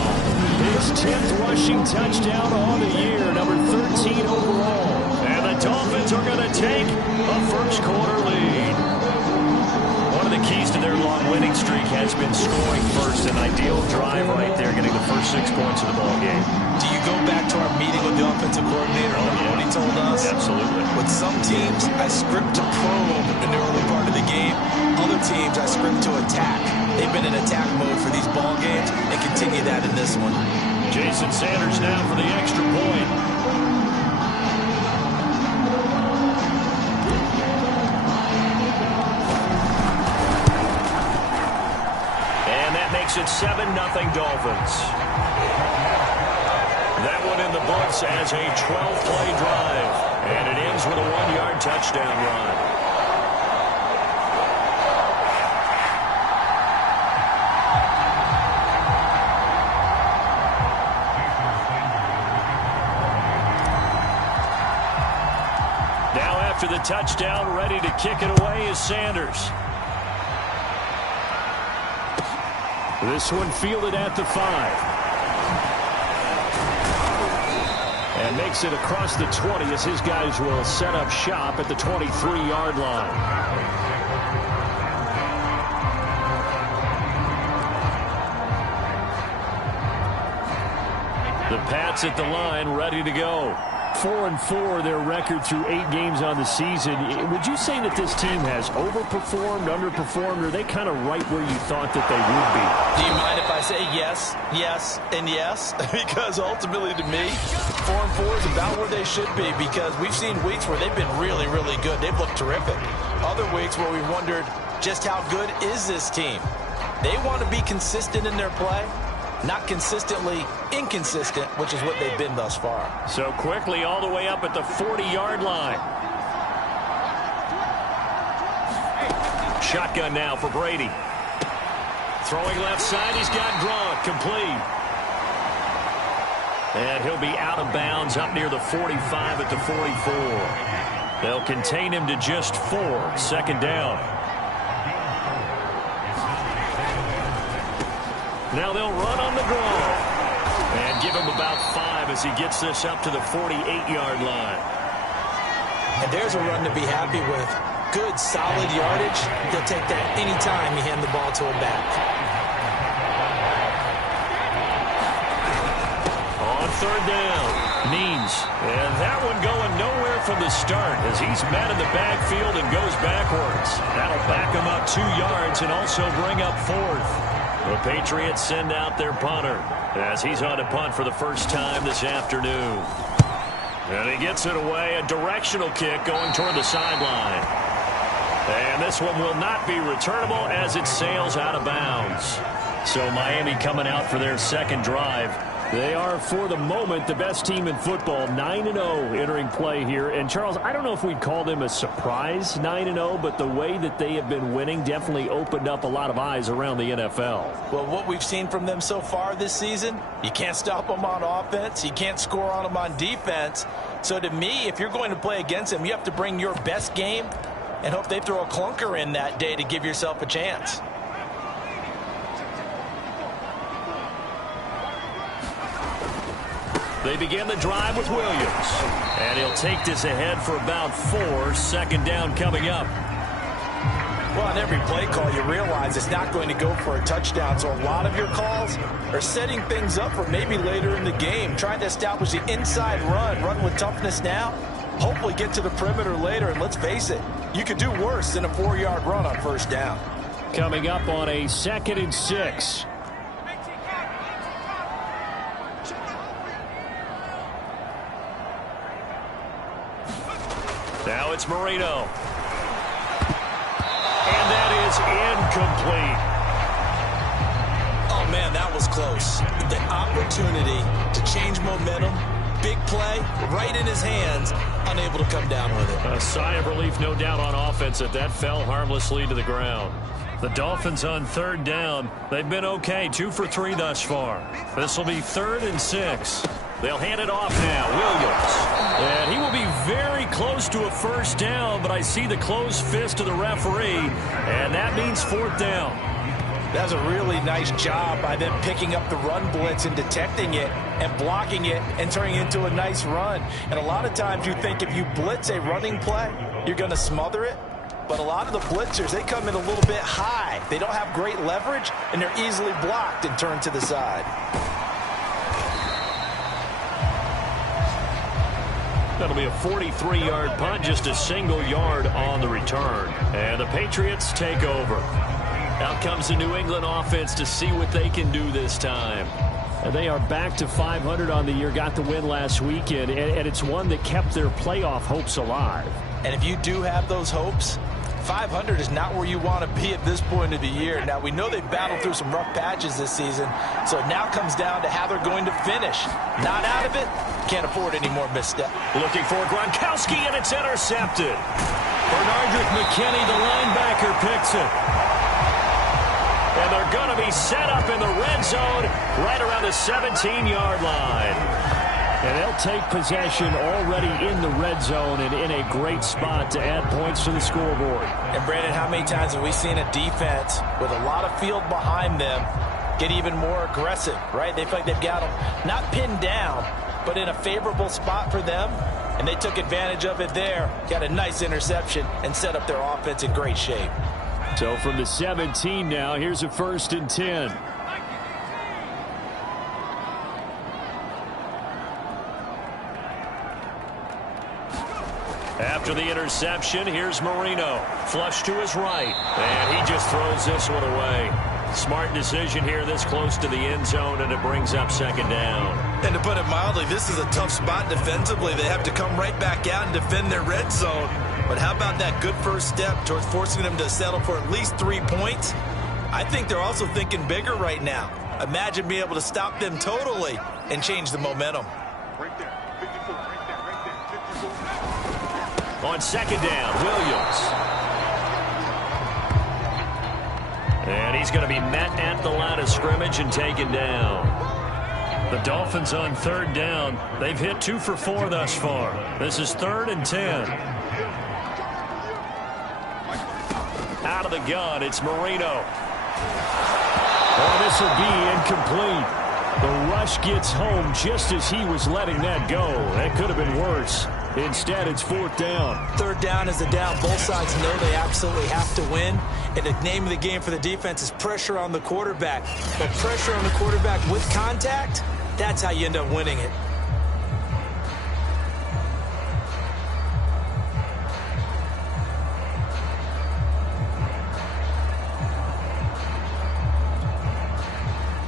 His 10th rushing touchdown on the year, number 13 overall. And the Dolphins are going to take a 1st quarter lead. One of the keys to their long winning streak has been scoring first. An ideal drive right there, getting the first 6 points of the ball game. Do you go back to our meeting with the offensive coordinator? What he told us? Absolutely. With some teams, I script to probe in the early part of the game. Other teams, I script to attack. They've been in attack mode for these ball games and continue that in this one. Jason Sanders now for the extra point. And that makes it 7-0 Dolphins. That one in the books as a 12-play drive. And it ends with a 1-yard touchdown run. After the touchdown, ready to kick it away is Sanders. This one fielded at the 5. And makes it across the 20 as his guys will set up shop at the 23-yard line. The Pats at the line, ready to go. 4-4, their record through 8 games on the season. Would you say that this team has overperformed, underperformed, or are they kind of right where you thought that they would be? Do you mind if I say yes, yes, and yes? Because ultimately to me, 4-4 is about where they should be, because we've seen weeks where they've been really, really good. They've looked terrific. Other weeks where we wondered just how good is this team. They want to be consistent in their play. Not consistently inconsistent, which is what they've been thus far. So quickly all the way up at the 40-yard line. Shotgun now for Brady. Throwing left side, he's got Gronk, complete. And he'll be out of bounds up near the 45 at the 44. They'll contain him to just 4, second down. Now they'll run on the draw. And give him about 5 as he gets this up to the 48-yard line. And there's a run to be happy with. Good, solid yardage. He'll take that anytime you hand the ball to him back. On third down, Means. And that one going nowhere from the start as he's met in the backfield and goes backwards. That'll back him up 2 yards and also bring up 4th. The Patriots send out their punter as he's on to punt for the first time this afternoon. And he gets it away, a directional kick going toward the sideline. And this one will not be returnable as it sails out of bounds. So Miami coming out for their second drive. They are, for the moment, the best team in football, 9-0 entering play here. And, Charles, I don't know if we'd call them a surprise 9-0, but the way that they have been winning definitely opened up a lot of eyes around the NFL. Well, what we've seen from them so far this season, you can't stop them on offense. You can't score on them on defense. So, to me, if you're going to play against them, you have to bring your best game and hope they throw a clunker in that day to give yourself a chance. They begin the drive with Williams. And he'll take this ahead for about 4, second down coming up. Well, on every play call, you realize it's not going to go for a touchdown. So a lot of your calls are setting things up for maybe later in the game, trying to establish the inside run with toughness now, hopefully get to the perimeter later. And let's face it, you could do worse than a 4-yard run on first down. Coming up on a 2nd and 6. Now it's Marino. And that is incomplete. Oh, man, that was close. The opportunity to change momentum, big play, right in his hands, unable to come down with it. A sigh of relief, no doubt, on offense that fell harmlessly to the ground. The Dolphins on third down. They've been okay, 2 for 3 thus far. This will be 3rd and 6. They'll hand it off now. Williams. And he will be very close to a first down, but I see the closed fist of the referee, and that means 4th down. That's a really nice job by them picking up the run blitz and detecting it and blocking it and turning it into a nice run. And a lot of times you think if you blitz a running play, you're going to smother it. But a lot of the blitzers, they come in a little bit high. They don't have great leverage, and they're easily blocked and turned to the side. That'll be a 43-yard punt, just a single yard on the return. And the Patriots take over. Out comes the New England offense to see what they can do this time. And they are back to 500 on the year, got the win last weekend, and it's one that kept their playoff hopes alive. And if you do have those hopes, 500 is not where you want to be at this point of the year. Now, we know they've battled through some rough patches this season, so it now comes down to how they're going to finish. Not out of it, can't afford any more misstep. Looking for Gronkowski, and it's intercepted. Bernardrick McKinney, the linebacker, picks it. And they're going to be set up in the red zone right around the 17-yard line. And they'll take possession already in the red zone and in a great spot to add points to the scoreboard. And, Brandon, how many times have we seen a defense with a lot of field behind them get even more aggressive, right? They feel like they've got them not pinned down, but in a favorable spot for them, and they took advantage of it there. Got a nice interception and set up their offense in great shape. So from the 17 now, here's a 1st and 10. After the interception, here's Marino. Flush to his right. And he just throws this one away. Smart decision here this close to the end zone, and it brings up 2nd down. And to put it mildly, this is a tough spot defensively. They have to come right back out and defend their red zone. But how about that good first step towards forcing them to settle for at least 3 points? I think they're also thinking bigger right now. Imagine being able to stop them totally and change the momentum. On 2nd down, Williams. And he's going to be met at the line of scrimmage and taken down. The Dolphins on 3rd down. They've hit 2 for 4 thus far. This is 3rd and 10. Out of the gun, it's Marino. Oh, this will be incomplete. The rush gets home just as he was letting that go. That could have been worse. Instead, it's 4th down. 3rd down is the down. Both sides know they absolutely have to win. And the name of the game for the defense is pressure on the quarterback. But pressure on the quarterback with contact, that's how you end up winning it.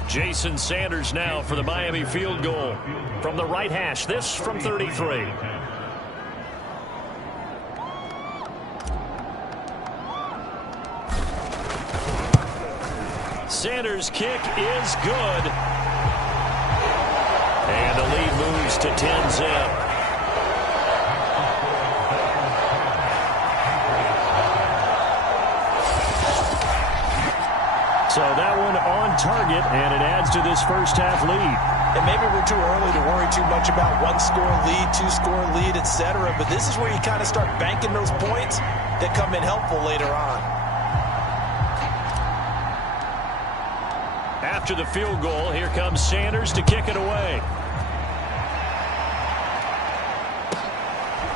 Jason Sanders now for the Miami field goal. From the right hash, this from 33. Sanders' kick is good. And the lead moves to 10-zip. So that one on target, and it adds to this first half lead. And maybe we're too early to worry too much about 1-score lead, 2-score lead, etc. But this is where you kind of start banking those points that come in helpful later on. After the field goal, here comes Sanders to kick it away.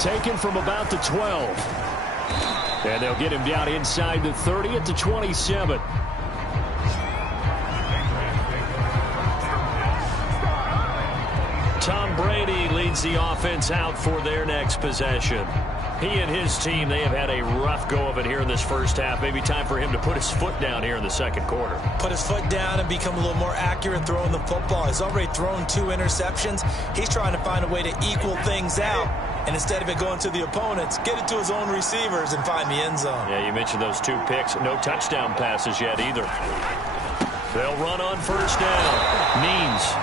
Taken from about the 12. And they'll get him down inside the 30 at the 27. Tom Brady leads the offense out for their next possession. He and his team, they have had a rough go of it here in this first half. Maybe time for him to put his foot down here in the second quarter. Put his foot down and become a little more accurate throwing the football. He's already thrown 2 interceptions. He's trying to find a way to equal things out. And instead of it going to the opponents, get it to his own receivers and find the end zone. Yeah, you mentioned those 2 picks. No touchdown passes yet either. They'll run on first down. Means.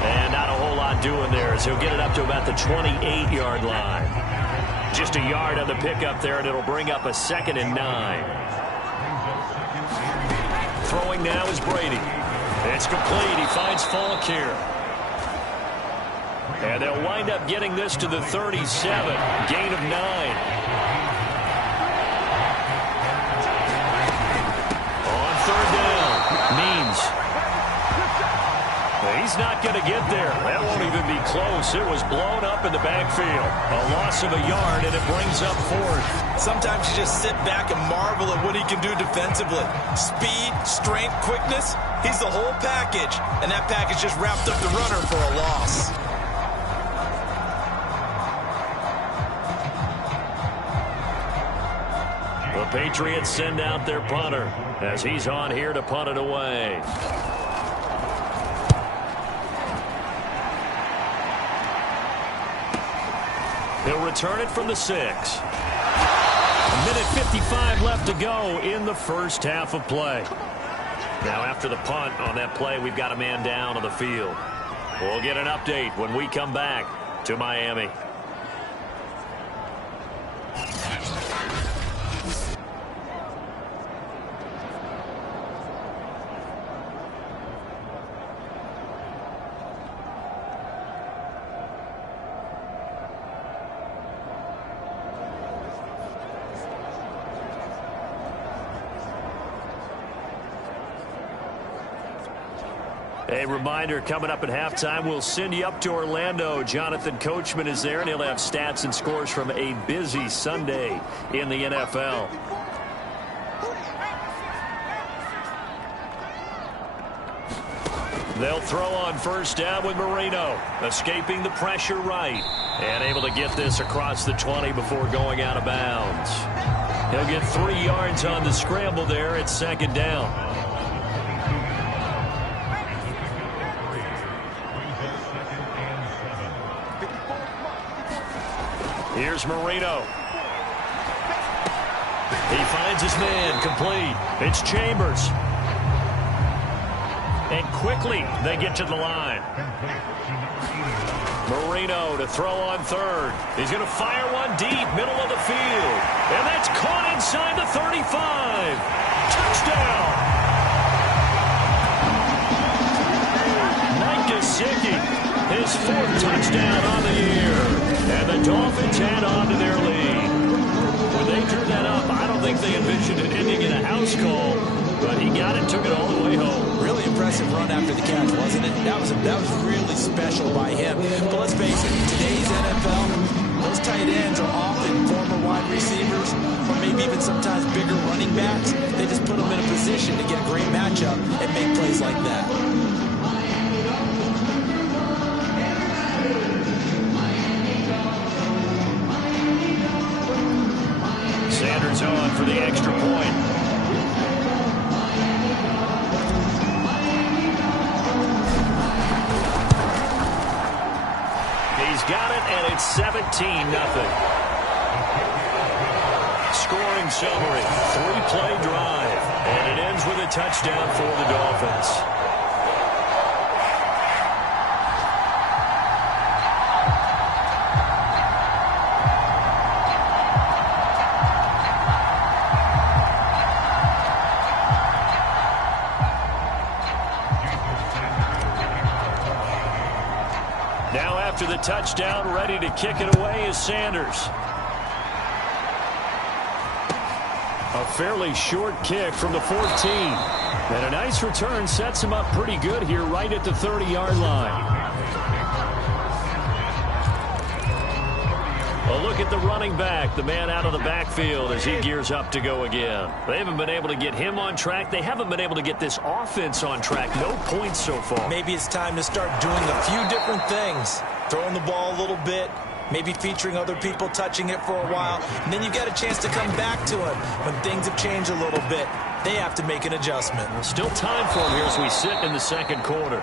And not a whole lot doing there as he'll get it up to about the 28-yard line. Just a yard on the pickup there, and it'll bring up a 2nd and 9. Throwing now is Brady. It's complete. He finds Falk here. And they'll wind up getting this to the 37. Gain of 9. On 3rd down. Means. He's not going to get there. That won't even be close. It was blown up in the backfield. A loss of a yard, and it brings up 4th. Sometimes you just sit back and marvel at what he can do defensively. Speed, strength, quickness. He's the whole package. And that package just wrapped up the runner for a loss. The Patriots send out their punter as he's on here to punt it away. He'll return it from the 6. A minute 55 left to go in the first half of play. Now after the punt on that play, we've got a man down on the field. We'll get an update when we come back to Miami. A reminder, coming up at halftime, we'll send you up to Orlando. Jonathan Coachman is there, and he'll have stats and scores from a busy Sunday in the NFL. They'll throw on first down with Marino, escaping the pressure right, and able to get this across the 20 before going out of bounds. He'll get 3 yards on the scramble there at second down. Here's Marino. He finds his man, complete. It's Chambers. And quickly, they get to the line. Marino to throw on third. He's going to fire one deep, middle of the field. And that's caught inside the 35. Touchdown. Mike Gesicki, his 4th touchdown on the year. And the Dolphins add on to their lead. When they drew that up, I don't think they envisioned it ending in a house call. But he got it, took it all the way home. Really impressive run after the catch, wasn't it? That was really special by him. But let's face it, today's NFL, those tight ends are often former wide receivers or maybe even sometimes bigger running backs. They just put them in a position to get a great matchup and make plays like that. Sanders on for the extra point. He's got it, and it's 17-0. Scoring summary, 3-play drive, and it ends with a touchdown for the Dolphins. After the touchdown, ready to kick it away is Sanders. A fairly short kick from the 14. And a nice return sets him up pretty good here right at the 30-yard line. A look at the running back, the man out of the backfield as he gears up to go again. They haven't been able to get him on track. They haven't been able to get this offense on track. No points so far. Maybe it's time to start doing a few different things. Throwing the ball a little bit, maybe featuring other people touching it for a while, and then you get a chance to come back to him when things have changed a little bit. They have to make an adjustment. Still time for him here as we sit in the second quarter.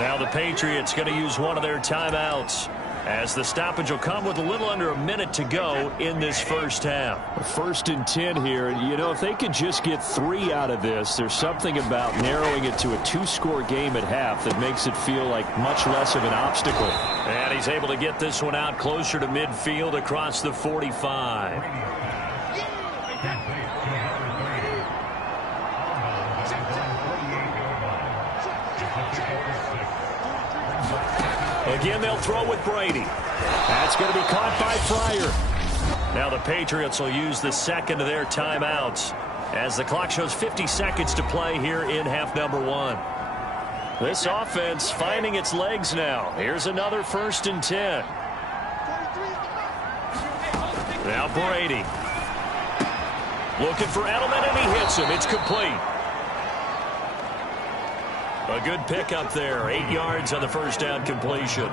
Now the Patriots going to use one of their timeouts, as the stoppage will come with a little under a minute to go in this first half. 1st and 10 here. You know, if they could just get 3 out of this, there's something about narrowing it to a 2-score game at half that makes it feel like much less of an obstacle. And he's able to get this one out closer to midfield across the 45. Again, they'll throw with Brady. That's going to be caught by Fryer. Now the Patriots will use the second of their timeouts as the clock shows 50 seconds to play here in half number 1. This offense finding its legs now. Here's another 1st and 10. Now Brady. Looking for Edelman, and he hits him. It's complete. A good pickup there. 8 yards on the first down completion.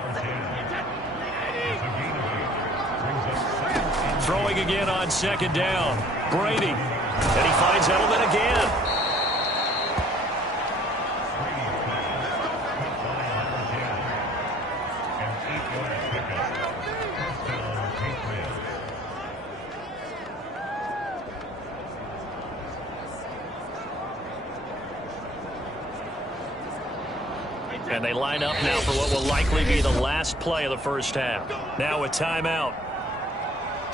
Throwing again on second down. Brady. And he finds Edelman again. And they line up now for what will likely be the last play of the first half. Now a timeout.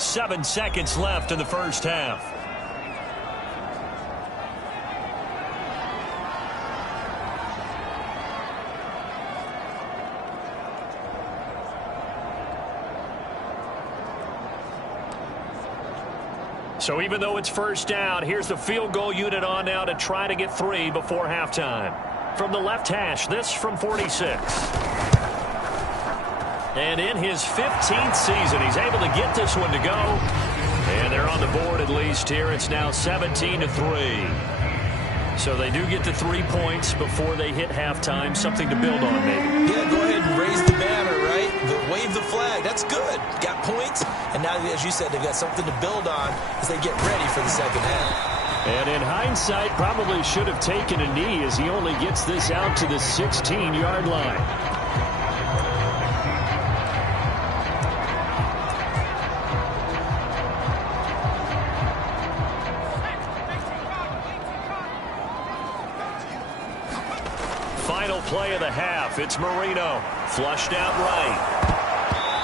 7 seconds left in the first half. So even though it's first down, here's the field goal unit on now to try to get 3 before halftime. from the left hash. This from 46. And in his 15th season, he's able to get this one to go. And they're on the board at least here. It's now 17-3. So they do get the 3 points before they hit halftime. Something to build on, maybe. Yeah, go ahead and raise the banner, right? Wave the flag. That's good. Got points. And now, as you said, they've got something to build on as they get ready for the second half. And in hindsight, probably should have taken a knee as he only gets this out to the 16-yard line. Final play of the half. It's Marino. Flushed out right.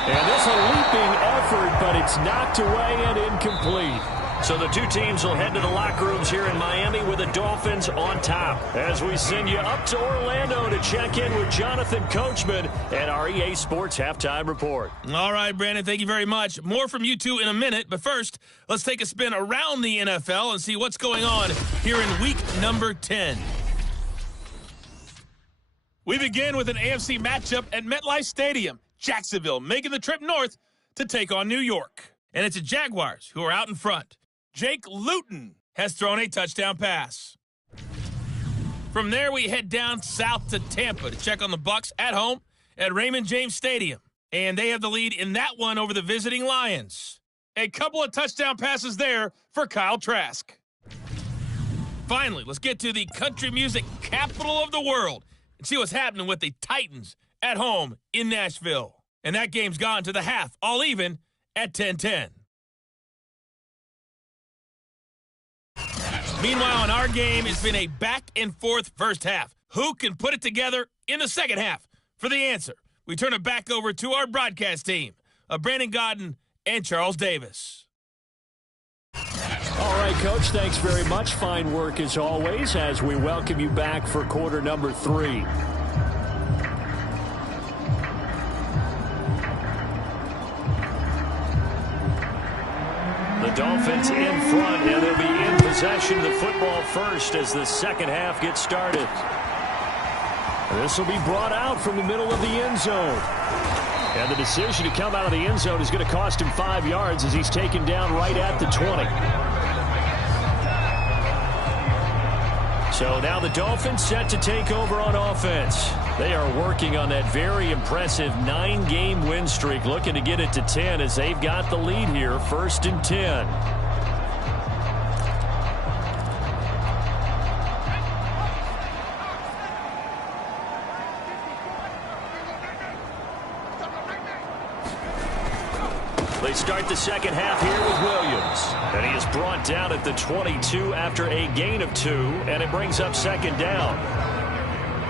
And this a leaping effort, but it's knocked away and incomplete. So the two teams will head to the locker rooms here in Miami with the Dolphins on top. As we send you up to Orlando to check in with Jonathan Coachman and our EA Sports Halftime Report. All right, Brandon, thank you very much. More from you two in a minute, but first, let's take a spin around the NFL and see what's going on here in week number 10. We begin with an AFC matchup at MetLife Stadium. Jacksonville making the trip north to take on New York. And it's the Jaguars who are out in front. Jake Luton has thrown a touchdown pass. From there, we head down south to Tampa to check on the Bucs at home at Raymond James Stadium. And they have the lead in that one over the visiting Lions. A couple of touchdown passes there for Kyle Trask. Finally, let's get to the country music capital of the world and see what's happening with the Titans at home in Nashville. And that game's gone to the half, all even at 10-10. Meanwhile, in our game, it's been a back-and-forth first half. Who can put it together in the second half? For the answer, we turn it back over to our broadcast team of Brandon Godden and Charles Davis. All right, Coach, thanks very much. Fine work as always as we welcome you back for quarter number 3. The Dolphins in front, and they'll be in possession of the football first as the second half gets started. This will be brought out from the middle of the end zone. And the decision to come out of the end zone is going to cost him 5 yards as he's taken down right at the 20. So now the Dolphins set to take over on offense. They are working on that very impressive 9-game win streak, looking to get it to 10 as they've got the lead here, 1st and 10. They start the second half here with Williams. And he is brought down at the 22 after a gain of 2, and it brings up second down.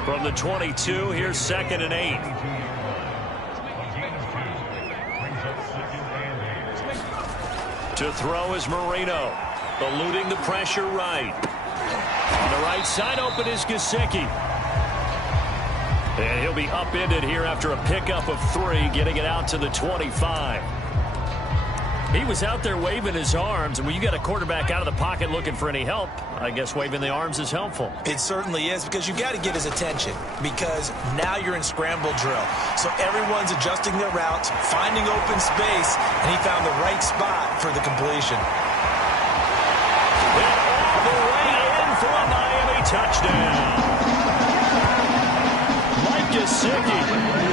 From the 22, here's 2nd and 8. To throw is Marino, eluding the pressure right. On the right side, open is Gesicki. And he'll be upended here after a pickup of 3, getting it out to the 25. He was out there waving his arms, and when you got a quarterback out of the pocket looking for any help, I guess waving the arms is helpful. It certainly is, because you got to get his attention, because now you're in scramble drill. So everyone's adjusting their routes, finding open space, and he found the right spot for the completion. And all the way in for a Miami touchdown. Mike Gesicki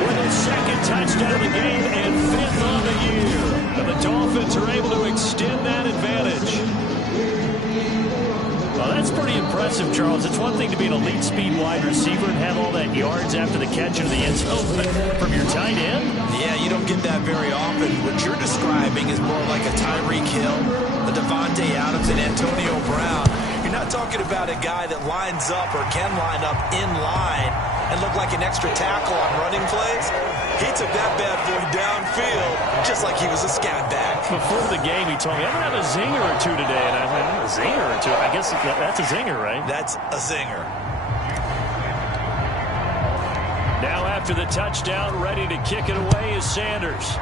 with his 2nd touchdown of the game and 5th on the year. And the Dolphins are able to extend that advantage. Well, that's pretty impressive, Charles. It's one thing to be an elite speed wide receiver and have all that yards after the catch into the end zone, but from your tight end? Yeah, you don't get that very often. What you're describing is more like a Tyreek Hill, a Devontae Adams, and Antonio Brown. You're not talking about a guy that lines up or can line up in line and look like an extra tackle on running plays. He took that bad boy downfield just like he was a scat back. Before the game, he told me, I'm going to have a zinger or 2 today. And I went, a zinger or 2? I guess that's a zinger, right? That's a zinger. Now after the touchdown, ready to kick it away is Sanders.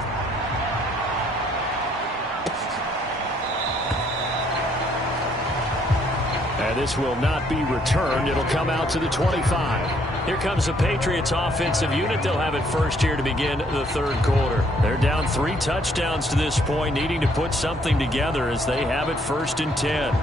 And this will not be returned. It'll come out to the 25. Here comes the Patriots offensive unit. They'll have it first here to begin the third quarter. They're down 3 touchdowns to this point, needing to put something together as they have it 1st and 10.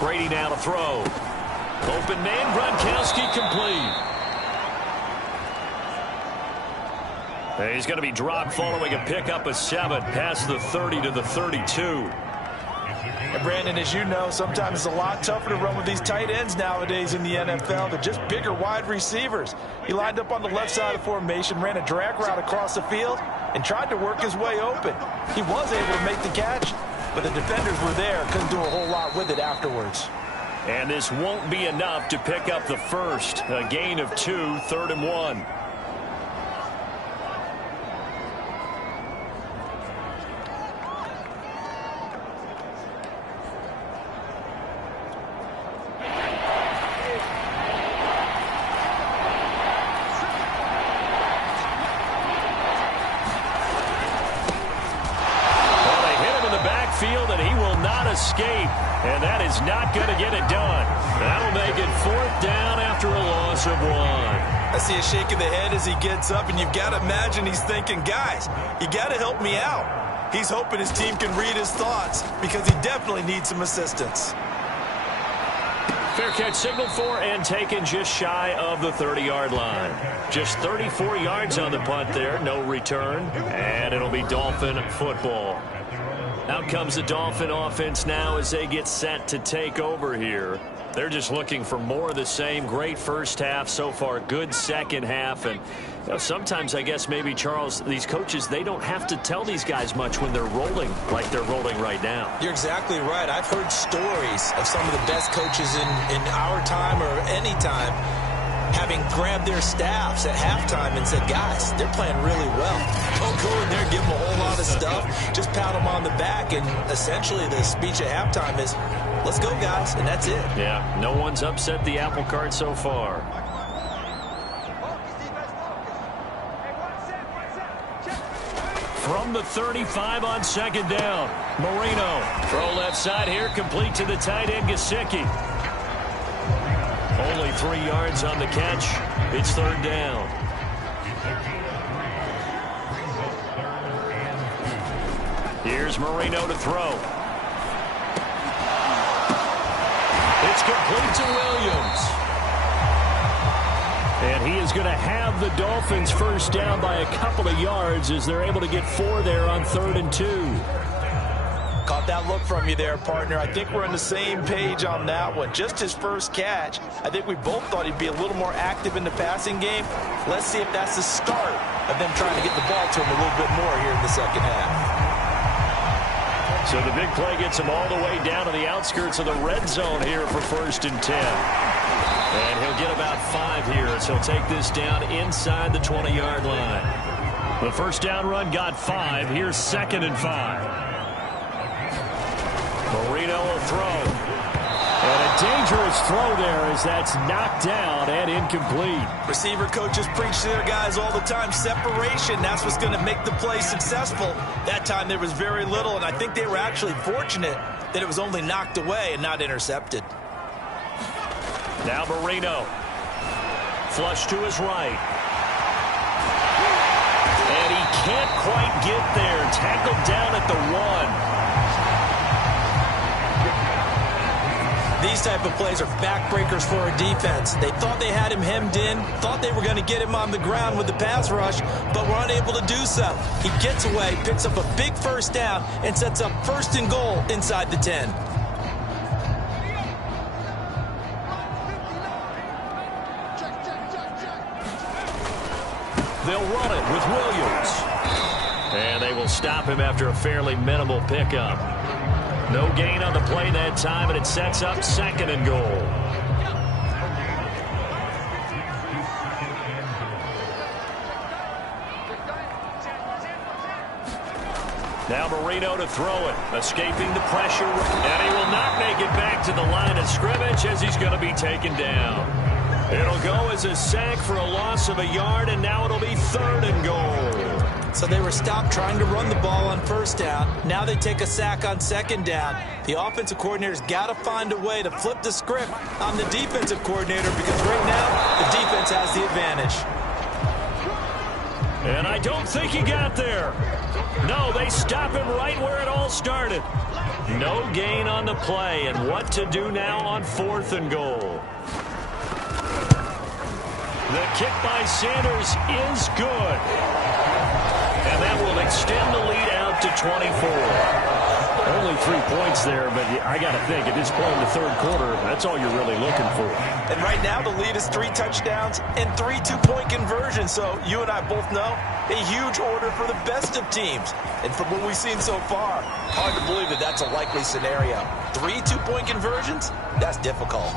Brady now to throw. Open man, Gronkowski complete. He's going to be dropped following a pickup of 7 past the 30 to the 32. And Brandon, as you know, sometimes it's a lot tougher to run with these tight ends nowadays in the NFL. They're just bigger wide receivers. He lined up on the left side of formation, ran a drag route across the field, and tried to work his way open. He was able to make the catch, but the defenders were there, couldn't do a whole lot with it afterwards. And this won't be enough to pick up the first. A gain of 2, 3rd and 1. Escape, and that is not going to get it done. That'll make it 4th down after a loss of 1. I see a shake of the head as he gets up, and you've got to imagine he's thinking, guys, you got to help me out. He's hoping his team can read his thoughts because he definitely needs some assistance. Fair catch signaled for and taken just shy of the 30-yard line. Just 34 yards on the punt there, no return, and it'll be Dolphin football. Out comes the Dolphin offense now as they get set to take over here. They're just looking for more of the same. Great first half so far, good second half. And you know, sometimes I guess maybe, Charles, these coaches, they don't have to tell these guys much when they're rolling like they're rolling right now. You're exactly right. I've heard stories of some of the best coaches in our time or any time having grabbed their staffs at halftime and said, guys, they're playing really well. Don't go in there and give them a whole lot of stuff. Just pat them on the back. And essentially the speech at halftime is, let's go, guys. And that's it. Yeah, no one's upset the apple cart so far. From the 35 on 2nd down, Marino. Throw left side here, complete to the tight end, Gesicki. Only 3 yards on the catch. It's 3rd down. Here's Marino to throw. It's complete to Williams. And he is going to have the Dolphins first down by a couple of yards as they're able to get 4 there on 3rd and 2. Caught that look from you there, partner. I think we're on the same page on that one. Just his first catch. I think we both thought he'd be a little more active in the passing game. Let's see if that's the start of them trying to get the ball to him a little bit more here in the second half. So the big play gets him all the way down to the outskirts of the red zone here for 1st and 10. And he'll get about 5 here as he'll take this down inside the 20-yard line. The first down run got 5. Here's 2nd and 5. Marino will throw. And a dangerous throw there as that's knocked down and incomplete. Receiver coaches preach to their guys all the time. Separation, that's what's going to make the play successful. That time there was very little, and I think they were actually fortunate that it was only knocked away and not intercepted. Now Marino. Flush to his right. And he can't quite get there. Tackled down at the 1. These type of plays are backbreakers for a defense. They thought they had him hemmed in, thought they were going to get him on the ground with the pass rush, but were unable to do so. He gets away, picks up a big first down, and sets up 1st and goal inside the 10. They'll run it with Williams. And they will stop him after a fairly minimal pickup. No gain on the play that time, and it sets up 2nd and goal. Now Marino to throw it, escaping the pressure, and he will not make it back to the line of scrimmage as he's going to be taken down. It'll go as a sack for a loss of a yard, and now it'll be 3rd and goal. So they were stopped trying to run the ball on 1st down. Now they take a sack on 2nd down. The offensive coordinator's got to find a way to flip the script on the defensive coordinator because right now the defense has the advantage. And I don't think he got there. No, they stop him right where it all started. No gain on the play, and what to do now on 4th and goal. The kick by Sanders is good. And that will extend the lead out to 24. Only 3 points there, but I got to think at this point in the 3rd quarter, that's all you're really looking for. And right now the lead is 3 touchdowns and 3 two-point conversions. So you and I both know a huge order for the best of teams. And from what we've seen so far, hard to believe that that's a likely scenario. 3 two-point conversions? That's difficult.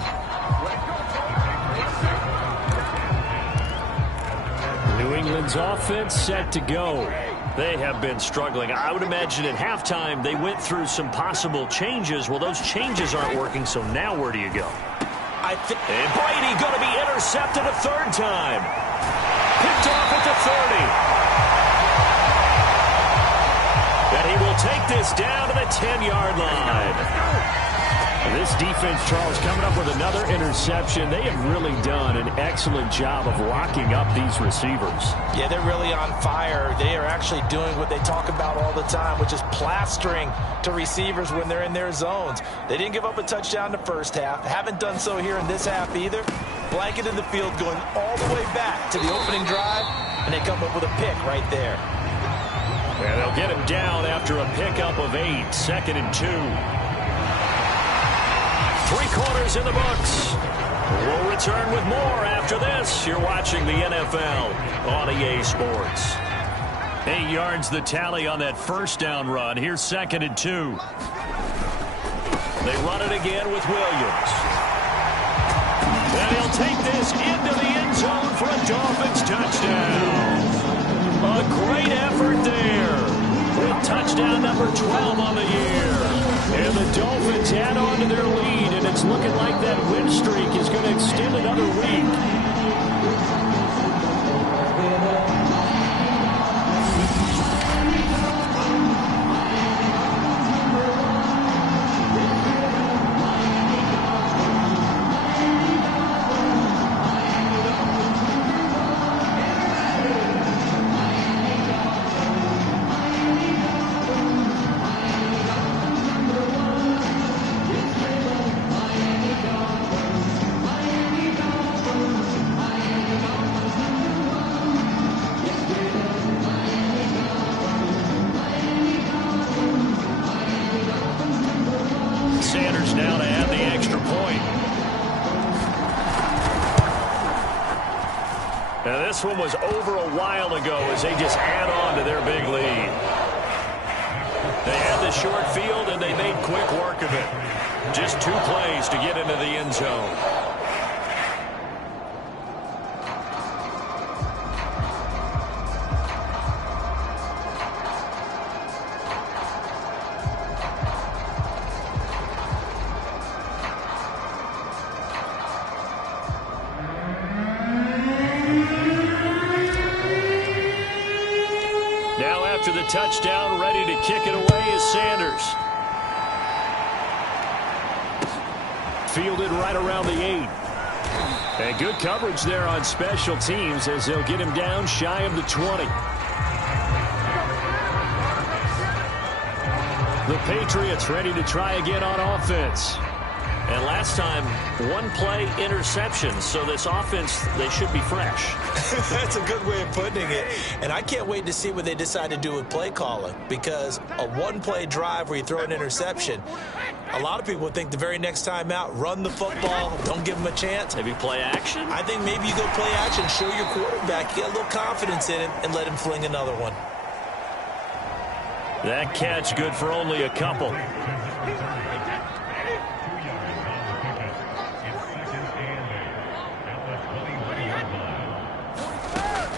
New England's offense set to go. They have been struggling. I would imagine at halftime they went through some possible changes. Well, those changes aren't working, so now where do you go? And Brady going to be intercepted a 3rd time. Picked off at the 30. And he will take this down to the 10-yard line. This defense, Charles, coming up with another interception. They have really done an excellent job of locking up these receivers. Yeah, they're really on fire. They are actually doing what they talk about all the time, which is plastering to receivers when they're in their zones. They didn't give up a touchdown in the 1st half. Haven't done so here in this half either. Blanketed the field going all the way back to the opening drive, and they come up with a pick right there. And they'll get him down after a pickup of 8, 2nd and 2. 3 quarters in the books. We'll return with more after this. You're watching the NFL on EA Sports. 8 yards the tally on that 1st down run. Here's 2nd and 2. They run it again with Williams. And he'll take this into the end zone for a Dolphins touchdown. A great effort there. With touchdown number 12 on the year. And the Dolphins add on to their lead, and it's looking like that win streak is going to extend another week. Sanders now to add the extra point. Now this one was over a while ago as they just add on to their big lead. They had the short field and they made quick work of it. Just 2 plays to get into the end zone. Now after the touchdown, ready to kick it away is Sanders. Fielded right around the 8. And good coverage there on special teams as they'll get him down shy of the 20. The Patriots ready to try again on offense. And last time, 1-play interception. So this offense, they should be fresh. That's a good way of putting it. And I can't wait to see what they decide to do with play calling. Because a 1-play drive where you throw an interception, a lot of people would think the very next time out, run the football, don't give them a chance. Maybe play action? I think maybe you go play action, show your quarterback, get a little confidence in him, and let him fling another one. That catch good for only a couple.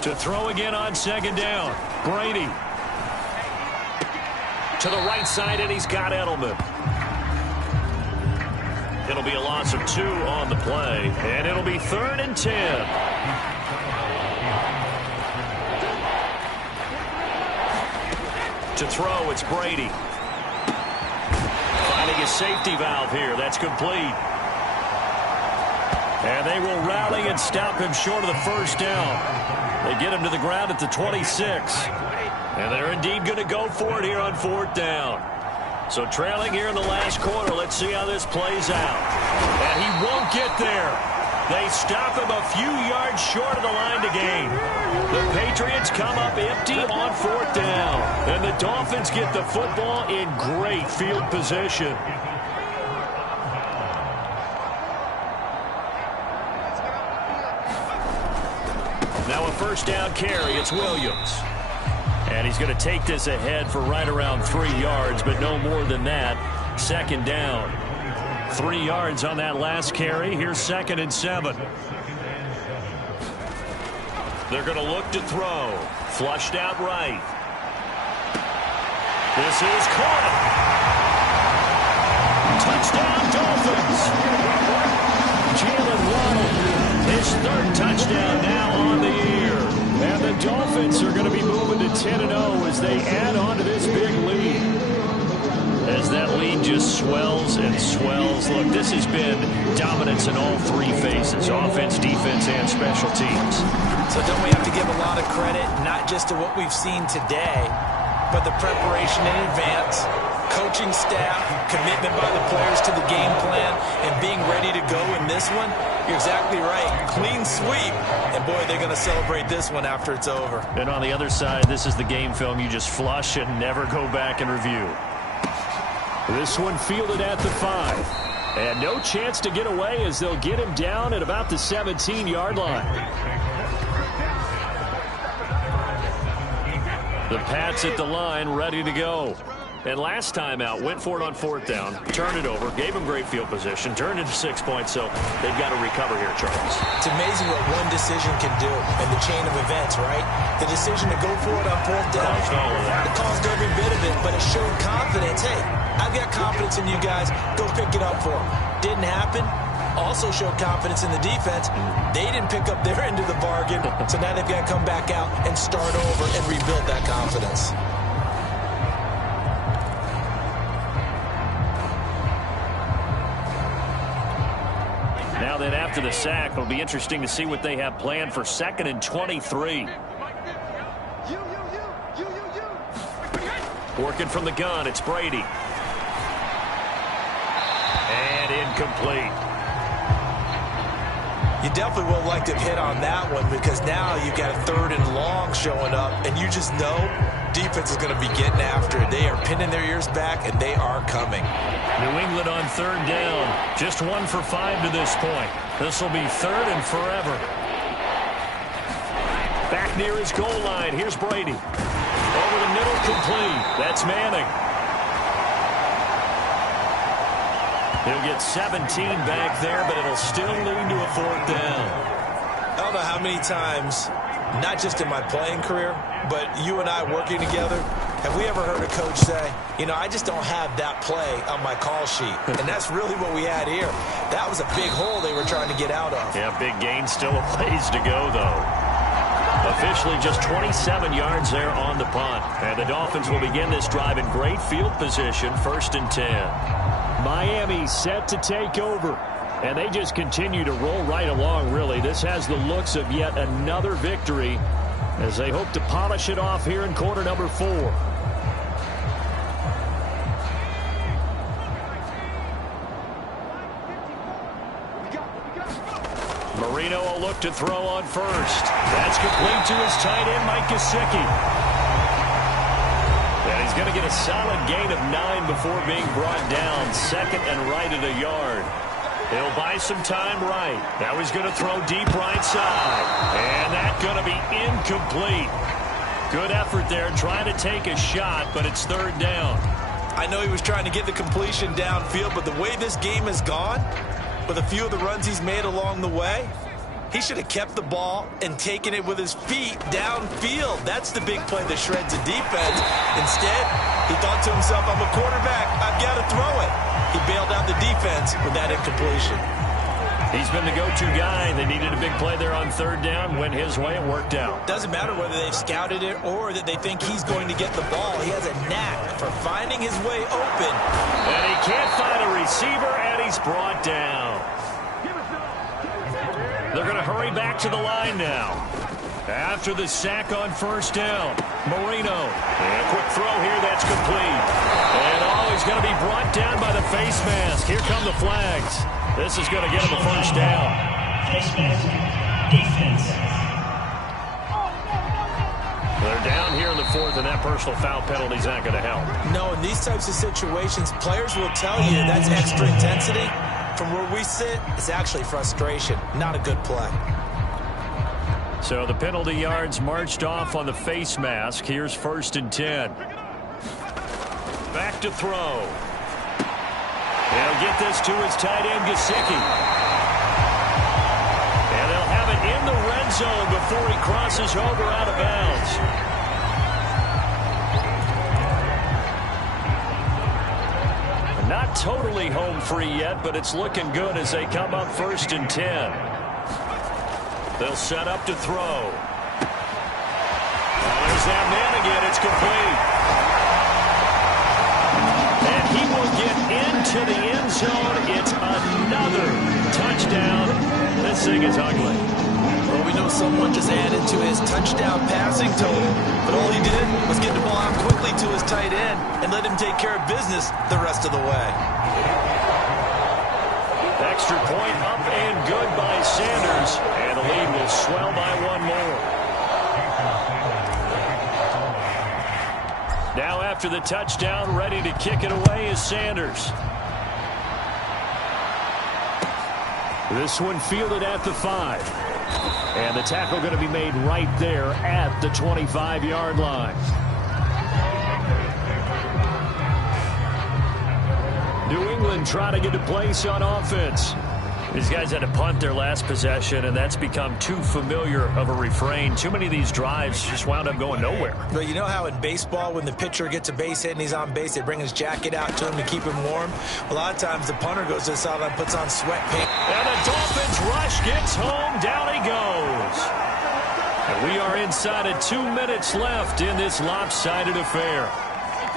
To throw again on 2nd down. Brady. To the right side, and he's got Edelman. It'll be a loss of 2 on the play, and it'll be 3rd and 10. To throw, it's Brady. Finding a safety valve here. That's complete. And they will rally and stop him short of the first down. They get him to the ground at the 26. And they're indeed going to go for it here on 4th down. So trailing here in the last quarter, let's see how this plays out. And he won't get there. They stop him a few yards short of the line to gain. The Patriots come up empty on 4th down. And the Dolphins get the football in great field position. Now a first down carry. It's Williams. And he's going to take this ahead for right around 3 yards, but no more than that. 2nd down. 3 yards on that last carry. Here's 2nd and 7. They're going to look to throw. Flushed out right. This is caught. Touchdown, Dolphins. Jalen Waddle, his 3rd touchdown now on the year. And the Dolphins are going to be moving to 10-0 as they add on to this big lead. As that lead just swells and swells. Look, this has been dominance in all 3 phases, offense, defense, and special teams. So don't we have to give a lot of credit, not just to what we've seen today, but the preparation in advance, coaching staff, commitment by the players to the game plan, and being ready to go in this one? You're exactly right. Clean sweep. And, boy, they're going to celebrate this one after it's over. And on the other side, this is the game film you just flush and never go back and review. This one fielded at the 5. And no chance to get away as they'll get him down at about the 17-yard line. The Pats at the line, ready to go. And last time out, went for it on 4th down, turned it over, gave them great field position, turned into 6 points, so they've got to recover here, Charles. It's amazing what one decision can do in the chain of events, right? The decision to go for it on 4th down, it caused every bit of it, but it showed confidence. Hey, I've got confidence in you guys. Go pick it up for them. Didn't happen. Also showed confidence in the defense. They didn't pick up their end of the bargain, so now they've got to come back out and start over and rebuild that confidence. Now then, after the sack, it'll be interesting to see what they have planned for 2nd and 23. Working from the gun, it's Brady. And incomplete. You definitely would like to have hit on that one because now you've got a 3rd and long showing up, and you just know defense is going to be getting after it. They are pinning their ears back, and they are coming. New England on 3rd down. Just 1 for 5 to this point. This will be 3rd and forever. Back near his goal line. Here's Brady. Over the middle, complete. That's Manning. He'll get 17 back there, but it'll still lead to a 4th down. I don't know how many times, not just in my playing career, but you and I working together, have we ever heard a coach say, you know, I just don't have that play on my call sheet. And that's really what we had here. That was a big hole they were trying to get out of. Yeah, big gain, still a ways to go, though. Officially just 27 yards there on the punt. And the Dolphins will begin this drive in great field position, 1st and 10. Miami set to take over. And they just continue to roll right along, really. This has the looks of yet another victory as they hope to polish it off here in quarter number 4. Marino will look to throw on first. That's complete to his tight end, Mike Gesicki. And he's going to get a solid gain of 9 before being brought down. 2nd and right at a yard. He'll buy some time right. Now he's going to throw deep right side. And that's going to be incomplete. Good effort there trying to take a shot, but it's 3rd down. I know he was trying to get the completion downfield, but the way this game has gone, with a few of the runs he's made along the way, He should have kept the ball and taken it with his feet downfield. That's the big play that shreds a defense. Instead, he thought to himself, I'm a quarterback. I've got to throw it. He bailed out the defense with that incompletion. He's been the go-to guy. They needed a big play there on third down. Went his way. It worked out. Doesn't matter whether they've scouted it or that they think he's going to get the ball. He has a knack for finding his way open. And he can't find a receiver, and he's brought down. They're going to hurry back to the line now. After the sack on first down, Marino. And a quick throw here that's complete. And he's going to be brought down by the face mask. Here come the flags. This is going to get him a first down. Face mask, defense. They're down here in the fourth, and that personal foul penalty is not going to help. No, in these types of situations, players will tell you that's extra intensity. From where we sit, it's actually frustration, not a good play. So the penalty yards marched off on the face mask. Here's 1st and 10. Back to throw. They'll get this to his tight end, Gesicki. And they'll have it in the red zone before he crosses over out of bounds. Not totally home free yet, but it's looking good as they come up 1st and 10. They'll set up to throw. There's that man again. It's complete. And he will get into the end zone. It's another touchdown. This thing is ugly. Well, we know someone just added to his touchdown passing total, but all he did was get the ball out quickly to his tight end and let him take care of business the rest of the way. Extra point up and good by Sanders, and the lead will swell by one more. Now after the touchdown, ready to kick it away is Sanders. This one fielded at the 5. And the tackle going to be made right there at the 25-yard line. New England trying to get a place on offense. These guys had to punt their last possession, and that's become too familiar of a refrain. Too many of these drives just wound up going nowhere. Well, you know how in baseball, when the pitcher gets a base hit and he's on base, they bring his jacket out to him to keep him warm? A lot of times the punter goes to the sideline, puts on sweatpants. And the Dolphins rush, gets home, down he goes. And we are inside of 2 minutes left in this lopsided affair.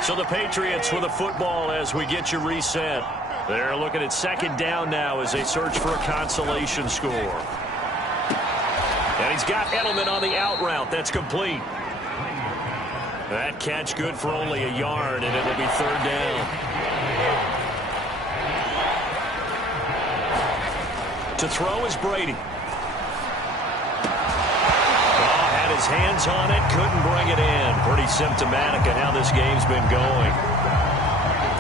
So the Patriots with a football as we get you reset. They're looking at 2nd down now as they search for a consolation score. And he's got Edelman on the out route. That's complete. That catch good for only a yard, and it'll be 3rd down. To throw is Brady. Had his hands on it, couldn't bring it in. Pretty symptomatic of how this game's been going.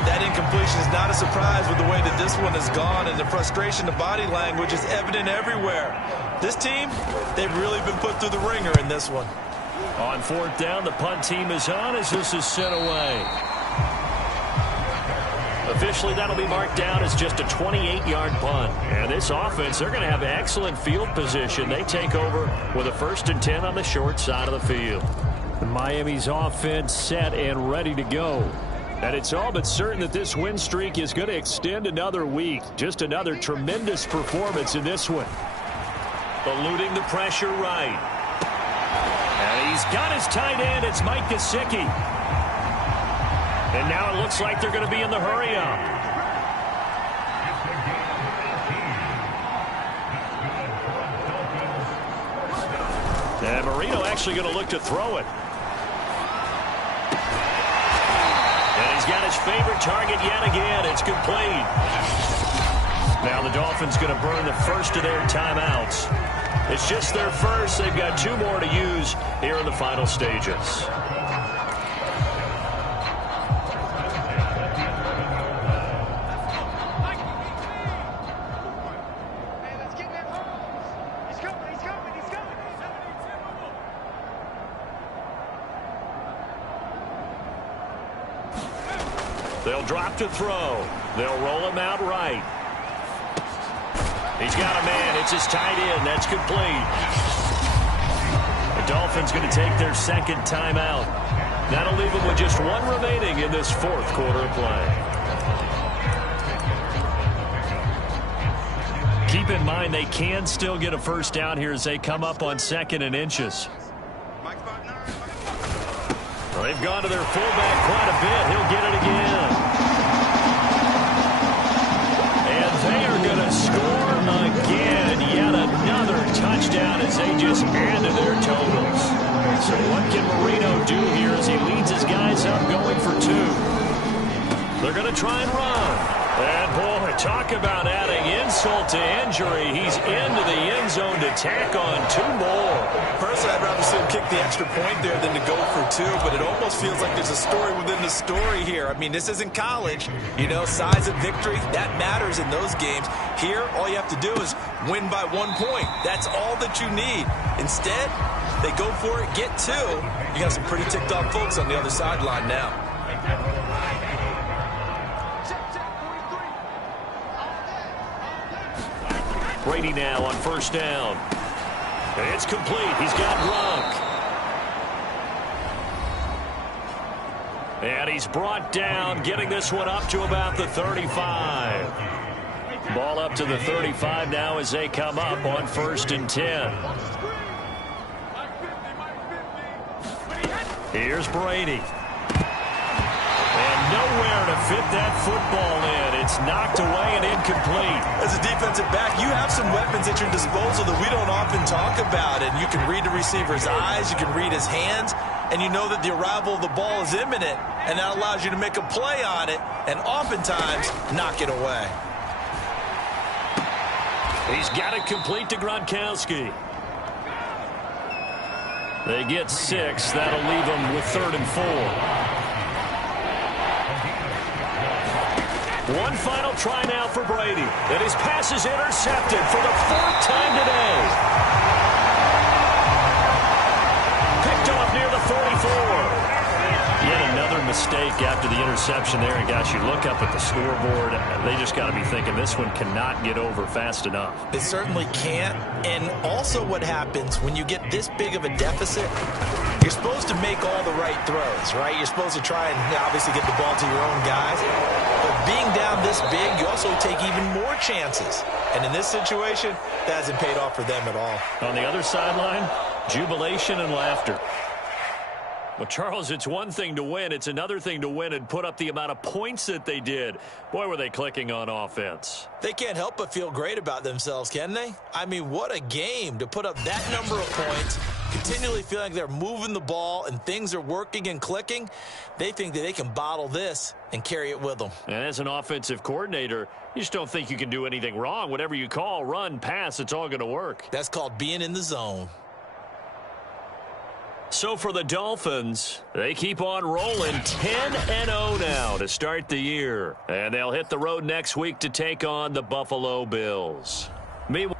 That incompletion is not a surprise with the way that this one has gone, and the frustration, the body language is evident everywhere. This team, they've really been put through the ringer in this one. On 4th down, the punt team is on as this is sent away. Officially, that'll be marked down as just a 28-yard punt. And this offense, they're going to have excellent field position. They take over with a 1st and 10 on the short side of the field. Miami's offense set and ready to go. And it's all but certain that this win streak is going to extend another week. Just another tremendous performance in this one. Eluding the pressure right. And he's got his tight end. It's Mike Gesicki. And now it looks like they're going to be in the hurry-up. And Marino actually going to look to throw it. And he's got his favorite target yet again. It's complete. Now the Dolphins going to burn the first of their timeouts. It's just their first. They've got 2 more to use here in the final stages. They'll drop to throw. They'll roll him out right. He's got a man. It's his tight end. That's complete. The Dolphins going to take their second timeout. That'll leave them with just one remaining in this fourth quarter of play. Keep in mind they can still get a first down here as they come up on 2nd and inches. Well, they've gone to their fullback quite a bit. He'll get it again. And they are going to score again. Yet another touchdown as they just add to their totals. So what can Marino do here as he leads his guys up going for 2? They're going to try and run. And, boy, talk about adding insult to injury. He's into the end zone to tack on 2 more. Personally, I'd rather see him kick the extra point there than to go for 2, but it almost feels like there's a story within the story here. I mean, this isn't college. You know, size of victory, that matters in those games. Here, all you have to do is win by 1 point. That's all that you need. Instead, they go for it, get 2. You got some pretty ticked off folks on the other sideline now. Brady now on first down. It's complete. He's got Gronk. And he's brought down, getting this one up to about the 35. Ball up to the 35 now as they come up on 1st and 10. Here's Brady. And nowhere to fit that football in. It's knocked away and incomplete. As a defensive back, you have some weapons at your disposal that we don't often talk about. And you can read the receiver's eyes, you can read his hands, and you know that the arrival of the ball is imminent. And that allows you to make a play on it and oftentimes knock it away. He's got it complete to Gronkowski. They get 6. That'll leave them with 3rd and 4. One final try now for Brady. And his pass is intercepted for the 4th time today. Picked off near the 44. Yet another mistake after the interception there. And gosh, you look up at the scoreboard, they just got to be thinking this one cannot get over fast enough. It certainly can't. And also what happens when you get this big of a deficit, you're supposed to make all the right throws, right? You're supposed to try and obviously get the ball to your own guys. But being down this big, you also take even more chances. And in this situation, that hasn't paid off for them at all. On the other sideline, jubilation and laughter. Well, Charles, it's one thing to win. It's another thing to win and put up the amount of points that they did. Boy, were they clicking on offense. They can't help but feel great about themselves, can they? I mean, what a game to put up that number of points, continually feeling like they're moving the ball and things are working and clicking. They think that they can bottle this and carry it with them. And as an offensive coordinator, you just don't think you can do anything wrong. Whatever you call, run, pass, it's all going to work. That's called being in the zone. So for the Dolphins, they keep on rolling 10-0 now to start the year. And they'll hit the road next week to take on the Buffalo Bills. Meanwhile,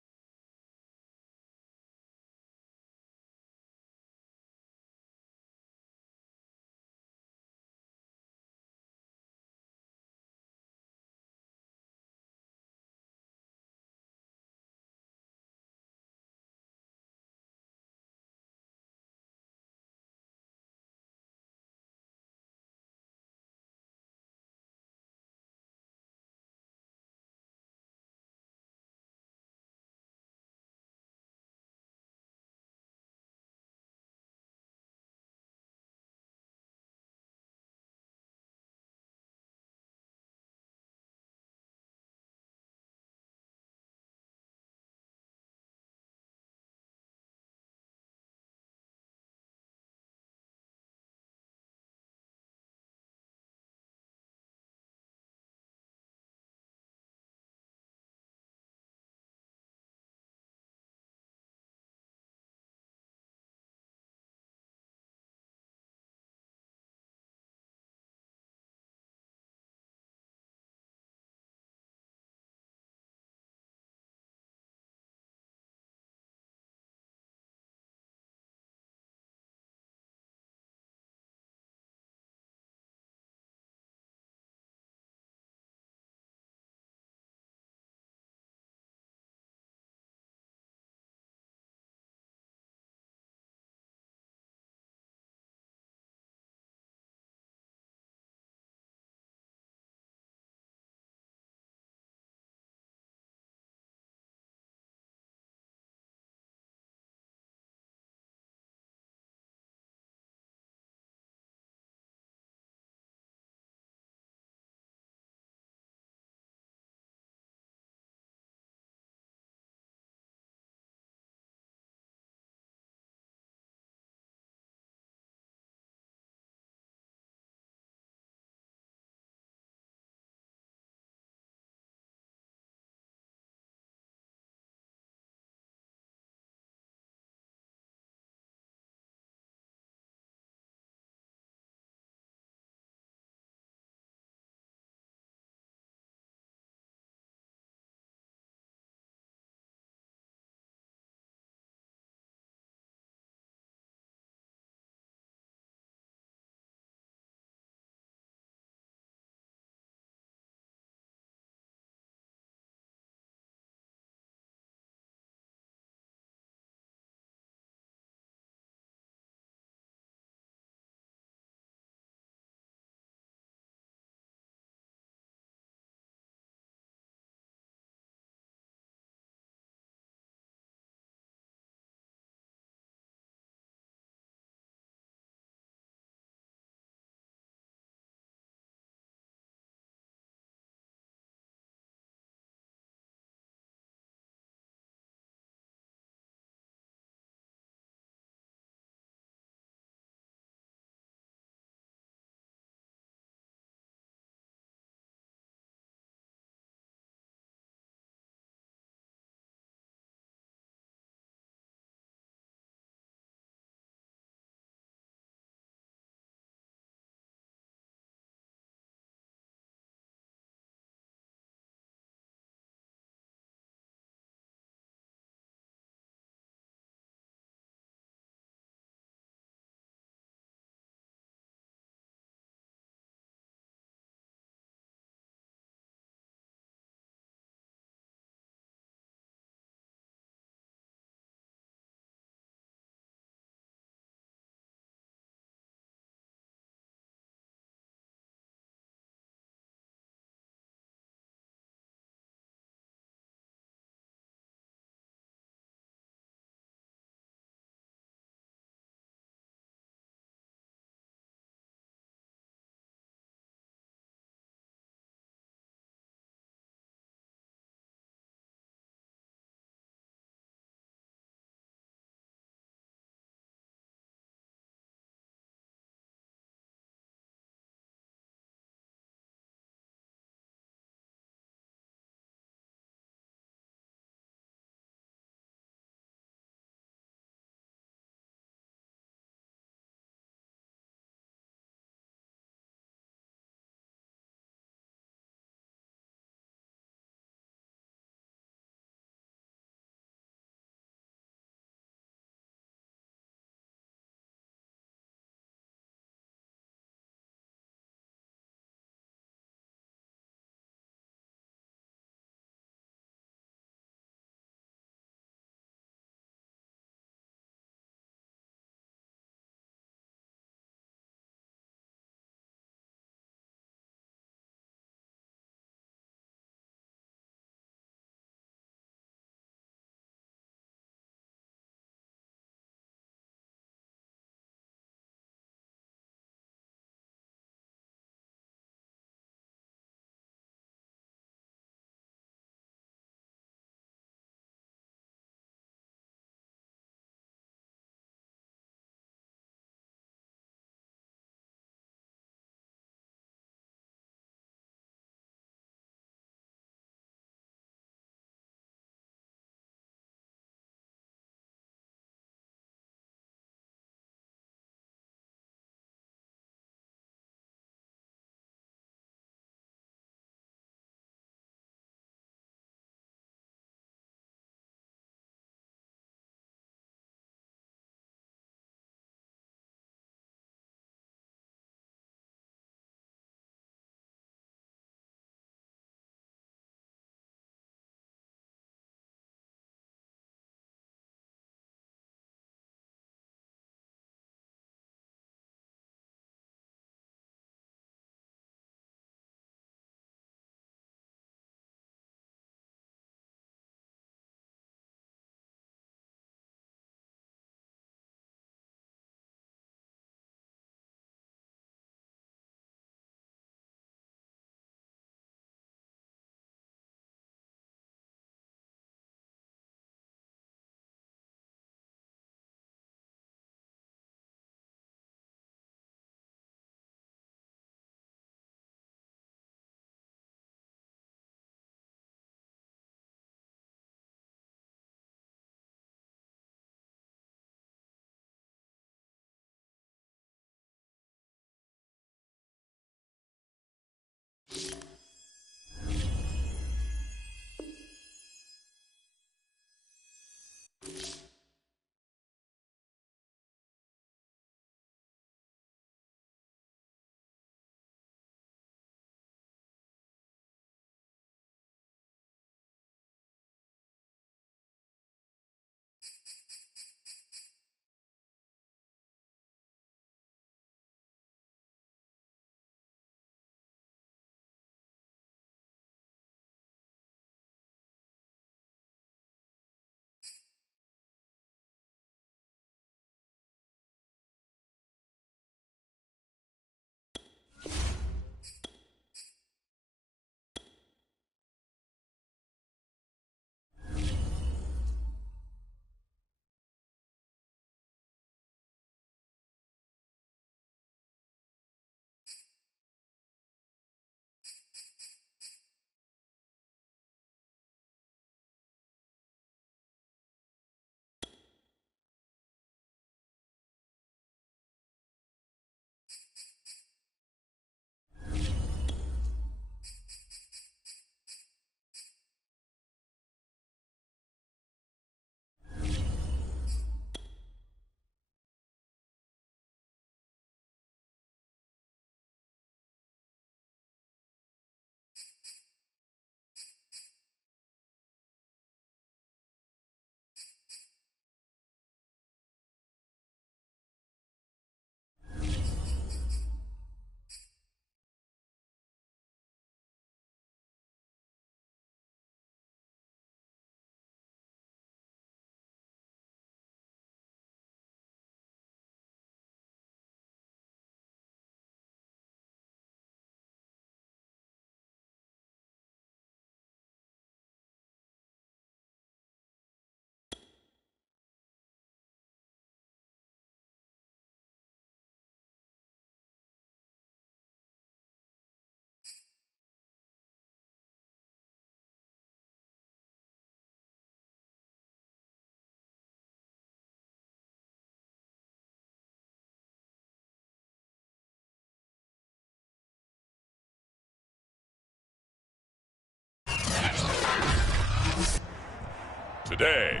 today.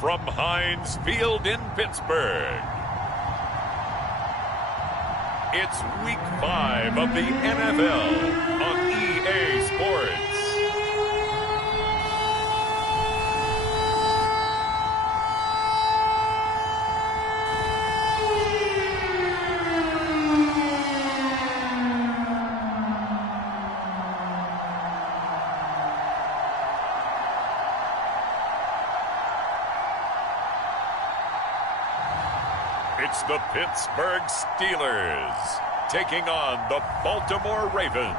From Heinz Field in Pittsburgh, it's Week 5 of the NFL on EA Sports. It's the Pittsburgh Steelers taking on the Baltimore Ravens.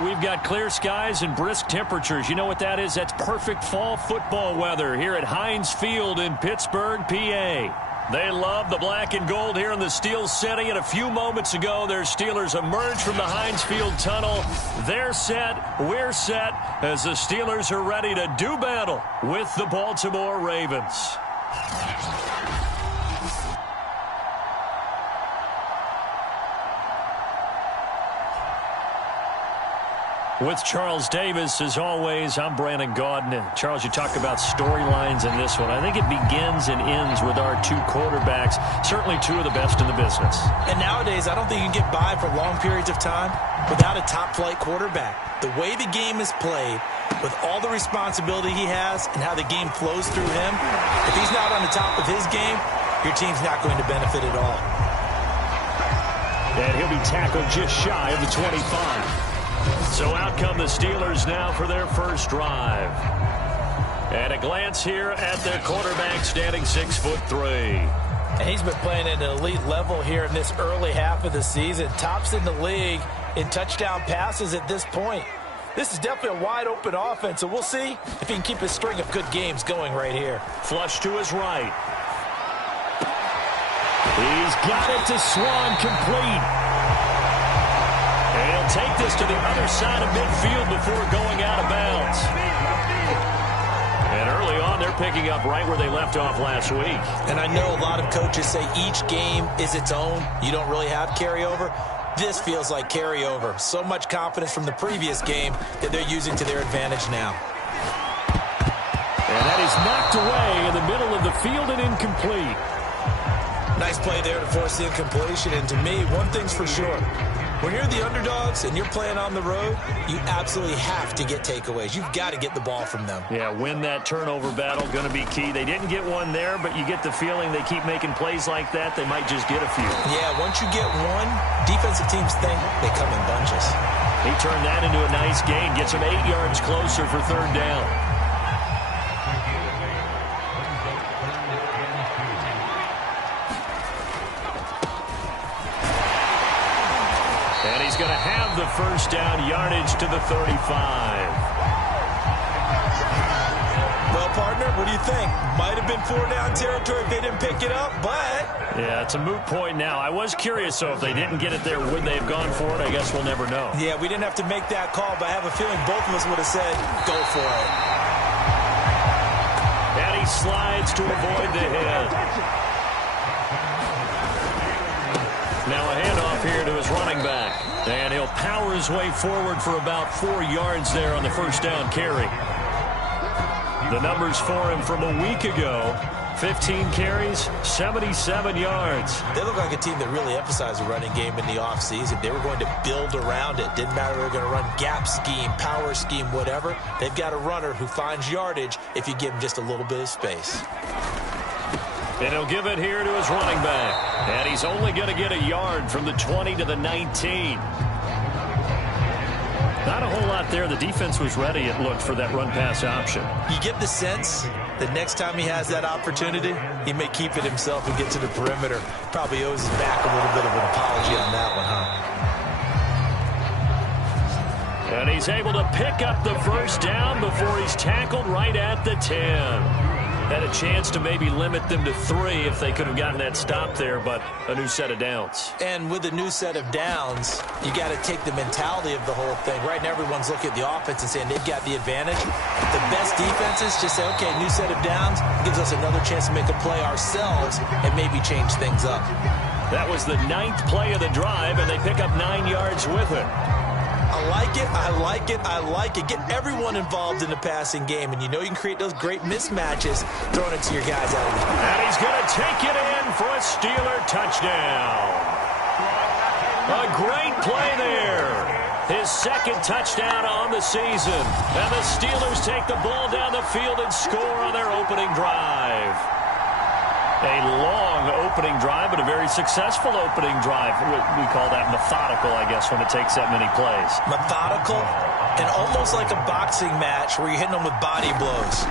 We've got clear skies and brisk temperatures. You know what that is? That's perfect fall football weather here at Heinz Field in Pittsburgh, PA. They love the black and gold here in the Steel City, and a few moments ago, their Steelers emerged from the Heinz Field tunnel. They're set, we're set, as the Steelers are ready to do battle with the Baltimore Ravens. With Charles Davis, as always, I'm Brandon Gaudin. Charles, you talk about storylines in this one. I think it begins and ends with our two quarterbacks, certainly two of the best in the business. And nowadays, I don't think you can get by for long periods of time without a top-flight quarterback. The way the game is played, with all the responsibility he has and how the game flows through him, if he's not on the top of his game, your team's not going to benefit at all. And he'll be tackled just shy of the 25. So out come the Steelers now for their first drive. And a glance here at their quarterback, standing 6'3". And he's been playing at an elite level here in this early half of the season. Tops in the league in touchdown passes at this point. This is definitely a wide-open offense, so we'll see if he can keep his string of good games going right here. Flush to his right. He's got it to Swan, complete. And he'll take this to the other side of midfield before going out of bounds. And early on, they're picking up right where they left off last week. And I know a lot of coaches say each game is its own. You don't really have carryover. This feels like carryover. So much confidence from the previous game that they're using to their advantage now. And that is knocked away in the middle of the field and incomplete. Nice play there to force the incompletion. And to me, one thing's for sure. When you're the underdogs and you're playing on the road, you absolutely have to get takeaways. You've got to get the ball from them. Yeah, win that turnover battle, going to be key. They didn't get one there, but you get the feeling they keep making plays like that, they might just get a few. Yeah, once you get one, defensive teams think they come in bunches. He turned that into a nice gain, gets him 8 yards closer for third down. And he's going to have the first down, yardage to the 35. Well, partner, what do you think? Might have been 4-down territory if they didn't pick it up, but... Yeah, it's a moot point now. I was curious, so if they didn't get it there, would they have gone for it? I guess we'll never know. Yeah, we didn't have to make that call, but I have a feeling both of us would have said, go for it. And he slides to avoid the hit. Now a handoff here to his running back. And he'll power his way forward for about 4 yards there on the first down carry. The numbers for him from a week ago, 15 carries, 77 yards. They look like a team that really emphasized the running game in the offseason. They were going to build around it. Didn't matter if they were going to run gap scheme, power scheme, whatever. They've got a runner who finds yardage if you give him just a little bit of space. And he'll give it here to his running back. And he's only going to get a yard from the 20 to the 19. Not a whole lot there. The defense was ready, it looked, for that run-pass option. You get the sense that next time he has that opportunity, he may keep it himself and get to the perimeter. Probably owes his back a little bit of an apology on that one, huh? And he's able to pick up the first down before he's tackled right at the 10. Had a chance to maybe limit them to 3 if they could have gotten that stop there, but a new set of downs. And with a new set of downs, you got to take the mentality of the whole thing. Right now, everyone's looking at the offense and saying they've got the advantage. The best defenses just say, okay, new set of downs gives us another chance to make a play ourselves and maybe change things up. That was the 9th play of the drive, and they pick up 9 yards with it. I like it, I like it, I like it. Get everyone involved in the passing game, and you know you can create those great mismatches throwing it to your guys out of the field. And he's going to take it in for a Steeler touchdown. A great play there. His second touchdown on the season. And the Steelers take the ball down the field and score on their opening drive. A long opening drive, but a very successful opening drive. We call that methodical, I guess, when it takes that many plays. Methodical and almost like a boxing match where you're hitting them with body blows.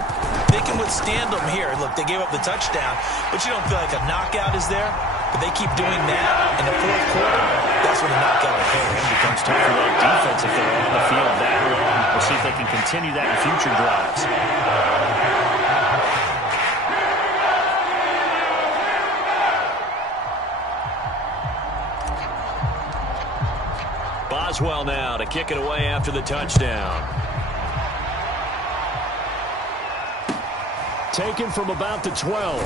They can withstand them here. Look, they gave up the touchdown, but you don't feel like a knockout is there. But they keep doing that in the fourth quarter. That's when the knockout occurs. It becomes tough for that defense if they're on the field that long. We'll see if they can continue that in future drives. Boswell now to kick it away after the touchdown. Taken from about the 12.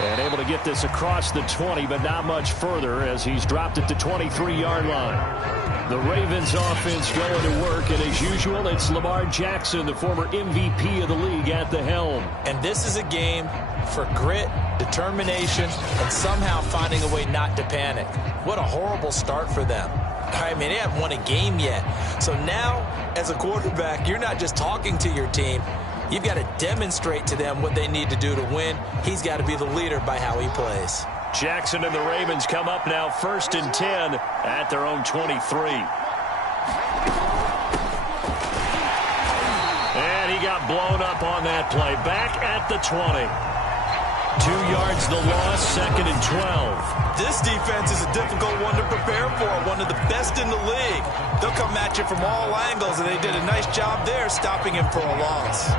And able to get this across the 20, but not much further as he's dropped it to 23-yard line. The Ravens offense going to work, and as usual, it's Lamar Jackson, the former MVP of the league, at the helm. And this is a game for grit, determination, and somehow finding a way not to panic. What a horrible start for them. I mean, they haven't won a game yet. So now, as a quarterback, you're not just talking to your team. You've got to demonstrate to them what they need to do to win. He's got to be the leader by how he plays. Jackson and the Ravens come up now 1st and 10 at their own 23. And he got blown up on that play. Back at the 20. 2 yards the loss, 2nd and 12. This defense is a difficult one to prepare for, one of the best in the league. They'll come at you from all angles, and they did a nice job there stopping him for a loss.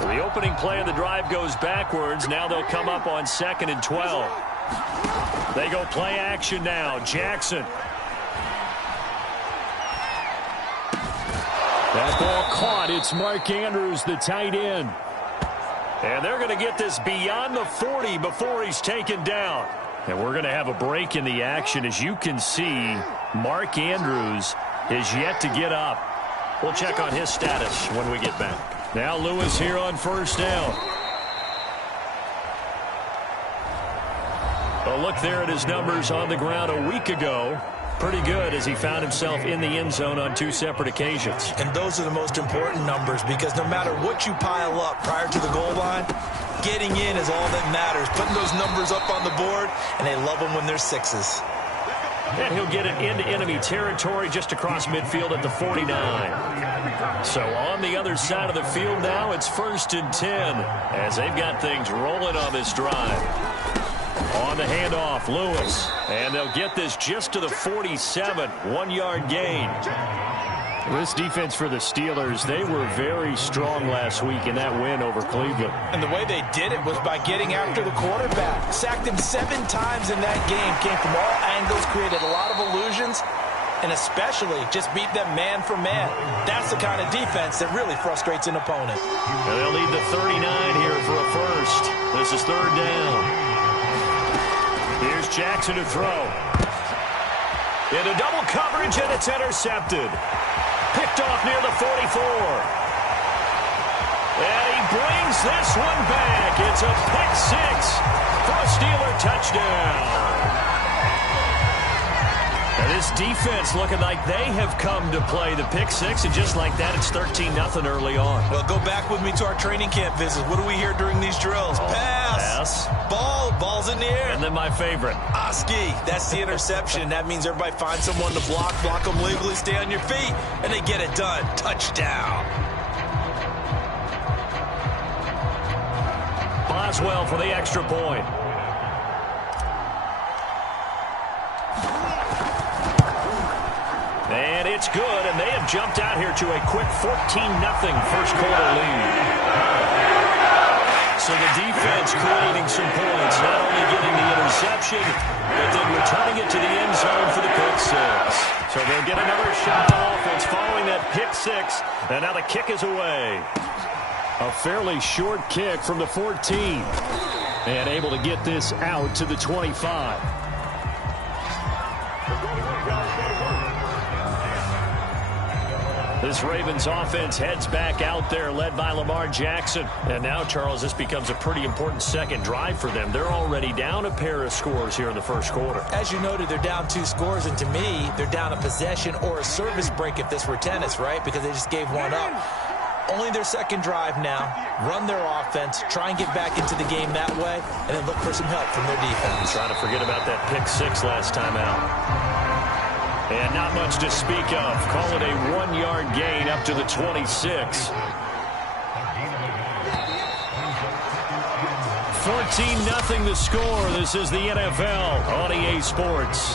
The opening play of the drive goes backwards. Now they'll come up on 2nd and 12. They go play action now. Jackson. That ball caught. It's Mark Andrews, the tight end. And they're going to get this beyond the 40 before he's taken down. And we're going to have a break in the action. As you can see, Mark Andrews is yet to get up. We'll check on his status when we get back. Now Lewis here on 1st down. A look there at his numbers on the ground a week ago. Pretty good as he found himself in the end zone on 2 separate occasions. And those are the most important numbers because no matter what you pile up prior to the goal line, getting in is all that matters. Putting those numbers up on the board, and they love them when they're 6s. And he'll get it into enemy territory just across midfield at the 49. So on the other side of the field now, it's 1st and 10 as they've got things rolling on this drive. On the handoff, Lewis. And they'll get this just to the 47, 1-yard gain. This defense for the Steelers, they were very strong last week in that win over Cleveland. And the way they did it was by getting after the quarterback. Sacked him 7 times in that game. Came from all angles, created a lot of illusions, and especially just beat them man for man. That's the kind of defense that really frustrates an opponent. And they'll need the 39 here for a first. This is 3rd down. Here's Jackson to throw. Into double coverage, and it's intercepted. Picked off near the 44. And he brings this one back. It's a pick-6 for a Steeler touchdown. And this defense looking like they have come to play the pick-6, and just like that, it's 13-0 early on. Well, go back with me to our training camp visits. What do we hear during these drills? Pass. Ball's in the air. And then my favorite. Oski. That's the interception. That means everybody finds someone to block them legally, stay on your feet, and they get it done. Touchdown. Boswell for the extra point. And it's good, and they have jumped out here to a quick 14-0 first quarter lead. So the defense creating some points, not only getting the interception, but then returning it to the end zone for the pick-6. So they'll get another shot on offense following that pick-6, and now the kick is away. A fairly short kick from the 14, and able to get this out to the 25. This Ravens offense heads back out there, led by Lamar Jackson. And now, Charles, this becomes a pretty important second drive for them. They're already down a pair of scores here in the first quarter. As you noted, they're down 2 scores, and to me, they're down a possession or a service break if this were tennis, right? Because they just gave one up. Only their second drive now. Run their offense, try and get back into the game that way, and then look for some help from their defense. Trying to forget about that pick 6 last time out. And not much to speak of. Call it a 1-yard gain up to the 26. 14-0 the score. This is the NFL on EA Sports.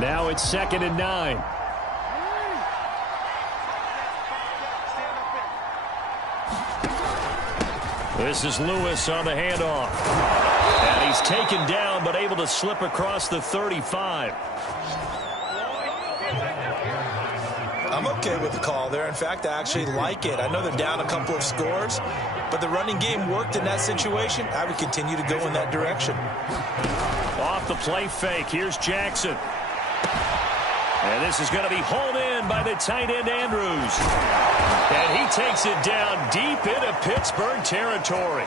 Now it's 2nd and 9. This is Lewis on the handoff. And he's taken down, but able to slip across the 35. I'm okay with the call there. In fact, I actually like it. I know they're down a couple of scores, but the running game worked in that situation. I would continue to go in that direction. Off the play fake, here's Jackson. And this is going to be hauled in by the tight end, Andrews. And he takes it down deep into Pittsburgh territory.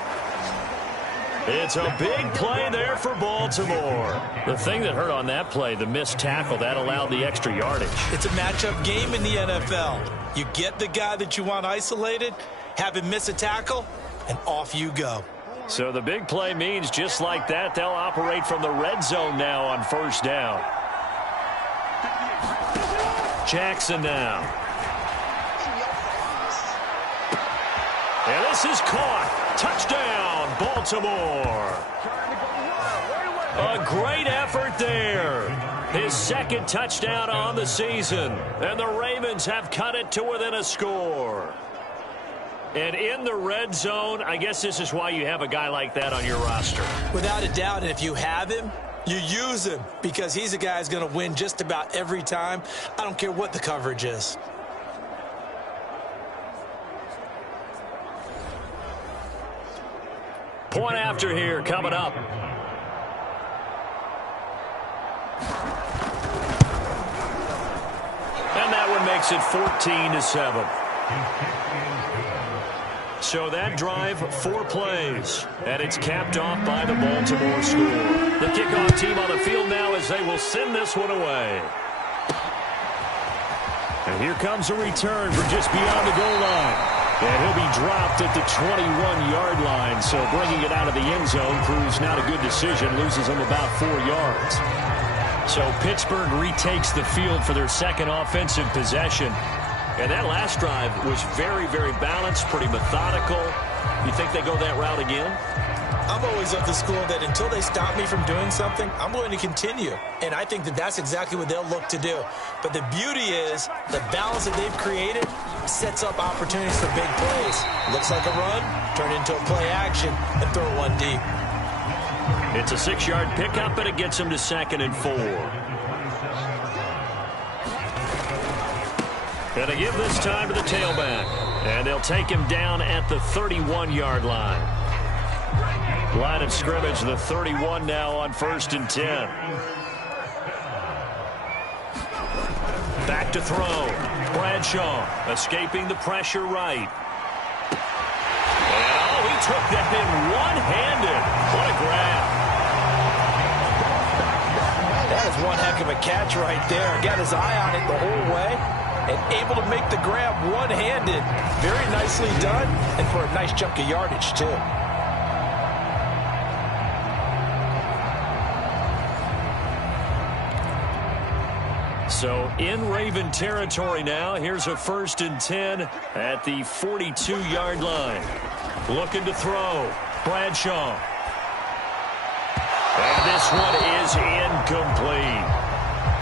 It's a big play there for Baltimore. The thing that hurt on that play, the missed tackle, that allowed the extra yardage. It's a matchup game in the NFL. You get the guy that you want isolated, have him miss a tackle, and off you go. So the big play means just like that, they'll operate from the red zone now on first down. Jackson now. And this is caught. Touchdown, Baltimore. A great effort there. His second touchdown on the season. And the Ravens have cut it to within a score. And in the red zone, I guess this is why you have a guy like that on your roster. Without a doubt, and if you have him, you use him because he's a guy who's going to win just about every time. I don't care what the coverage is. Point after here coming up. And that one makes it 14-7. So that drive, 4 plays, and it's capped off by the Baltimore score. The kickoff team on the field now as they will send this one away. And here comes a return from just beyond the goal line. And he'll be dropped at the 21-yard line, so bringing it out of the end zone proves not a good decision, loses him about 4 yards. So Pittsburgh retakes the field for their second offensive possession. And that last drive was very, very balanced, pretty methodical. You think they go that route again? I'm always of the school that until they stop me from doing something, I'm going to continue. And I think that that's exactly what they'll look to do. But the beauty is the balance that they've created sets up opportunities for big plays. Looks like a run, turn into a play action, and throw one deep. It's a 6-yard pickup, and it gets them to 2nd and 4. And they give this time to the tailback. And they'll take him down at the 31-yard line. Line of scrimmage, the 31 now on 1st and 10. Back to throw. Bradshaw escaping the pressure right. And oh, he took that in one-handed. What a grab. That is one heck of a catch right there. Got his eye on it the whole way. And able to make the grab one-handed. Very nicely done, and for a nice chunk of yardage, too. So in Raven territory now. Here's a 1st and 10 at the 42-yard line. Looking to throw. Bradshaw. And this one is incomplete.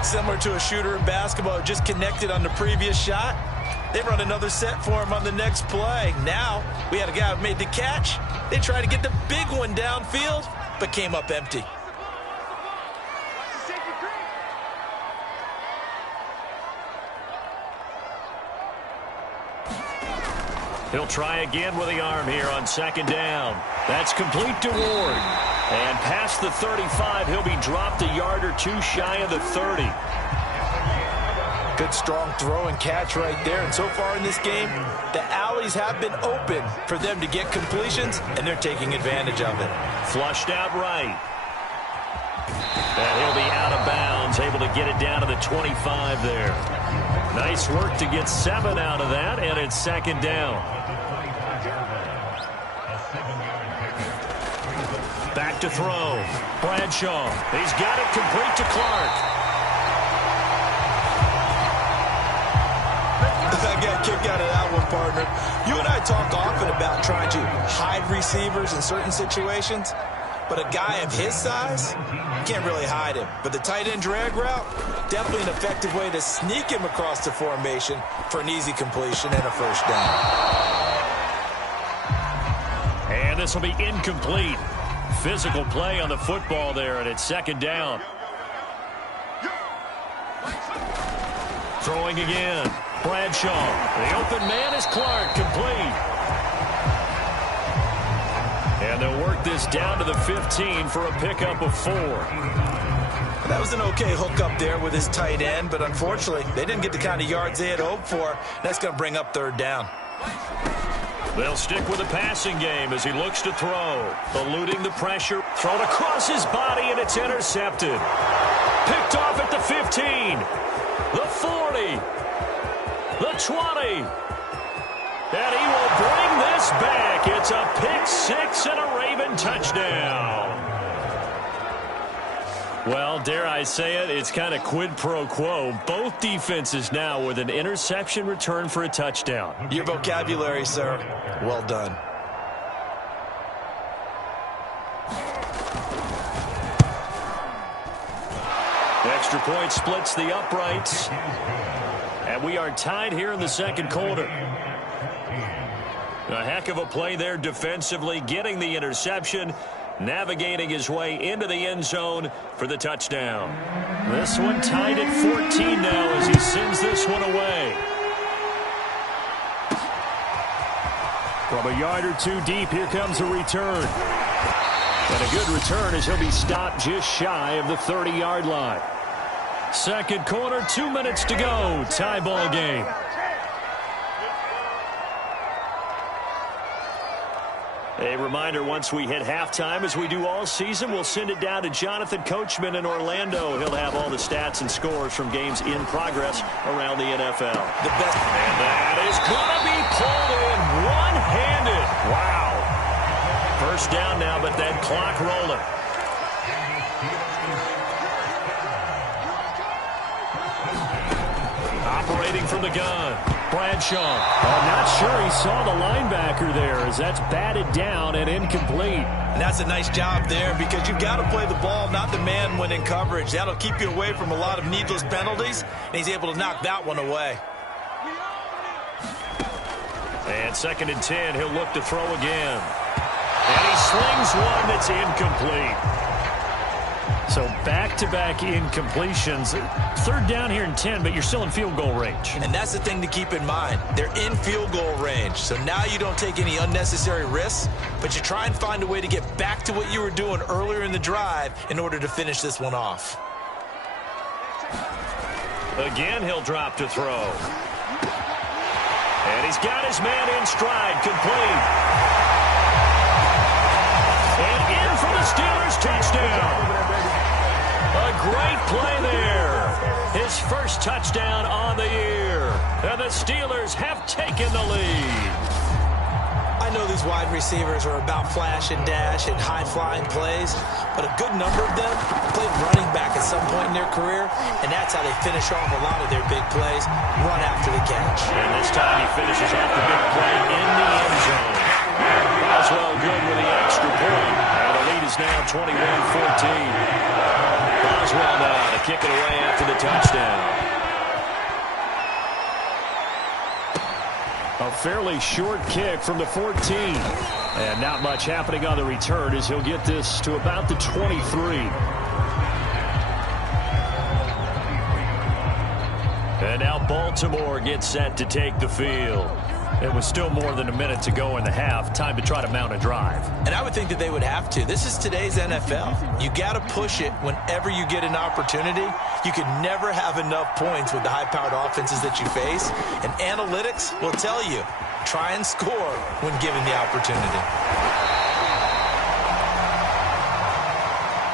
Similar to a shooter in basketball, just connected on the previous shot. They run another set for him on the next play. Now, we had a guy who made the catch. They tried to get the big one downfield, but came up empty. He'll try again with the arm here on 2nd down. That's complete to Ward. And past the 35, he'll be dropped a yard or 2 shy of the 30. Good, strong throw and catch right there. And so far in this game, the alleys have been open for them to get completions, and they're taking advantage of it. Flushed out right. And he'll be out of bounds, able to get it down to the 25 there. Nice work to get 7 out of that, and it's second down. Back to throw. Bradshaw. He's got it complete to Clark. I got a kick out of that one, partner. You and I talk often about trying to hide receivers in certain situations, but a guy of his size, you can't really hide him. But the tight end drag route, definitely an effective way to sneak him across the formation for an easy completion and a first down. And this will be incomplete. Physical play on the football there, and it's second down. Throwing again. Bradshaw. The open man is Clark, complete. And they'll work this down to the 15 for a pickup of 4. That was an okay hook up there with his tight end, but unfortunately, they didn't get the kind of yards they had hoped for. That's going to bring up third down. They'll stick with the passing game as he looks to throw. Eluding the pressure. Thrown across his body, and it's intercepted. Picked off at the 15. The 40. The 20. And he will bring this back. It's a pick 6 and a Raven touchdown. Well, dare I say it, it's kind of quid pro quo. Both defenses now with an interception return for a touchdown. Your vocabulary, sir. Well done. Extra point splits the uprights. And we are tied here in the second quarter. A heck of a play there defensively, getting the interception, navigating his way into the end zone for the touchdown. This one tied at 14 now as he sends this one away. From a yard or two deep, here comes a return. And a good return as he'll be stopped just shy of the 30-yard line. Second quarter, 2 minutes to go. Tie ball game. A reminder, once we hit halftime, as we do all season, we'll send it down to Jonathan Coachman in Orlando. He'll have all the stats and scores from games in progress around the NFL. The best. And that is going to be pulled in one-handed. Wow. First down now, but that clock rolling. Operating from the gun. Bradshaw. I'm not sure he saw the linebacker there as that's batted down and incomplete. And that's a nice job there because you've got to play the ball, not the man when in coverage. That'll keep you away from a lot of needless penalties, and he's able to knock that one away. And second and 10, he'll look to throw again. And he slings one that's incomplete. So back-to-back incompletions. Third down here in 10, but you're still in field goal range. And that's the thing to keep in mind. They're in field goal range. So now you don't take any unnecessary risks, but you try and find a way to get back to what you were doing earlier in the drive in order to finish this one off. Again, he'll drop to throw. And he's got his man in stride, complete. And in for the Steelers, touchdown. A great play there. His first touchdown on the year. And the Steelers have taken the lead. I know these wide receivers are about flash and dash and high-flying plays, but a good number of them played running back at some point in their career, and that's how they finish off a lot of their big plays, run after the catch. And this time he finishes off the big play in the end zone. Boswell good with the extra point. And the lead is now 21-14. Boswell now to kick it away after the touchdown. A fairly short kick from the 14. And not much happening on the return as he'll get this to about the 23. And now Baltimore gets set to take the field. It was still more than a minute to go in the half. Time to try to mount a drive. And I would think that they would have to. This is today's NFL. You got to push it whenever you get an opportunity. You can never have enough points with the high-powered offenses that you face. And analytics will tell you, try and score when given the opportunity.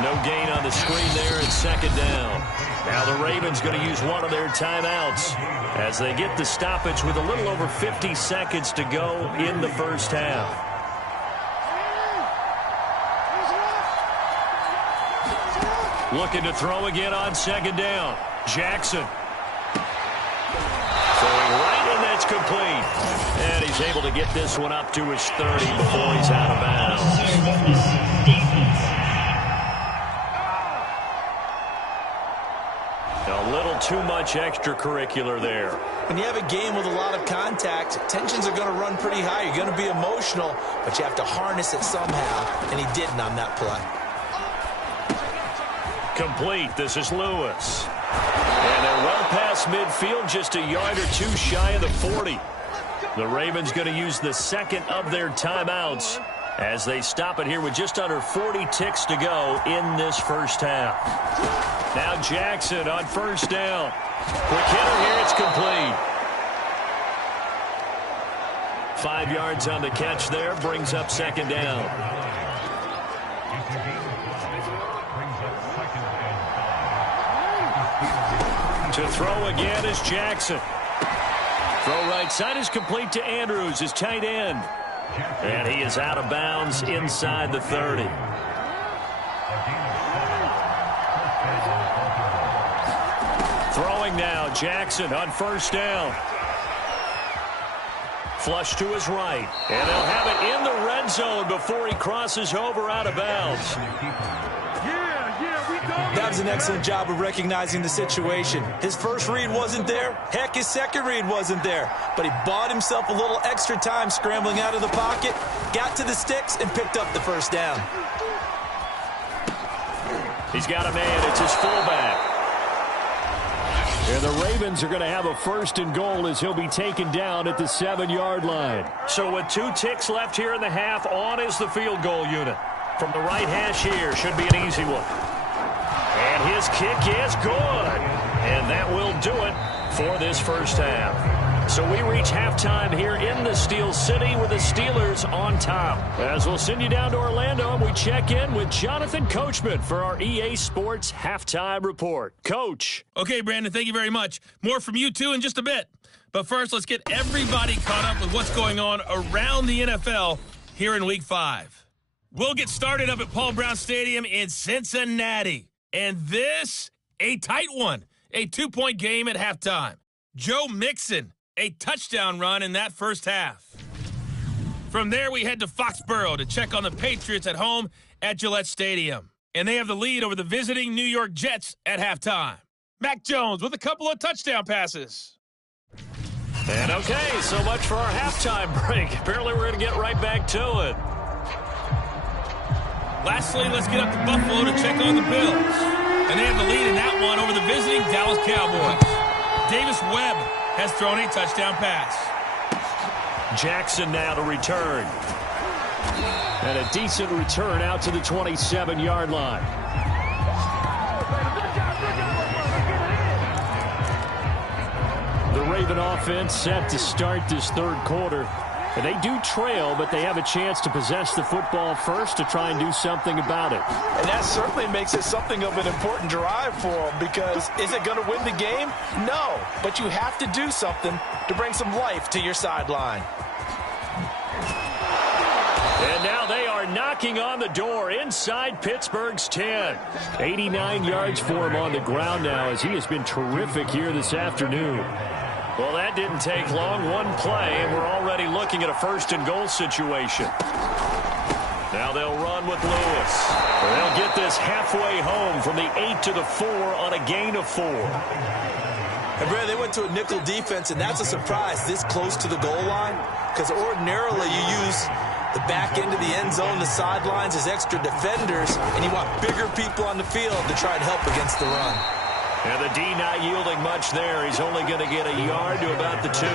No gain on the screen there. It's second down. Now the Ravens going to use one of their timeouts as they get the stoppage with a little over 50 seconds to go in the first half. Looking to throw again on second down. Jackson. Throwing right, and that's complete. And he's able to get this one up to his 30 before he's out of bounds. A little too much extracurricular there. When you have a game with a lot of contact, tensions are going to run pretty high. You're going to be emotional, but you have to harness it somehow, and he didn't on that play. Complete. This is Lewis. And they're well past midfield, just a yard or two shy of the 40. The Ravens going to use the second of their timeouts as they stop it here with just under 40 ticks to go in this first half. Now Jackson on first down. Quick hitter here, it's complete. 5 yards on the catch there, brings up second down. To throw again is Jackson. Throw right side is complete to Andrews, his tight end. And he is out of bounds inside the 30. Throwing now, Jackson on first down. Flush to his right. And they'll have it in the red zone before he crosses over out of bounds. That was an excellent job of recognizing the situation. His first read wasn't there. Heck, his second read wasn't there. But he bought himself a little extra time scrambling out of the pocket, got to the sticks, and picked up the first down. He's got a man. It's his fullback. And the Ravens are going to have a first and goal as he'll be taken down at the 7-yard line. So with 2 ticks left here in the half, on is the field goal unit. From the right hash here, should be an easy one. And his kick is good. And that will do it for this first half. So we reach halftime here in the Steel City with the Steelers on top. As we'll send you down to Orlando, and we check in with Jonathan Coachman for our EA Sports Halftime Report. Coach. Okay, Brandon, thank you very much. More from you, too, in just a bit. But first, let's get everybody caught up with what's going on around the NFL here in Week 5. We'll get started up at Paul Brown Stadium in Cincinnati. And this, a tight one, a 2-point game at halftime. Joe Mixon, a touchdown run in that first half. From there, we head to Foxborough to check on the Patriots at home at Gillette Stadium. And they have the lead over the visiting New York Jets at halftime. Mac Jones with a couple of touchdown passes. And okay, so much for our halftime break. Apparently we're going to get right back to it. Lastly, let's get up to Buffalo to check on the Bills. And they have the lead in that one over the visiting Dallas Cowboys. Davis Webb has thrown a touchdown pass. Jackson now to return. And a decent return out to the 27-yard line. The Raven offense set to start this third quarter. And they do trail, but they have a chance to possess the football first to try and do something about it. And that certainly makes it something of an important drive for them, because is it going to win the game? No, but you have to do something to bring some life to your sideline. And now they are knocking on the door inside Pittsburgh's 10. 89 yards for him on the ground now, as he has been terrific here this afternoon. Well, that didn't take long. One play, and we're already looking at a first and goal situation. Now they'll run with Lewis. They'll get this halfway home from the 8 to the 4 on a gain of 4. And Brad, they went to a nickel defense, and that's a surprise this close to the goal line, because ordinarily you use the back end of the end zone, the sidelines as extra defenders, and you want bigger people on the field to try and help against the run. And the D not yielding much there. He's only going to get a yard to about the 2.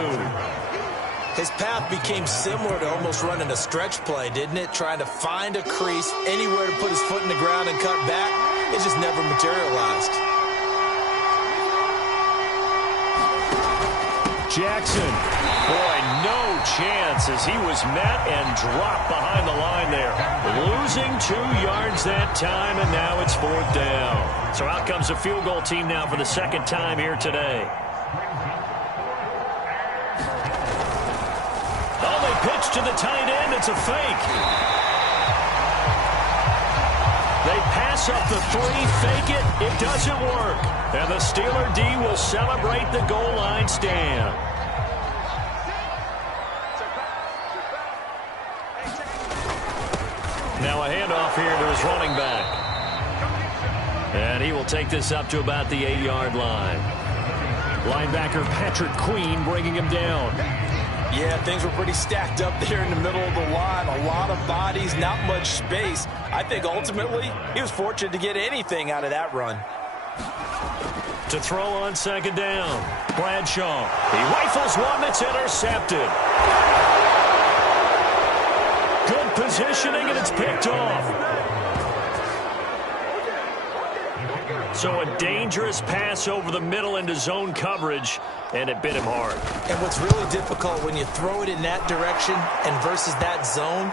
His path became similar to almost running a stretch play, didn't it? Trying to find a crease, anywhere to put his foot in the ground and cut back. It just never materialized. Jackson. Boy, no chance as he was met and dropped behind the line there. Losing 2 yards that time, and now it's 4th down. So out comes the field goal team now for the 2nd time here today. Oh, they pitch to the tight end. It's a fake. They pass up the 3, fake it. It doesn't work. And the Steeler D will celebrate the goal line stand. Now a handoff here to his running back. And he will take this up to about the 8-yard line. Linebacker Patrick Queen bringing him down. Yeah, things were pretty stacked up there in the middle of the line. A lot of bodies, not much space. I think ultimately he was fortunate to get anything out of that run. To throw on 2nd down, Bradshaw. He rifles one that's intercepted. Good positioning, and it's picked off. So a dangerous pass over the middle into zone coverage, and it bit him hard. And what's really difficult when you throw it in that direction and versus that zone,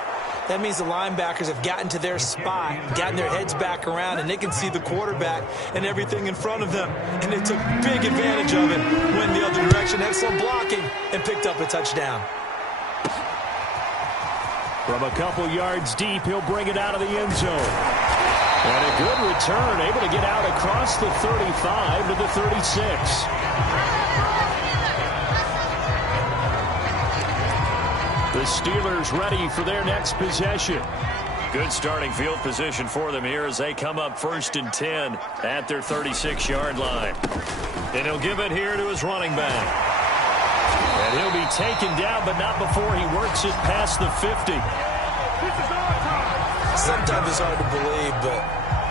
that means the linebackers have gotten to their spot, gotten their heads back around, and they can see the quarterback and everything in front of them. And they took big advantage of it, went the other direction, had some blocking, and picked up a touchdown. From a couple yards deep, he'll bring it out of the end zone. And a good return, able to get out across the 35 to the 36. The Steelers ready for their next possession. Good starting field position for them here as they come up 1st and 10 at their 36-yard line. And he'll give it here to his running back. And he'll be taken down, but not before he works it past the 50. Sometimes it's hard to believe, but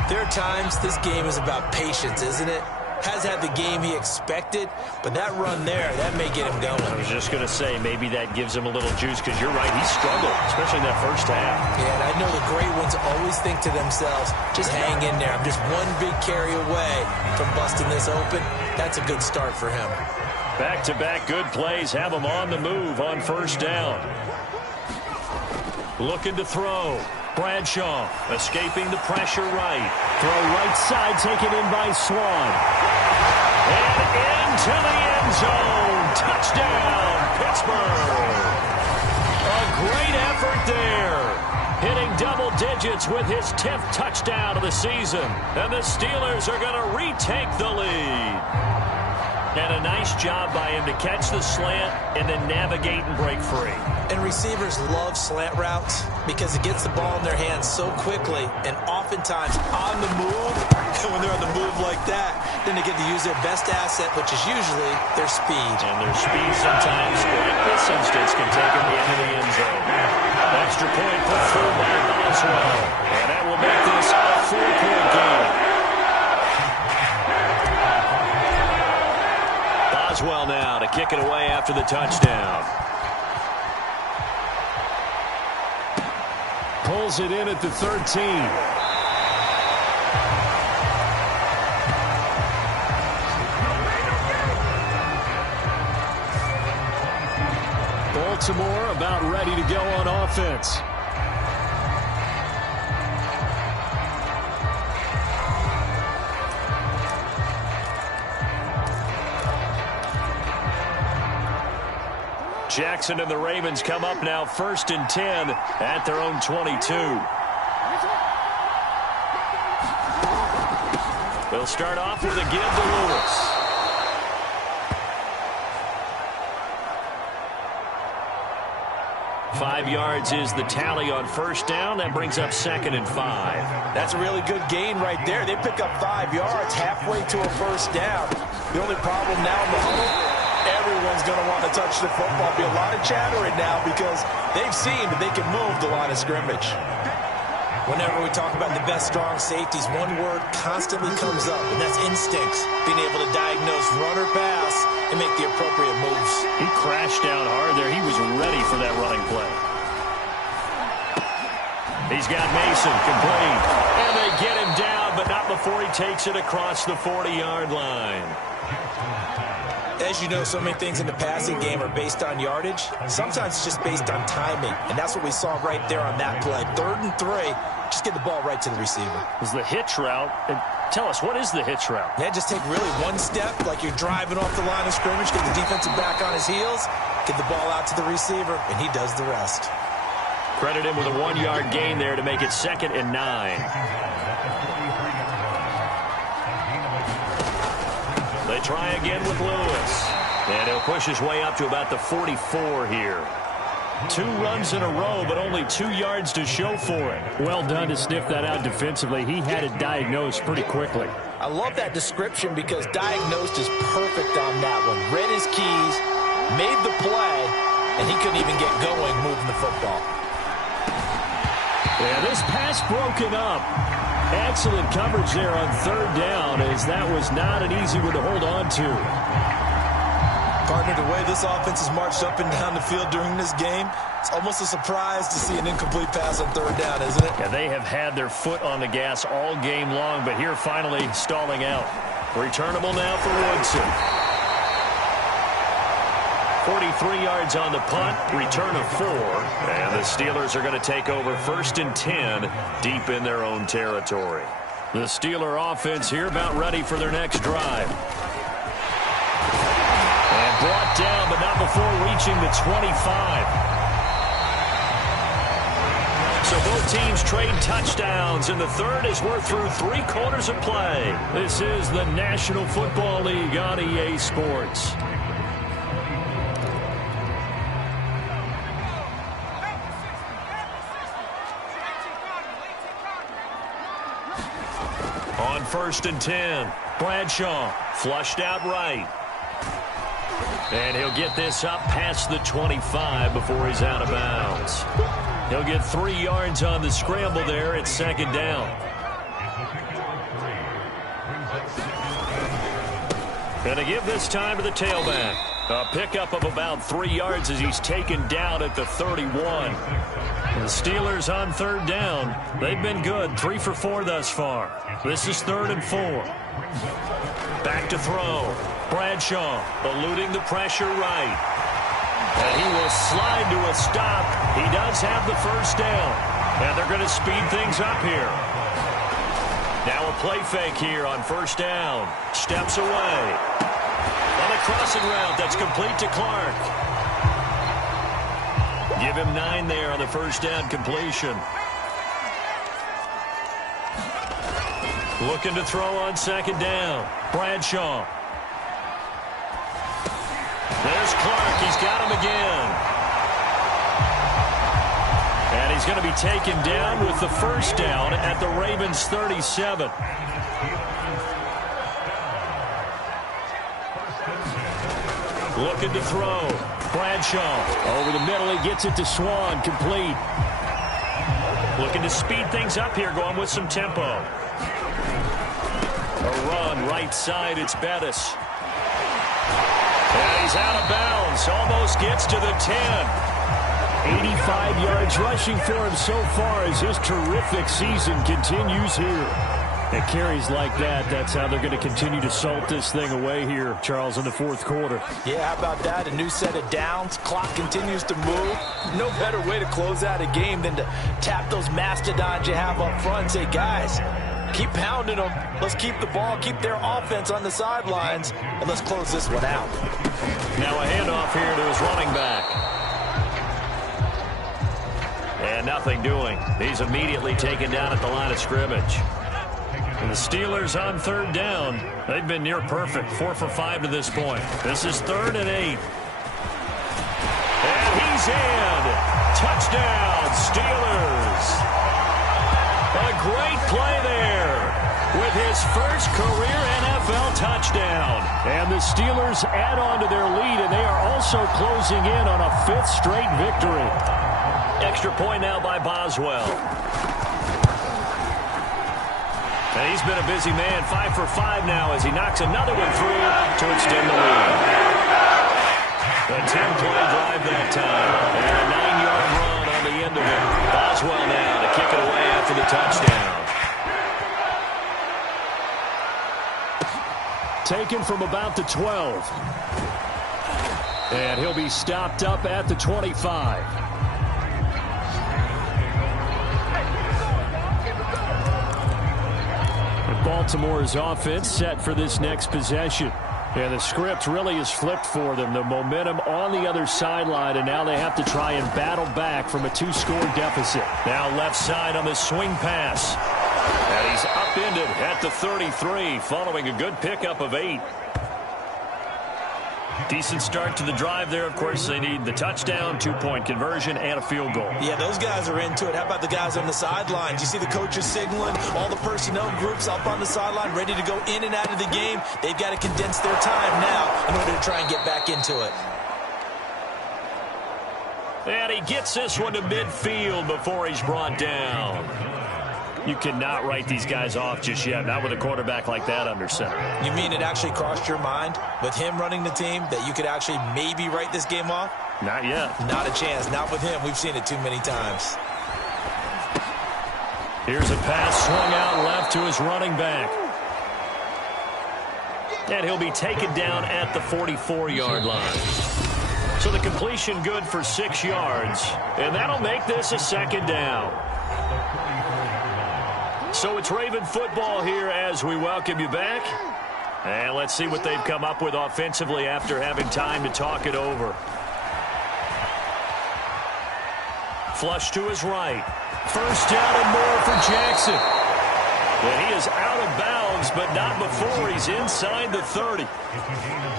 there are times this game is about patience, isn't it? Has had the game he expected, but that run there, that may get him going. I was just going to say, maybe that gives him a little juice, because you're right, he struggled, especially in that first half. Yeah, and I know the great ones always think to themselves, just hang in there. I'm just one big carry away from busting this open. That's a good start for him. Back-to-back good plays have him on the move on 1st down. Looking to throw. Bradshaw escaping the pressure right. Throw right side taken in by Swan. And into the end zone. Touchdown, Pittsburgh. A great effort there. Hitting double digits with his 10th touchdown of the season. And the Steelers are going to retake the lead. And a nice job by him to catch the slant and then navigate and break free. And receivers love slant routes because it gets the ball in their hands so quickly and oftentimes on the move. And when they're on the move like that, then they get to use their best asset, which is usually their speed. And their speed sometimes, like this instance, can take them into the end zone. Extra point put through by Boswell. And that will make this a 4-point game. Boswell now to kick it away after the touchdown. Pulls it in at the 13. Baltimore about ready to go on offense. Jackson and the Ravens come up now 1st and 10 at their own 22. They'll start off with a give to Lewis. Five yards is the tally on 1st down. That brings up 2nd and 5. That's a really good gain right there. They pick up 5 yards halfway to a 1st down. The only problem now in the huddle, everyone's going to want to touch the football. Be a lot of chattering now because they've seen that they can move the line of scrimmage. Whenever we talk about the best strong safeties, one word constantly comes up, and that's instincts. Being able to diagnose run or pass and make the appropriate moves. He crashed down hard there. He was ready for that running play. He's got Mason complete. And they get him down, but not before he takes it across the 40-yard line. As you know, so many things in the passing game are based on yardage. Sometimes it's just based on timing, and that's what we saw right there on that play. 3rd and 3, just get the ball right to the receiver. It was the hitch route. And tell us, what is the hitch route? Yeah, just take really one step, like you're driving off the line of scrimmage, get the defensive back on his heels, get the ball out to the receiver, and he does the rest. Credit him with a 1-yard gain there to make it 2nd and 9. They try again with Lewis. And he'll push his way up to about the 44 here. 2 runs in a row, but only 2 yards to show for it. Well done to sniff that out defensively. He had it diagnosed pretty quickly. I love that description because diagnosed is perfect on that one. Read his keys, made the play, and he couldn't even get going moving the football. Yeah, this pass broken up. Excellent coverage there on 3rd down, as that was not an easy one to hold on to. Partner, the way this offense has marched up and down the field during this game, it's almost a surprise to see an incomplete pass on 3rd down, isn't it? Yeah, they have had their foot on the gas all game long, but here finally stalling out. Returnable now for Woodson. 43 yards on the punt, return of 4, and the Steelers are going to take over 1st and 10 deep in their own territory. The Steeler offense here about ready for their next drive. And brought down, but not before reaching the 25. So both teams trade touchdowns, and the 3rd as we're through 3 quarters of play. This is the National Football League on EA Sports. On 1st and 10, Bradshaw flushed out right. And he'll get this up past the 25 before he's out of bounds. He'll get 3 yards on the scramble there. It's 2nd down. Going to give this time to the tailback. A pickup of about 3 yards as he's taken down at the 31. The Steelers on 3rd down. They've been good. 3 for 4 thus far. This is 3rd and 4. Back to throw. Bradshaw eluding the pressure right. And he will slide to a stop. He does have the 1st down. And they're going to speed things up here. Now a play fake here on 1st down. Steps away. On a crossing route that's complete to Clark. Give him 9 there on the 1st down completion. Looking to throw on 2nd down. Bradshaw. There's Clark. He's got him again. And he's going to be taken down with the 1st down at the Ravens' 37. Looking to throw. Bradshaw over the middle. He gets it to Swan. Complete. Looking to speed things up here, going with some tempo. A run right side. It's Bettis. And he's out of bounds. Almost gets to the 10. 85 yards rushing for him so far as his terrific season continues here. And carries like that, that's how they're going to continue to salt this thing away here, Charles, in the 4th quarter. Yeah, how about that? A new set of downs. Clock continues to move. No better way to close out a game than to tap those mastodons you have up front and say, guys, keep pounding them. Let's keep the ball, keep their offense on the sidelines, and let's close this one out. Now a handoff here to his running back. And nothing doing. He's immediately taken down at the line of scrimmage. And the Steelers on 3rd down. They've been near perfect. 4 for 5 to this point. This is 3rd and 8. And he's in. Touchdown, Steelers. A great play there with his first career NFL touchdown. And the Steelers add on to their lead, and they are also closing in on a 5th straight victory. Extra point now by Boswell. And he's been a busy man, 5 for 5 now as he knocks another one through to extend the lead. A 10-play drive that time, and a 9-yard run on the end of it. Boswell now to kick it away after the touchdown. Taken from about the 12. And he'll be stopped up at the 25. Baltimore's offense set for this next possession. And the script really is flipped for them. The momentum on the other sideline, and now they have to try and battle back from a 2-score deficit. Now left side on the swing pass. And he's upended at the 33 following a good pickup of 8. Decent start to the drive there. Of course, they need the touchdown, 2-point conversion, and a field goal. Yeah, those guys are into it. How about the guys on the sidelines? You see the coaches signaling, all the personnel groups up on the sideline ready to go in and out of the game. They've got to condense their time now in order to try and get back into it. And he gets this one to midfield before he's brought down. You cannot write these guys off just yet, not with a quarterback like that under center. You mean it actually crossed your mind with him running the team that you could actually maybe write this game off? Not yet. Not a chance. Not with him. We've seen it too many times. Here's a pass swung out left to his running back. And he'll be taken down at the 44-yard line. So the completion good for 6 yards. And that'll make this a 2nd down. So it's Raven football here as we welcome you back. And let's see what they've come up with offensively after having time to talk it over. Flush to his right. First down and more for Jackson. And he is out of bounds, but not before he's inside the 30.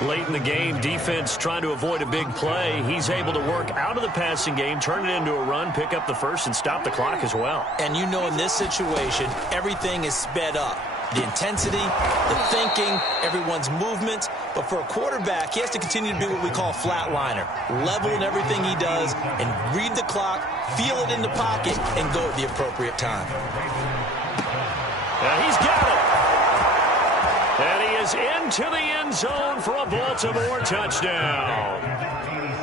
Late in the game, defense trying to avoid a big play. He's able to work out of the passing game, turn it into a run, pick up the first, and stop the clock as well. And you know in this situation, everything is sped up. The intensity, the thinking, everyone's movement. But for a quarterback, he has to continue to be what we call a flatliner. Level in everything he does and read the clock, feel it in the pocket, and go at the appropriate time. And he's got it. And he is into the end zone for a Baltimore touchdown.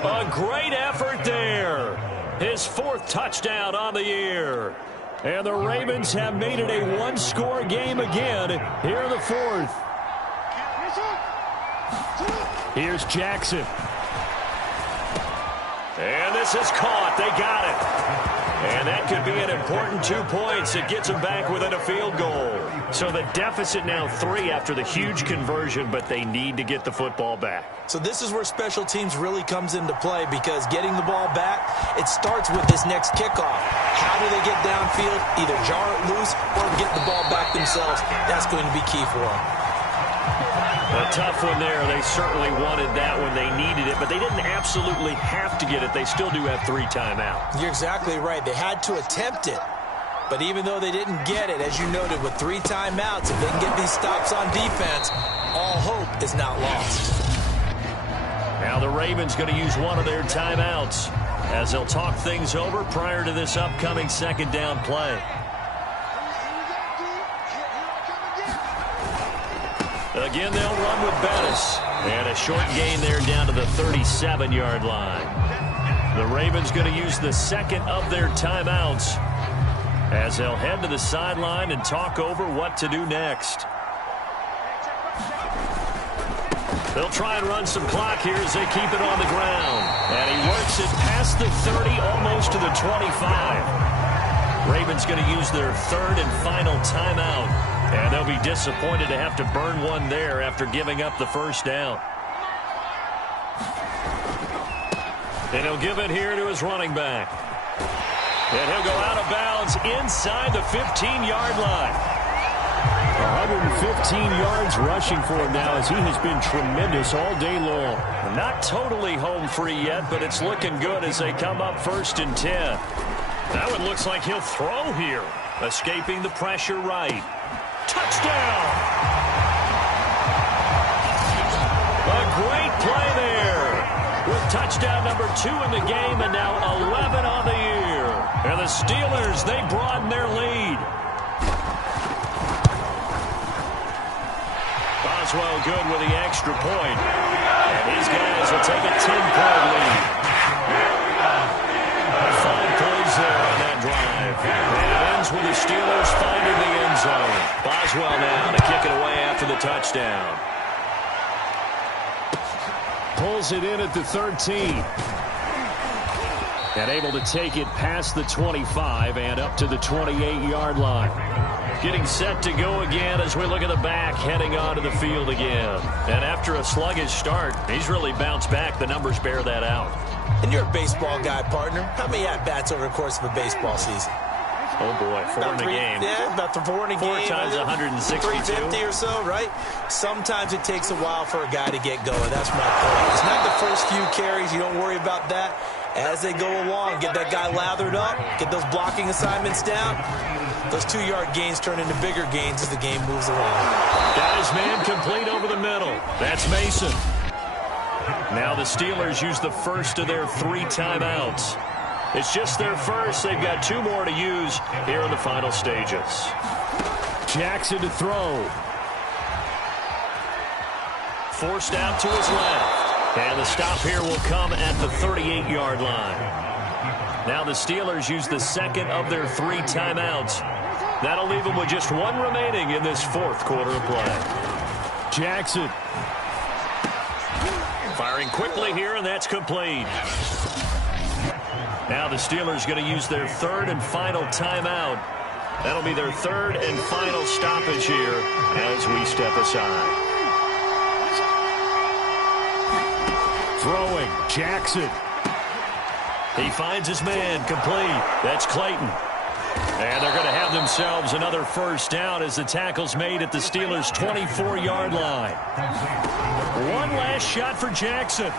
A great effort there. His 4th touchdown on the year. And the Ravens have made it a 1-score game again here in the 4th. Here's Jackson. And this is caught. They got it. And that could be an important 2 points. It gets them back within a field goal. So the deficit now 3 after the huge conversion, but they need to get the football back. So this is where special teams really comes into play, because getting the ball back, it starts with this next kickoff. How do they get downfield? Either jar it loose or get the ball back themselves. That's going to be key for them. A tough one there. They certainly wanted that when they needed it, but they didn't absolutely have to get it. They still do have 3 timeouts. You're exactly right. They had to attempt it. But even though they didn't get it, as you noted, with 3 timeouts, if they can get these stops on defense, all hope is not lost. Now the Ravens going to use one of their timeouts as they'll talk things over prior to this upcoming 2nd down play. Again, they'll run with Bettis. And a short gain there down to the 37-yard line. The Ravens going to use the 2nd of their timeouts as they'll head to the sideline and talk over what to do next. They'll try and run some clock here as they keep it on the ground. And he works it past the 30, almost to the 25. Ravens going to use their 3rd and final timeout. And they'll be disappointed to have to burn one there after giving up the first down. And he'll give it here to his running back. And he'll go out of bounds inside the 15-yard line. 115 yards rushing for him now as he has been tremendous all day long. Not totally home free yet, but it's looking good as they come up 1st and 10. That one looks like he'll throw here. Escaping the pressure right. Touchdown! A great play there. With touchdown number 2 in the game and now 11 on the year. And the Steelers, they broaden their lead. Boswell good with the extra point. And these guys will take a 10-point lead. 5 plays there on that drive. And it ends with the Steelers finding the end zone. Boswell now to kick it away after the touchdown. Pulls it in at the 13. And able to take it past the 25 and up to the 28-yard line. Getting set to go again as we look at the back, heading onto the field again. And after a sluggish start, he's really bounced back. The numbers bear that out. And you're a baseball guy, partner. How many at-bats over the course of a baseball season? Oh, boy, 4 in a game. Yeah, about 4 in a game. 4 times 162. 350 or so, right? Sometimes it takes a while for a guy to get going. That's my point. It's not the first few carries. You don't worry about that. As they go along, get that guy lathered up, get those blocking assignments down. Those 2-yard gains turn into bigger gains as the game moves along. Got his man complete over the middle. That's Mason. Now the Steelers use the first of their 3 timeouts. It's just their first. They've got 2 more to use here in the final stages. Jackson to throw. Forced out to his left. And the stop here will come at the 38-yard line. Now the Steelers use the second of their 3 timeouts. That'll leave them with just 1 remaining in this 4th quarter of play. Jackson. Firing quickly here, and that's complete. Now the Steelers going to use their 3rd and final timeout. That'll be their 3rd and final stoppage here as we step aside. Throwing, Jackson. He finds his man, complete. That's Clayton. And they're going to have themselves another first down as the tackle's made at the Steelers' 24-yard line. One last shot for Jackson.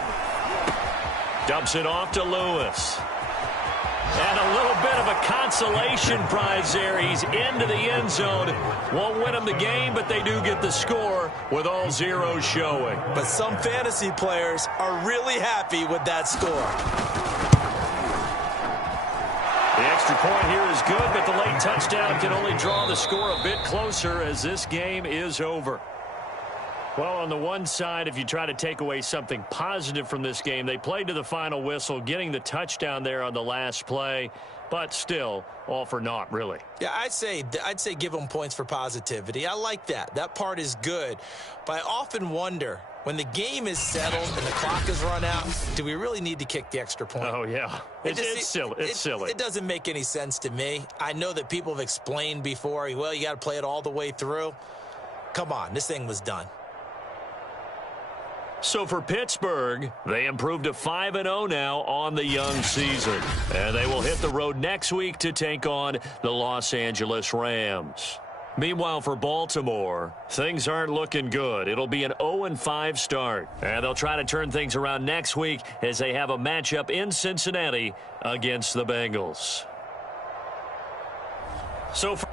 Dumps it off to Lewis. And a little bit of a consolation prize there. He's into the end zone. Won't win them the game, but they do get the score with all zeros showing. But some fantasy players are really happy with that score. The extra point here is good, but the late touchdown can only draw the score a bit closer as this game is over. Well, on the one side, if you try to take away something positive from this game, they played to the final whistle, getting the touchdown there on the last play, but still, all for naught, really. Yeah, I'd say give them points for positivity. I like that. That part is good. But I often wonder, when the game is settled and the clock is run out, do we really need to kick the extra point? Oh, yeah. It's silly. It's silly. It doesn't make any sense to me. I know that people have explained before, well, you got to play it all the way through. Come on, this thing was done. So for Pittsburgh, they improved to 5-0 now on the young season. And they will hit the road next week to take on the Los Angeles Rams. Meanwhile, for Baltimore, things aren't looking good. It'll be an 0-5 start. And they'll try to turn things around next week as they have a matchup in Cincinnati against the Bengals. So for